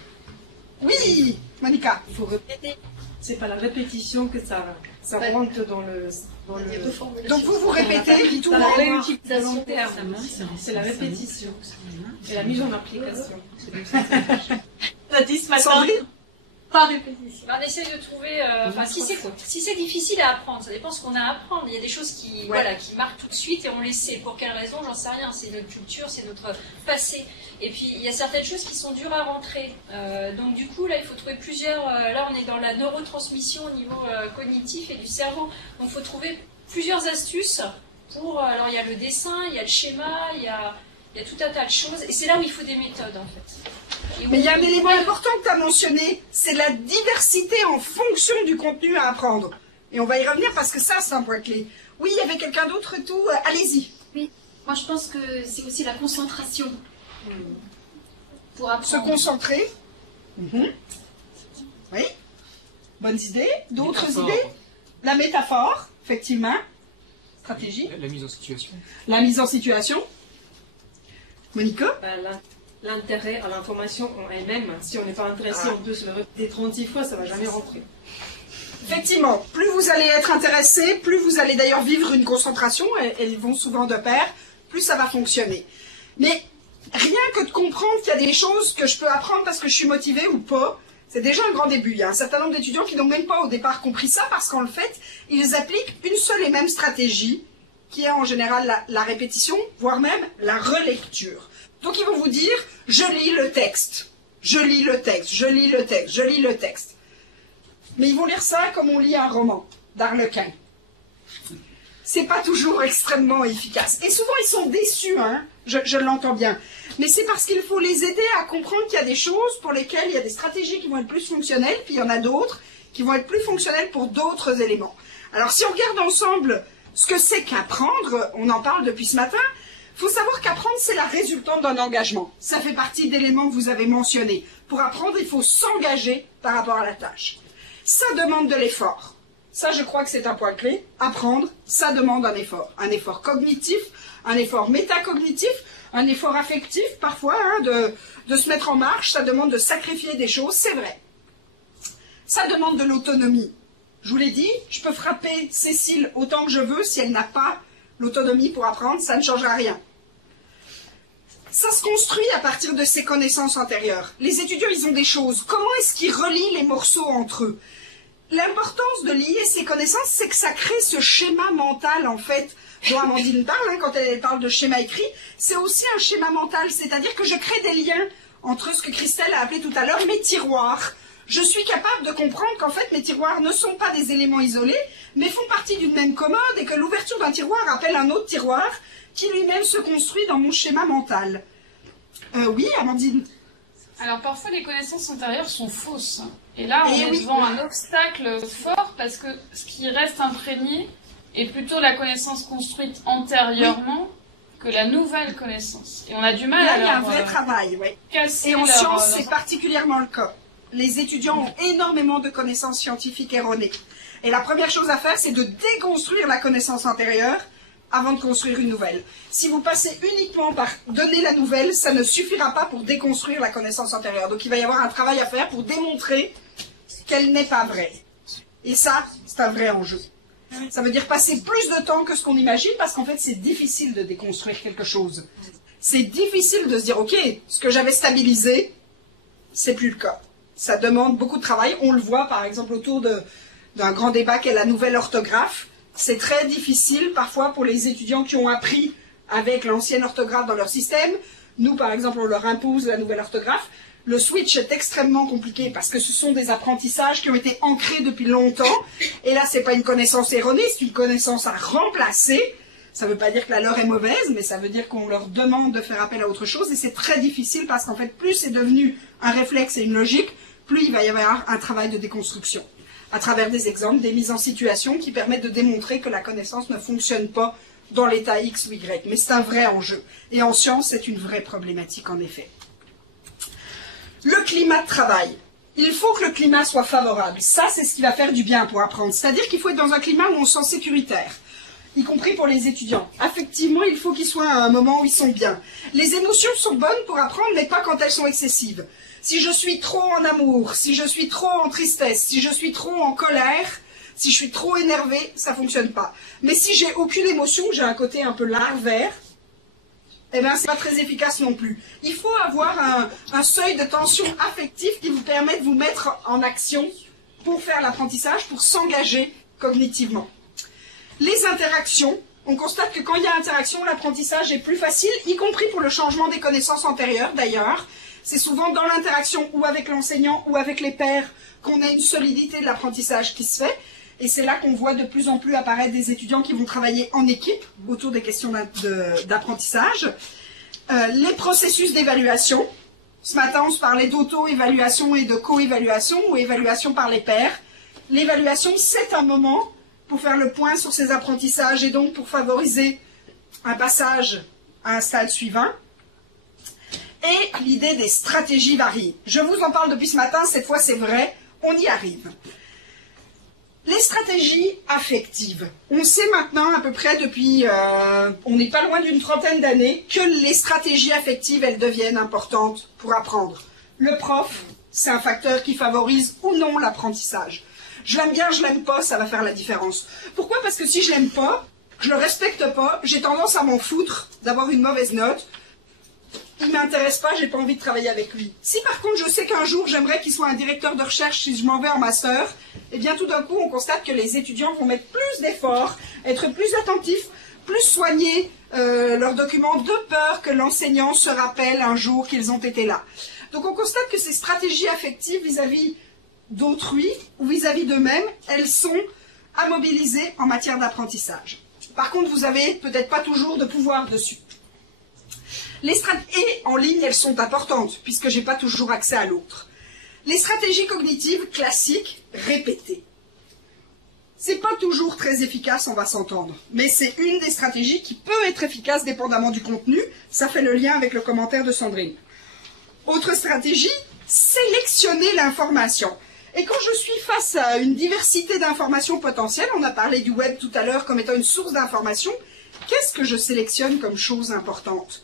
Oui, Monica. Il faut répéter. C'est pas la répétition que ça rentre dans le... Donc vous répétez tout la en réutilisation terme. C'est la répétition. Et la mise en application. On a dit ce matin. Sandrine? Par répétition. On essaie de trouver, si c'est difficile à apprendre, ça dépend ce qu'on a à apprendre. Il y a des choses qui marquent tout de suite et on les sait. Pour quelle raison, j'en sais rien. C'est notre culture, c'est notre passé. Et puis, il y a certaines choses qui sont dures à rentrer. Donc, du coup, là, il faut trouver plusieurs... là, on est dans la neurotransmission au niveau cognitif et du cerveau. Donc, il faut trouver plusieurs astuces pour... alors, il y a le dessin, il y a le schéma, il y a tout un tas de choses. Et c'est là où il faut des méthodes, en fait. Mais il y a un élément important que tu as mentionné, c'est la diversité en fonction du contenu à apprendre. Et on va y revenir parce que ça, c'est un point clé. Oui, il y avait quelqu'un d'autre et tout. Allez-y. Oui. Moi, je pense que c'est aussi la concentration pour apprendre. Se concentrer. Oui. Bonnes idées. D'autres idées? La métaphore, effectivement. Stratégie. La mise en situation. La mise en situation. Monica? L'intérêt à l'information en elle-même. Si on n'est pas intéressé, on peut se le répéter 36 fois, ça ne va jamais rentrer. Effectivement, plus vous allez être intéressé, plus vous allez d'ailleurs vivre une concentration, elles vont souvent de pair, plus ça va fonctionner. Mais rien que de comprendre qu'il y a des choses que je peux apprendre parce que je suis motivée ou pas, c'est déjà un grand début. Il y a un certain nombre d'étudiants qui n'ont même pas au départ compris ça parce qu'en fait, ils appliquent une seule et même stratégie qui est en général la répétition, voire même la relecture. Donc ils vont vous dire, je lis le texte, je lis le texte, je lis le texte, je lis le texte. Mais ils vont lire ça comme on lit un roman d'Arlequin. C'est pas toujours extrêmement efficace. Et souvent ils sont déçus, hein, je l'entends bien. Mais c'est parce qu'il faut les aider à comprendre qu'il y a des choses pour lesquelles il y a des stratégies qui vont être plus fonctionnelles, puis il y en a d'autres qui vont être plus fonctionnelles pour d'autres éléments. Alors si on regarde ensemble ce que c'est qu'apprendre, on en parle depuis ce matin, il faut savoir qu'apprendre, c'est la résultante d'un engagement. Ça fait partie d'éléments que vous avez mentionnés. Pour apprendre, il faut s'engager par rapport à la tâche. Ça demande de l'effort. Ça, je crois que c'est un point clé. Apprendre, ça demande un effort. Un effort cognitif, un effort métacognitif, un effort affectif, parfois, hein, de se mettre en marche. Ça demande de sacrifier des choses, c'est vrai. Ça demande de l'autonomie. Je vous l'ai dit, je peux frapper Cécile autant que je veux. Si elle n'a pas l'autonomie pour apprendre, ça ne changera rien. Ça se construit à partir de ses connaissances antérieures. Les étudiants, ils ont des choses. Comment est-ce qu'ils relient les morceaux entre eux? L'importance de lier ces connaissances, c'est que ça crée ce schéma mental, en fait, dont Amandine parle, hein, quand elle parle de schéma écrit. C'est aussi un schéma mental, c'est-à-dire que je crée des liens entre ce que Christelle a appelé tout à l'heure mes tiroirs. Je suis capable de comprendre qu'en fait, mes tiroirs ne sont pas des éléments isolés, mais font partie d'une même commode et que l'ouverture d'un tiroir appelle un autre tiroir qui lui-même se construit dans mon schéma mental. Oui, Amandine? Alors parfois les connaissances antérieures sont fausses. Et là on est devant un obstacle fort parce que ce qui reste imprégné est plutôt la connaissance construite antérieurement que la nouvelle connaissance. Et on a du mal là, à il y a un vrai travail, oui. Et en sciences, c'est particulièrement le cas. Les étudiants ont énormément de connaissances scientifiques erronées. Et la première chose à faire, c'est de déconstruire la connaissance antérieure avant de construire une nouvelle. Si vous passez uniquement par donner la nouvelle, ça ne suffira pas pour déconstruire la connaissance antérieure. Donc il va y avoir un travail à faire pour démontrer qu'elle n'est pas vraie. Et ça, c'est un vrai enjeu. Ça veut dire passer plus de temps que ce qu'on imagine, parce qu'en fait, c'est difficile de déconstruire quelque chose. C'est difficile de se dire, ok, ce que j'avais stabilisé, c'est plus le cas. Ça demande beaucoup de travail. On le voit, par exemple, autour d'un grand débat qu'est la nouvelle orthographe. C'est très difficile, parfois, pour les étudiants qui ont appris avec l'ancienne orthographe dans leur système. Nous, par exemple, on leur impose la nouvelle orthographe. Le switch est extrêmement compliqué parce que ce sont des apprentissages qui ont été ancrés depuis longtemps. Et là, c'est pas une connaissance erronée, c'est une connaissance à remplacer. Ça ne veut pas dire que la leur est mauvaise, mais ça veut dire qu'on leur demande de faire appel à autre chose. Et c'est très difficile parce qu'en fait, plus c'est devenu un réflexe et une logique, plus il va y avoir un travail de déconstruction. À travers des exemples, des mises en situation qui permettent de démontrer que la connaissance ne fonctionne pas dans l'état X ou Y. Mais c'est un vrai enjeu. Et en sciences, c'est une vraie problématique, en effet. Le climat de travail. Il faut que le climat soit favorable. Ça, c'est ce qui va faire du bien pour apprendre. C'est-à-dire qu'il faut être dans un climat où on se sent sécuritaire, y compris pour les étudiants. Affectivement, il faut qu'ils soient à un moment où ils sont bien. Les émotions sont bonnes pour apprendre, mais pas quand elles sont excessives. Si je suis trop en amour, si je suis trop en tristesse, si je suis trop en colère, si je suis trop énervé, ça ne fonctionne pas. Mais si j'ai aucune émotion, j'ai un côté un peu larvaire, eh bien, c'est pas très efficace non plus. Il faut avoir un seuil de tension affective qui vous permet de vous mettre en action pour faire l'apprentissage, pour s'engager cognitivement. Les interactions, on constate que quand il y a interaction, l'apprentissage est plus facile, y compris pour le changement des connaissances antérieures d'ailleurs. C'est souvent dans l'interaction ou avec l'enseignant ou avec les pairs qu'on a une solidité de l'apprentissage qui se fait. Et c'est là qu'on voit de plus en plus apparaître des étudiants qui vont travailler en équipe autour des questions d'apprentissage. Les processus d'évaluation. Ce matin, on se parlait d'auto-évaluation et de co-évaluation ou évaluation par les pairs. L'évaluation, c'est un moment pour faire le point sur ces apprentissages et donc pour favoriser un passage à un stade suivant. Et l'idée des stratégies varie. Je vous en parle depuis ce matin, cette fois c'est vrai, on y arrive. Les stratégies affectives. On sait maintenant à peu près depuis, on n'est pas loin d'une trentaine d'années, que les stratégies affectives, elles deviennent importantes pour apprendre. Le prof, c'est un facteur qui favorise ou non l'apprentissage. Je l'aime bien, je l'aime pas, ça va faire la différence. Pourquoi? Parce que si je l'aime pas, je le respecte pas, j'ai tendance à m'en foutre d'avoir une mauvaise note. Il m'intéresse pas, j'ai pas envie de travailler avec lui. Si par contre je sais qu'un jour j'aimerais qu'il soit un directeur de recherche si je m'en vais en master, eh bien tout d'un coup on constate que les étudiants vont mettre plus d'efforts, être plus attentifs, plus soigner leurs documents de peur que l'enseignant se rappelle un jour qu'ils ont été là. Donc on constate que ces stratégies affectives vis-à-vis d'autrui ou vis-à-vis d'eux-mêmes, elles sont à mobiliser en matière d'apprentissage. Par contre vous avez peut-être pas toujours de pouvoir dessus. Et en ligne, elles sont importantes, puisque je n'ai pas toujours accès à l'autre. Les stratégies cognitives classiques, répétées. C'est pas toujours très efficace, on va s'entendre. Mais c'est une des stratégies qui peut être efficace dépendamment du contenu. Ça fait le lien avec le commentaire de Sandrine. Autre stratégie, sélectionner l'information. Et quand je suis face à une diversité d'informations potentielles, on a parlé du web tout à l'heure comme étant une source d'information, qu'est-ce que je sélectionne comme chose importante ?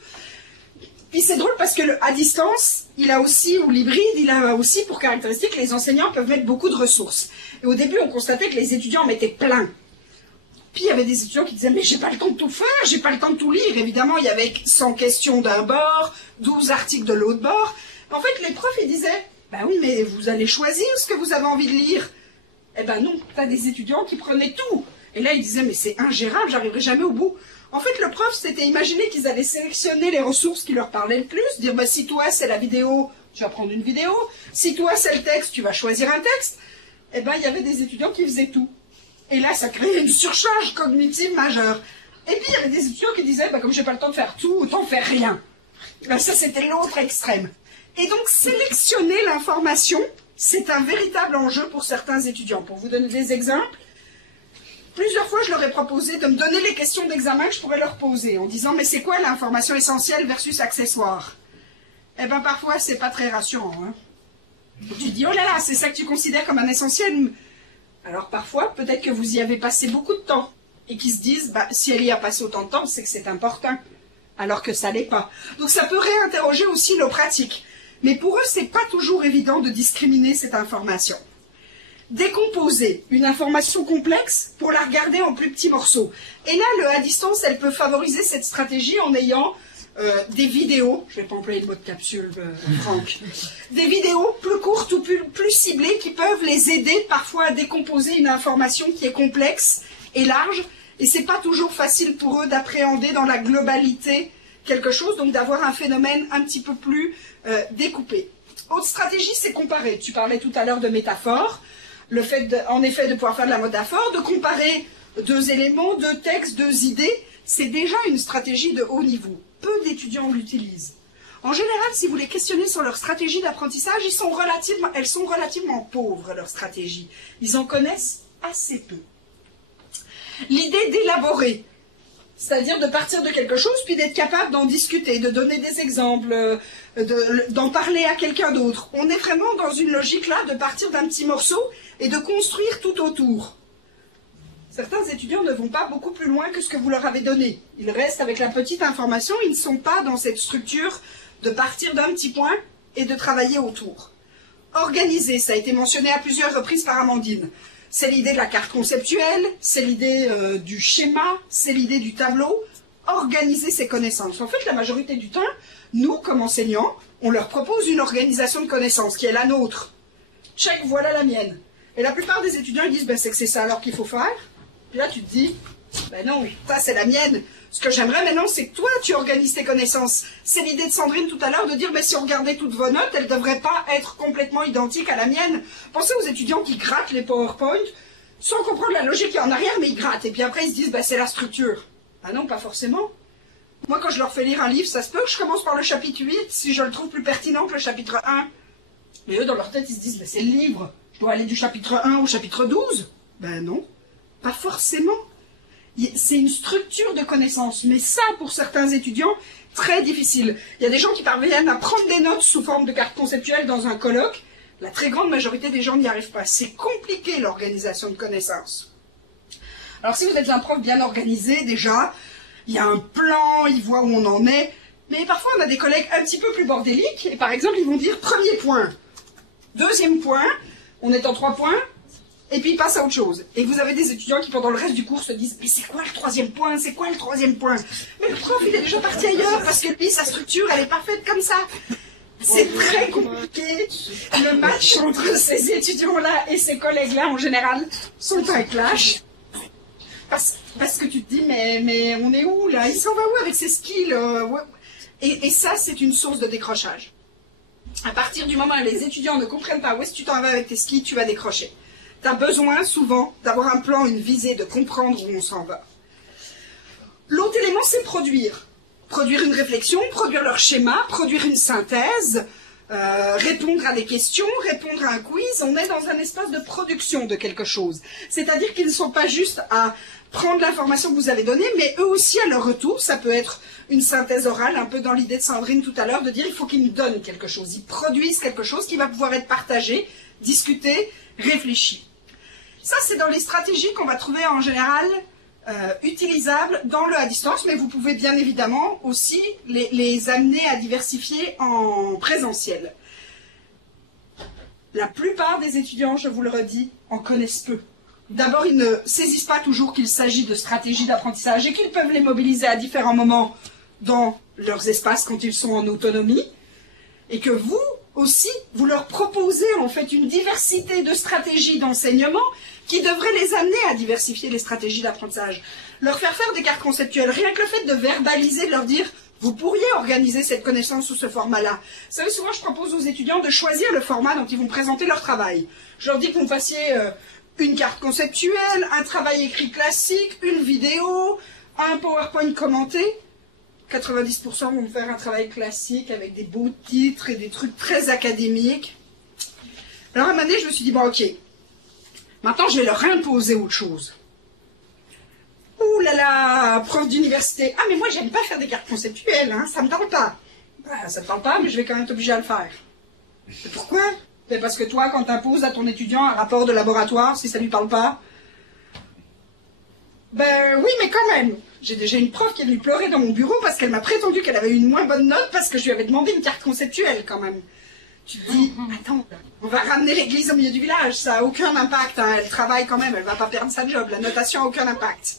Puis c'est drôle parce que à distance, il a aussi, ou l'hybride, il a aussi pour caractéristique que les enseignants peuvent mettre beaucoup de ressources. Et au début, on constatait que les étudiants mettaient plein. Puis il y avait des étudiants qui disaient « mais j'ai pas le temps de tout faire, j'ai pas le temps de tout lire ». Évidemment, il y avait 100 questions d'un bord, 12 articles de l'autre bord. En fait, les profs, ils disaient « ben oui, mais vous allez choisir ce que vous avez envie de lire ». Eh ben non, t'as des étudiants qui prenaient tout. Et là, ils disaient « mais c'est ingérable, j'arriverai jamais au bout ». En fait, le prof s'était imaginé qu'ils allaient sélectionner les ressources qui leur parlaient le plus, dire bah, si toi c'est la vidéo, tu vas prendre une vidéo, si toi c'est le texte, tu vas choisir un texte. Eh bien, il y avait des étudiants qui faisaient tout. Et là, ça créait une surcharge cognitive majeure. Et puis, il y avait des étudiants qui disaient bah, comme j'ai pas le temps de faire tout, autant faire rien. Ben, ça, c'était l'autre extrême. Et donc, sélectionner l'information, c'est un véritable enjeu pour certains étudiants. Pour vous donner des exemples, plusieurs fois, je leur ai proposé de me donner les questions d'examen que je pourrais leur poser, en disant, mais c'est quoi l'information essentielle versus accessoire? Eh bien, parfois, c'est pas très rassurant. Hein. Tu te dis, oh là là, c'est ça que tu considères comme un essentiel. Alors, parfois, peut-être que vous y avez passé beaucoup de temps, et qu'ils se disent, bah, si elle y a passé autant de temps, c'est que c'est important, alors que ça l'est pas. Donc, ça peut réinterroger aussi nos pratiques. Mais pour eux, c'est pas toujours évident de discriminer cette information. Décomposer une information complexe pour la regarder en plus petits morceaux. Et là, le à distance, elle peut favoriser cette stratégie en ayant des vidéos, je ne vais pas employer le mot de capsule, Franck, des vidéos plus courtes ou plus ciblées qui peuvent les aider parfois à décomposer une information qui est complexe et large. Et ce n'est pas toujours facile pour eux d'appréhender dans la globalité quelque chose, donc d'avoir un phénomène un petit peu plus découpé. Autre stratégie, c'est comparer. Tu parlais tout à l'heure de métaphores. Le fait, en effet, de pouvoir faire de la métaphore, de comparer deux éléments, deux textes, deux idées, c'est déjà une stratégie de haut niveau. Peu d'étudiants l'utilisent. En général, si vous les questionnez sur leur stratégie d'apprentissage, elles sont relativement pauvres, leurs stratégies. Ils en connaissent assez peu. L'idée d'élaborer, c'est-à-dire de partir de quelque chose, puis d'être capable d'en discuter, de donner des exemples, d'en parler à quelqu'un d'autre. On est vraiment dans une logique là de partir d'un petit morceau et de construire tout autour. Certains étudiants ne vont pas beaucoup plus loin que ce que vous leur avez donné. Ils restent avec la petite information, ils ne sont pas dans cette structure de partir d'un petit point et de travailler autour. Organiser, ça a été mentionné à plusieurs reprises par Amandine. C'est l'idée de la carte conceptuelle, c'est l'idée du schéma, c'est l'idée du tableau. Organiser ses connaissances. En fait, la majorité du temps, nous, comme enseignants, on leur propose une organisation de connaissances qui est la nôtre. Check, voilà la mienne. Et la plupart des étudiants ils disent ben, c'est que c'est ça alors qu'il faut faire. Puis là, tu te dis ben non, ça c'est la mienne. Ce que j'aimerais maintenant, c'est que toi, tu organises tes connaissances. C'est l'idée de Sandrine tout à l'heure de dire ben, si on regardait toutes vos notes, elles ne devraient pas être complètement identiques à la mienne. Pensez aux étudiants qui grattent les PowerPoint sans comprendre la logique qui est en arrière, mais ils grattent. Et puis après, ils se disent ben, c'est la structure. Ah non, pas forcément. Moi, quand je leur fais lire un livre, ça se peut que je commence par le chapitre 8 si je le trouve plus pertinent que le chapitre 1. Mais eux, dans leur tête, ils se disent ben, c'est le livre. Je dois aller du chapitre 1 au chapitre 12. Ben non, pas forcément. C'est une structure de connaissances. Mais ça, pour certains étudiants, très difficile. Il y a des gens qui parviennent à prendre des notes sous forme de cartes conceptuelles dans un colloque. La très grande majorité des gens n'y arrivent pas. C'est compliqué, l'organisation de connaissances. Alors si vous êtes un prof bien organisé, déjà, il y a un plan, il voit où on en est. Mais parfois, on a des collègues un petit peu plus bordéliques. Et par exemple, ils vont dire premier point, deuxième point, on est en 3 points, et puis ils passent à autre chose. Et vous avez des étudiants qui, pendant le reste du cours, se disent « Mais c'est quoi le 3e point? C'est quoi le 3e point ?» Mais le prof, il est déjà parti ailleurs, parce que lui, sa structure, elle est parfaite comme ça. C'est très compliqué. Le match entre ces étudiants-là et ces collègues-là, en général, sont un clash. Parce que tu te dis, mais on est où là? Il s'en va où avec ses skills? Et ça, c'est une source de décrochage. À partir du moment où les étudiants ne comprennent pas où est-ce que tu t'en vas avec tes skis, tu vas décrocher. Tu as besoin souvent d'avoir un plan, une visée, de comprendre où on s'en va. L'autre élément, c'est produire. Produire une réflexion, produire leur schéma, produire une synthèse, répondre à des questions, répondre à un quiz. On est dans un espace de production de quelque chose. C'est-à-dire qu'ils ne sont pas juste à prendre l'information que vous avez donnée, mais eux aussi à leur retour, ça peut être une synthèse orale, un peu dans l'idée de Sandrine tout à l'heure, de dire il faut qu'ils nous donnent quelque chose, ils produisent quelque chose qui va pouvoir être partagé, discuté, réfléchi. Ça, c'est dans les stratégies qu'on va trouver en général utilisables dans le à distance, mais vous pouvez bien évidemment aussi les amener à diversifier en présentiel. La plupart des étudiants, je vous le redis, en connaissent peu. D'abord, ils ne saisissent pas toujours qu'il s'agit de stratégies d'apprentissage et qu'ils peuvent les mobiliser à différents moments dans leurs espaces quand ils sont en autonomie. Et que vous aussi, vous leur proposez en fait une diversité de stratégies d'enseignement qui devrait les amener à diversifier les stratégies d'apprentissage. Leur faire des cartes conceptuelles, rien que le fait de verbaliser, de leur dire « vous pourriez organiser cette connaissance sous ce format-là ». Vous savez, souvent je propose aux étudiants de choisir le format dont ils vont présenter leur travail. Je leur dis que vous fassiez une carte conceptuelle, un travail écrit classique, une vidéo, un PowerPoint commenté. 90% vont me faire un travail classique avec des beaux titres et des trucs très académiques. Alors à un moment donné, je me suis dit, bon ok, maintenant je vais leur imposer autre chose. Ouh là là, prof d'université, ah mais moi j'aime pas faire des cartes conceptuelles, hein, ça me tente pas. Ah, ça me tente pas, mais je vais quand même t'obliger à le faire. Et pourquoi? C'est parce que toi, quand tu imposes à ton étudiant un rapport de laboratoire, si ça lui parle pas, ben oui, mais quand même. J'ai déjà une prof qui est venue pleurer dans mon bureau parce qu'elle m'a prétendu qu'elle avait eu une moins bonne note parce que je lui avais demandé une carte conceptuelle quand même. Tu te dis, attends, on va ramener l'église au milieu du village, ça n'a aucun impact, hein. Elle travaille quand même, elle va pas perdre sa job, la notation n'a aucun impact.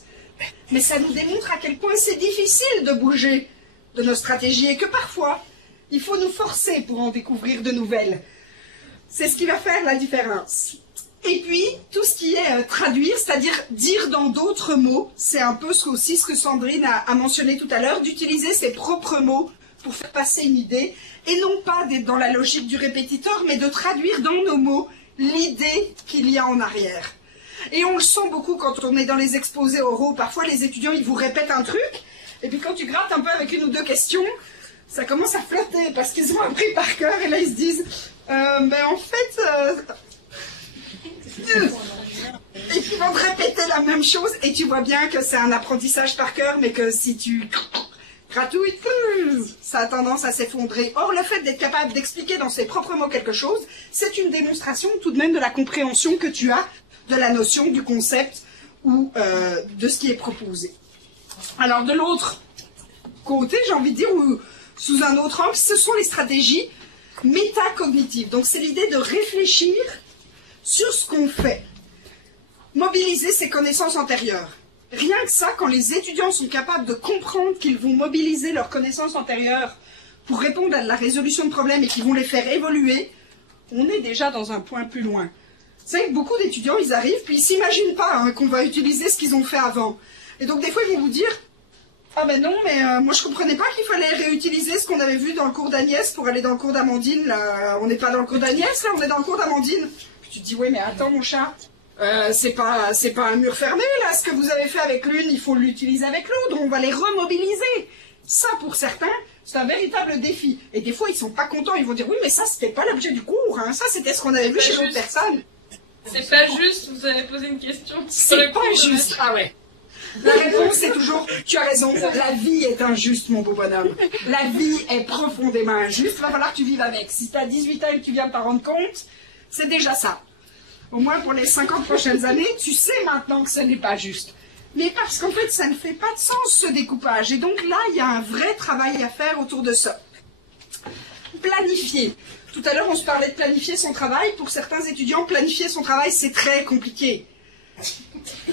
Mais ça nous démontre à quel point c'est difficile de bouger de nos stratégies et que parfois, il faut nous forcer pour en découvrir de nouvelles. C'est ce qui va faire la différence. Et puis, tout ce qui est traduire, c'est-à-dire dire dans d'autres mots, c'est un peu aussi ce que Sandrine a mentionné tout à l'heure, d'utiliser ses propres mots pour faire passer une idée, et non pas d'être dans la logique du répétiteur, mais de traduire dans nos mots l'idée qu'il y a en arrière. Et on le sent beaucoup quand on est dans les exposés oraux. Parfois, les étudiants, ils vous répètent un truc, et puis quand tu grattes un peu avec une ou deux questions, ça commence à flotter, parce qu'ils ont appris par cœur, et là, ils se disent, ben en fait... Et puis ils vont te répéter la même chose, et tu vois bien que c'est un apprentissage par cœur, mais que si tu gratouilles, ça a tendance à s'effondrer. Or, le fait d'être capable d'expliquer dans ses propres mots quelque chose, c'est une démonstration tout de même de la compréhension que tu as de la notion, du concept ou de ce qui est proposé. Alors, de l'autre côté, j'ai envie de dire, ou sous un autre angle, ce sont les stratégies métacognitives. Donc, c'est l'idée de réfléchir sur ce qu'on fait. Mobiliser ses connaissances antérieures. Rien que ça, quand les étudiants sont capables de comprendre qu'ils vont mobiliser leurs connaissances antérieures pour répondre à la résolution de problèmes et qu'ils vont les faire évoluer, on est déjà dans un point plus loin. Vous savez que beaucoup d'étudiants, ils arrivent, puis ils ne s'imaginent pas qu'on va utiliser ce qu'ils ont fait avant. Et donc des fois, ils vont vous dire « Ah ben non, mais moi je ne comprenais pas qu'il fallait réutiliser ce qu'on avait vu dans le cours d'Agnès pour aller dans le cours d'Amandine. Là, on n'est pas dans le cours d'Agnès, là, on est dans le cours d'Amandine. » Tu te dis, oui, mais attends, mon chat, c'est pas un mur fermé, là. Ce que vous avez fait avec l'une, il faut l'utiliser avec l'autre. On va les remobiliser. Ça, pour certains, c'est un véritable défi. Et des fois, ils sont pas contents. Ils vont dire, oui, mais ça, c'était pas l'objet du cours. Hein. Ça, c'était ce qu'on avait vu chez l'autre personne. C'est pas juste, vous avez posé une question. C'est pas juste. Ah ouais. La réponse est toujours, tu as raison, la vie est injuste, mon beau bonhomme. La vie est profondément injuste, il va falloir que tu vives avec. Si tu as 18 ans et que tu viens de t'en rendre compte, c'est déjà ça. Au moins pour les 50 prochaines années, tu sais maintenant que ce n'est pas juste. Mais parce qu'en fait, ça ne fait pas de sens, ce découpage. Et donc là, il y a un vrai travail à faire autour de ça. Planifier. Tout à l'heure, on se parlait de planifier son travail. Pour certains étudiants, planifier son travail, c'est très compliqué.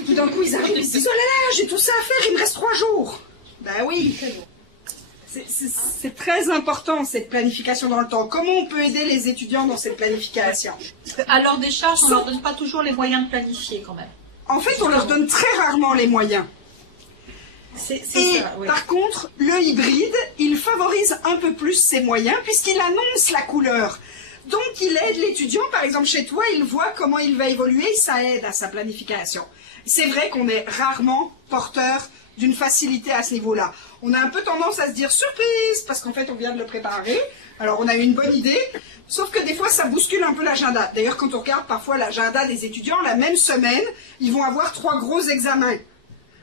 Tout d'un coup, ils arrivent et ils se disent « Oh là là, j'ai tout ça à faire, il me reste 3 jours. » Ben oui, c'est très important, cette planification dans le temps. Comment on peut aider les étudiants dans cette planification? À leur décharge, on ne leur donne pas toujours les moyens de planifier quand même. En fait, on leur donne très rarement les moyens. Ça, oui. Par contre, le hybride, il favorise un peu plus ses moyens puisqu'il annonce la couleur. Donc, il aide l'étudiant, par exemple chez toi, il voit comment il va évoluer, ça aide à sa planification. C'est vrai qu'on est rarement porteur d'une facilité à ce niveau-là. On a un peu tendance à se dire surprise, parce qu'en fait, on vient de le préparer. Alors, on a eu une bonne idée, sauf que des fois, ça bouscule un peu l'agenda. D'ailleurs, quand on regarde parfois l'agenda des étudiants, la même semaine, ils vont avoir 3 gros examens.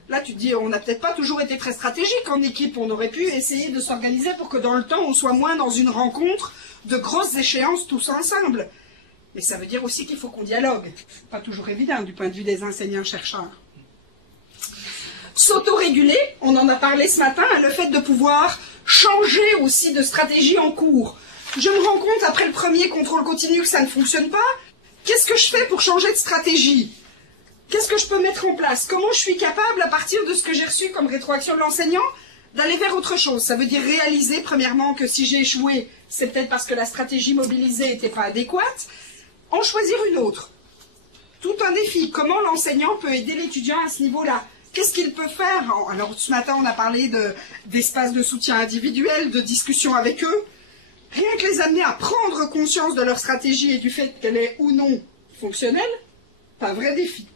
Là, tu te dis, on n'a peut-être pas toujours été très stratégique en équipe. On aurait pu essayer de s'organiser pour que dans le temps, on soit moins dans une rencontre de grosses échéances tous ensemble. Mais ça veut dire aussi qu'il faut qu'on dialogue. Pas toujours évident du point de vue des enseignants-chercheurs. S'autoréguler, on en a parlé ce matin, le fait de pouvoir changer aussi de stratégie en cours. Je me rends compte après le premier contrôle continu que ça ne fonctionne pas. Qu'est-ce que je fais pour changer de stratégie? Qu'est-ce que je peux mettre en place? Comment je suis capable, à partir de ce que j'ai reçu comme rétroaction de l'enseignant, d'aller vers autre chose? Ça veut dire réaliser, premièrement, que si j'ai échoué, c'est peut-être parce que la stratégie mobilisée n'était pas adéquate. En choisir une autre. Tout un défi. Comment l'enseignant peut aider l'étudiant à ce niveau-là? Qu'est-ce qu'il peut faire? Alors, ce matin, on a parlé d'espace de soutien individuel, de discussion avec eux. Rien que les amener à prendre conscience de leur stratégie et du fait qu'elle est ou non fonctionnelle, c'est un vrai défi.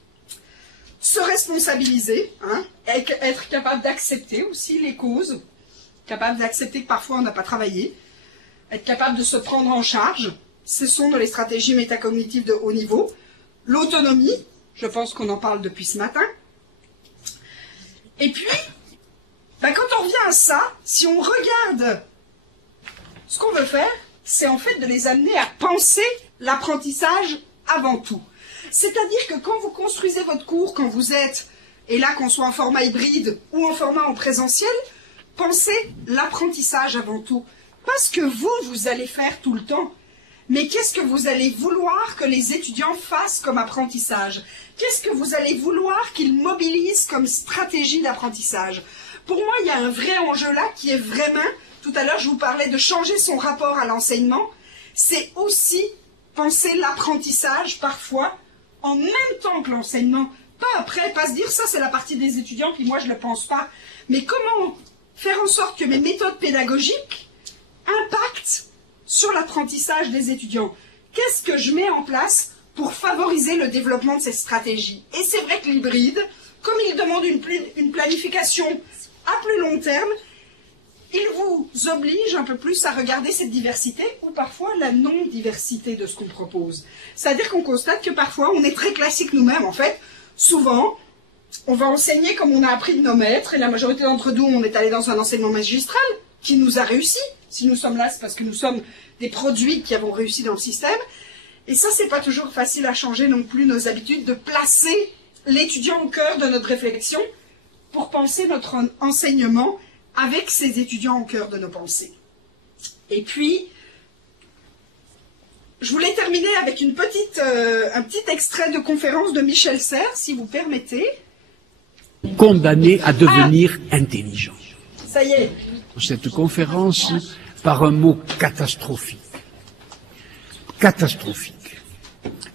Se responsabiliser, hein, être capable d'accepter aussi les causes, capable d'accepter que parfois on n'a pas travaillé, être capable de se prendre en charge, ce sont les stratégies métacognitives de haut niveau. L'autonomie, je pense qu'on en parle depuis ce matin. Et puis, quand on revient à ça, si on regarde ce qu'on veut faire, c'est en fait de les amener à penser l'apprentissage avant tout. C'est-à-dire que quand vous construisez votre cours, quand vous êtes, et là qu'on soit en format hybride ou en format en présentiel, pensez l'apprentissage avant tout. Pas ce que vous allez faire tout le temps, mais qu'est-ce que vous allez vouloir que les étudiants fassent comme apprentissage? Qu'est-ce que vous allez vouloir qu'ils mobilisent comme stratégie d'apprentissage? Pour moi, il y a un vrai enjeu là qui est vraiment, tout à l'heure je vous parlais de changer son rapport à l'enseignement, c'est aussi penser l'apprentissage parfois en même temps que l'enseignement. Pas après, pas se dire ça c'est la partie des étudiants puis moi je ne le pense pas. Mais comment faire en sorte que mes méthodes pédagogiques impactent sur l'apprentissage des étudiants? Qu'est-ce que je mets en place pour favoriser le développement de ces stratégies? Et c'est vrai que l'hybride, comme il demande une planification à plus long terme, il vous oblige un peu plus à regarder cette diversité ou parfois la non-diversité de ce qu'on propose. C'est-à-dire qu'on constate que parfois on est très classique nous-mêmes. En fait, souvent, on va enseigner comme on a appris de nos maîtres et la majorité d'entre nous, on est allé dans un enseignement magistral qui nous a réussi. Si nous sommes là, c'est parce que nous sommes des produits qui avons réussi dans le système. Et ça, c'est pas toujours facile à changer non plus nos habitudes de placer l'étudiant au cœur de notre réflexion pour penser notre enseignement avec ces étudiants au cœur de nos pensées. Et puis, je voulais terminer avec un petit extrait de conférence de Michel Serres, si vous permettez. Condamné à devenir intelligent. Ça y est. Cette conférence par un mot catastrophique. Catastrophique.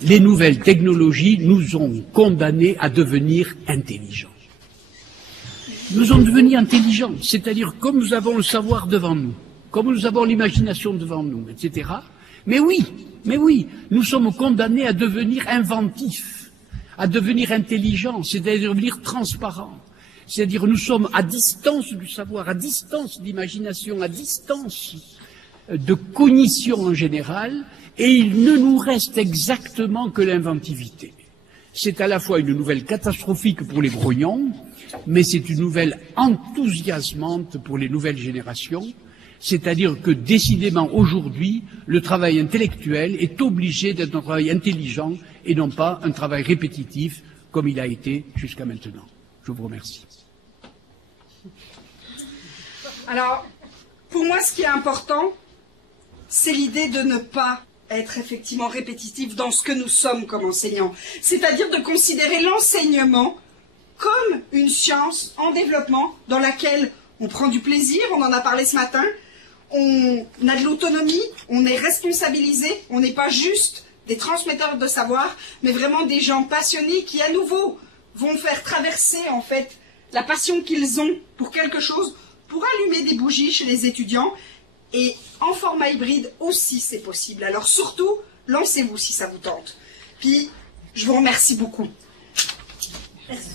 Les nouvelles technologies nous ont condamnés à devenir intelligents. Nous allons devenir intelligents, c'est-à-dire comme nous avons le savoir devant nous, comme nous avons l'imagination devant nous, etc. Mais oui, nous sommes condamnés à devenir inventifs, à devenir intelligents, c'est-à-dire devenir transparents. C'est-à-dire nous sommes à distance du savoir, à distance de l'imagination, à distance de cognition en général, et il ne nous reste exactement que l'inventivité. c'est à la fois une nouvelle catastrophique pour les grognons, mais c'est une nouvelle enthousiasmante pour les nouvelles générations. C'est-à-dire que décidément aujourd'hui, le travail intellectuel est obligé d'être un travail intelligent et non pas un travail répétitif comme il a été jusqu'à maintenant. Je vous remercie. Alors, pour moi, ce qui est important, c'est l'idée de ne pas être effectivement répétitif dans ce que nous sommes comme enseignants. C'est-à-dire de considérer l'enseignement comme une science en développement dans laquelle on prend du plaisir, on en a parlé ce matin, on a de l'autonomie, on est responsabilisé, on n'est pas juste des transmetteurs de savoir, mais vraiment des gens passionnés qui, à nouveau, vont faire traverser, en fait, la passion qu'ils ont pour quelque chose, pour allumer des bougies chez les étudiants. Et en format hybride aussi, c'est possible. Alors surtout, lancez-vous si ça vous tente. Puis, je vous remercie beaucoup. Merci.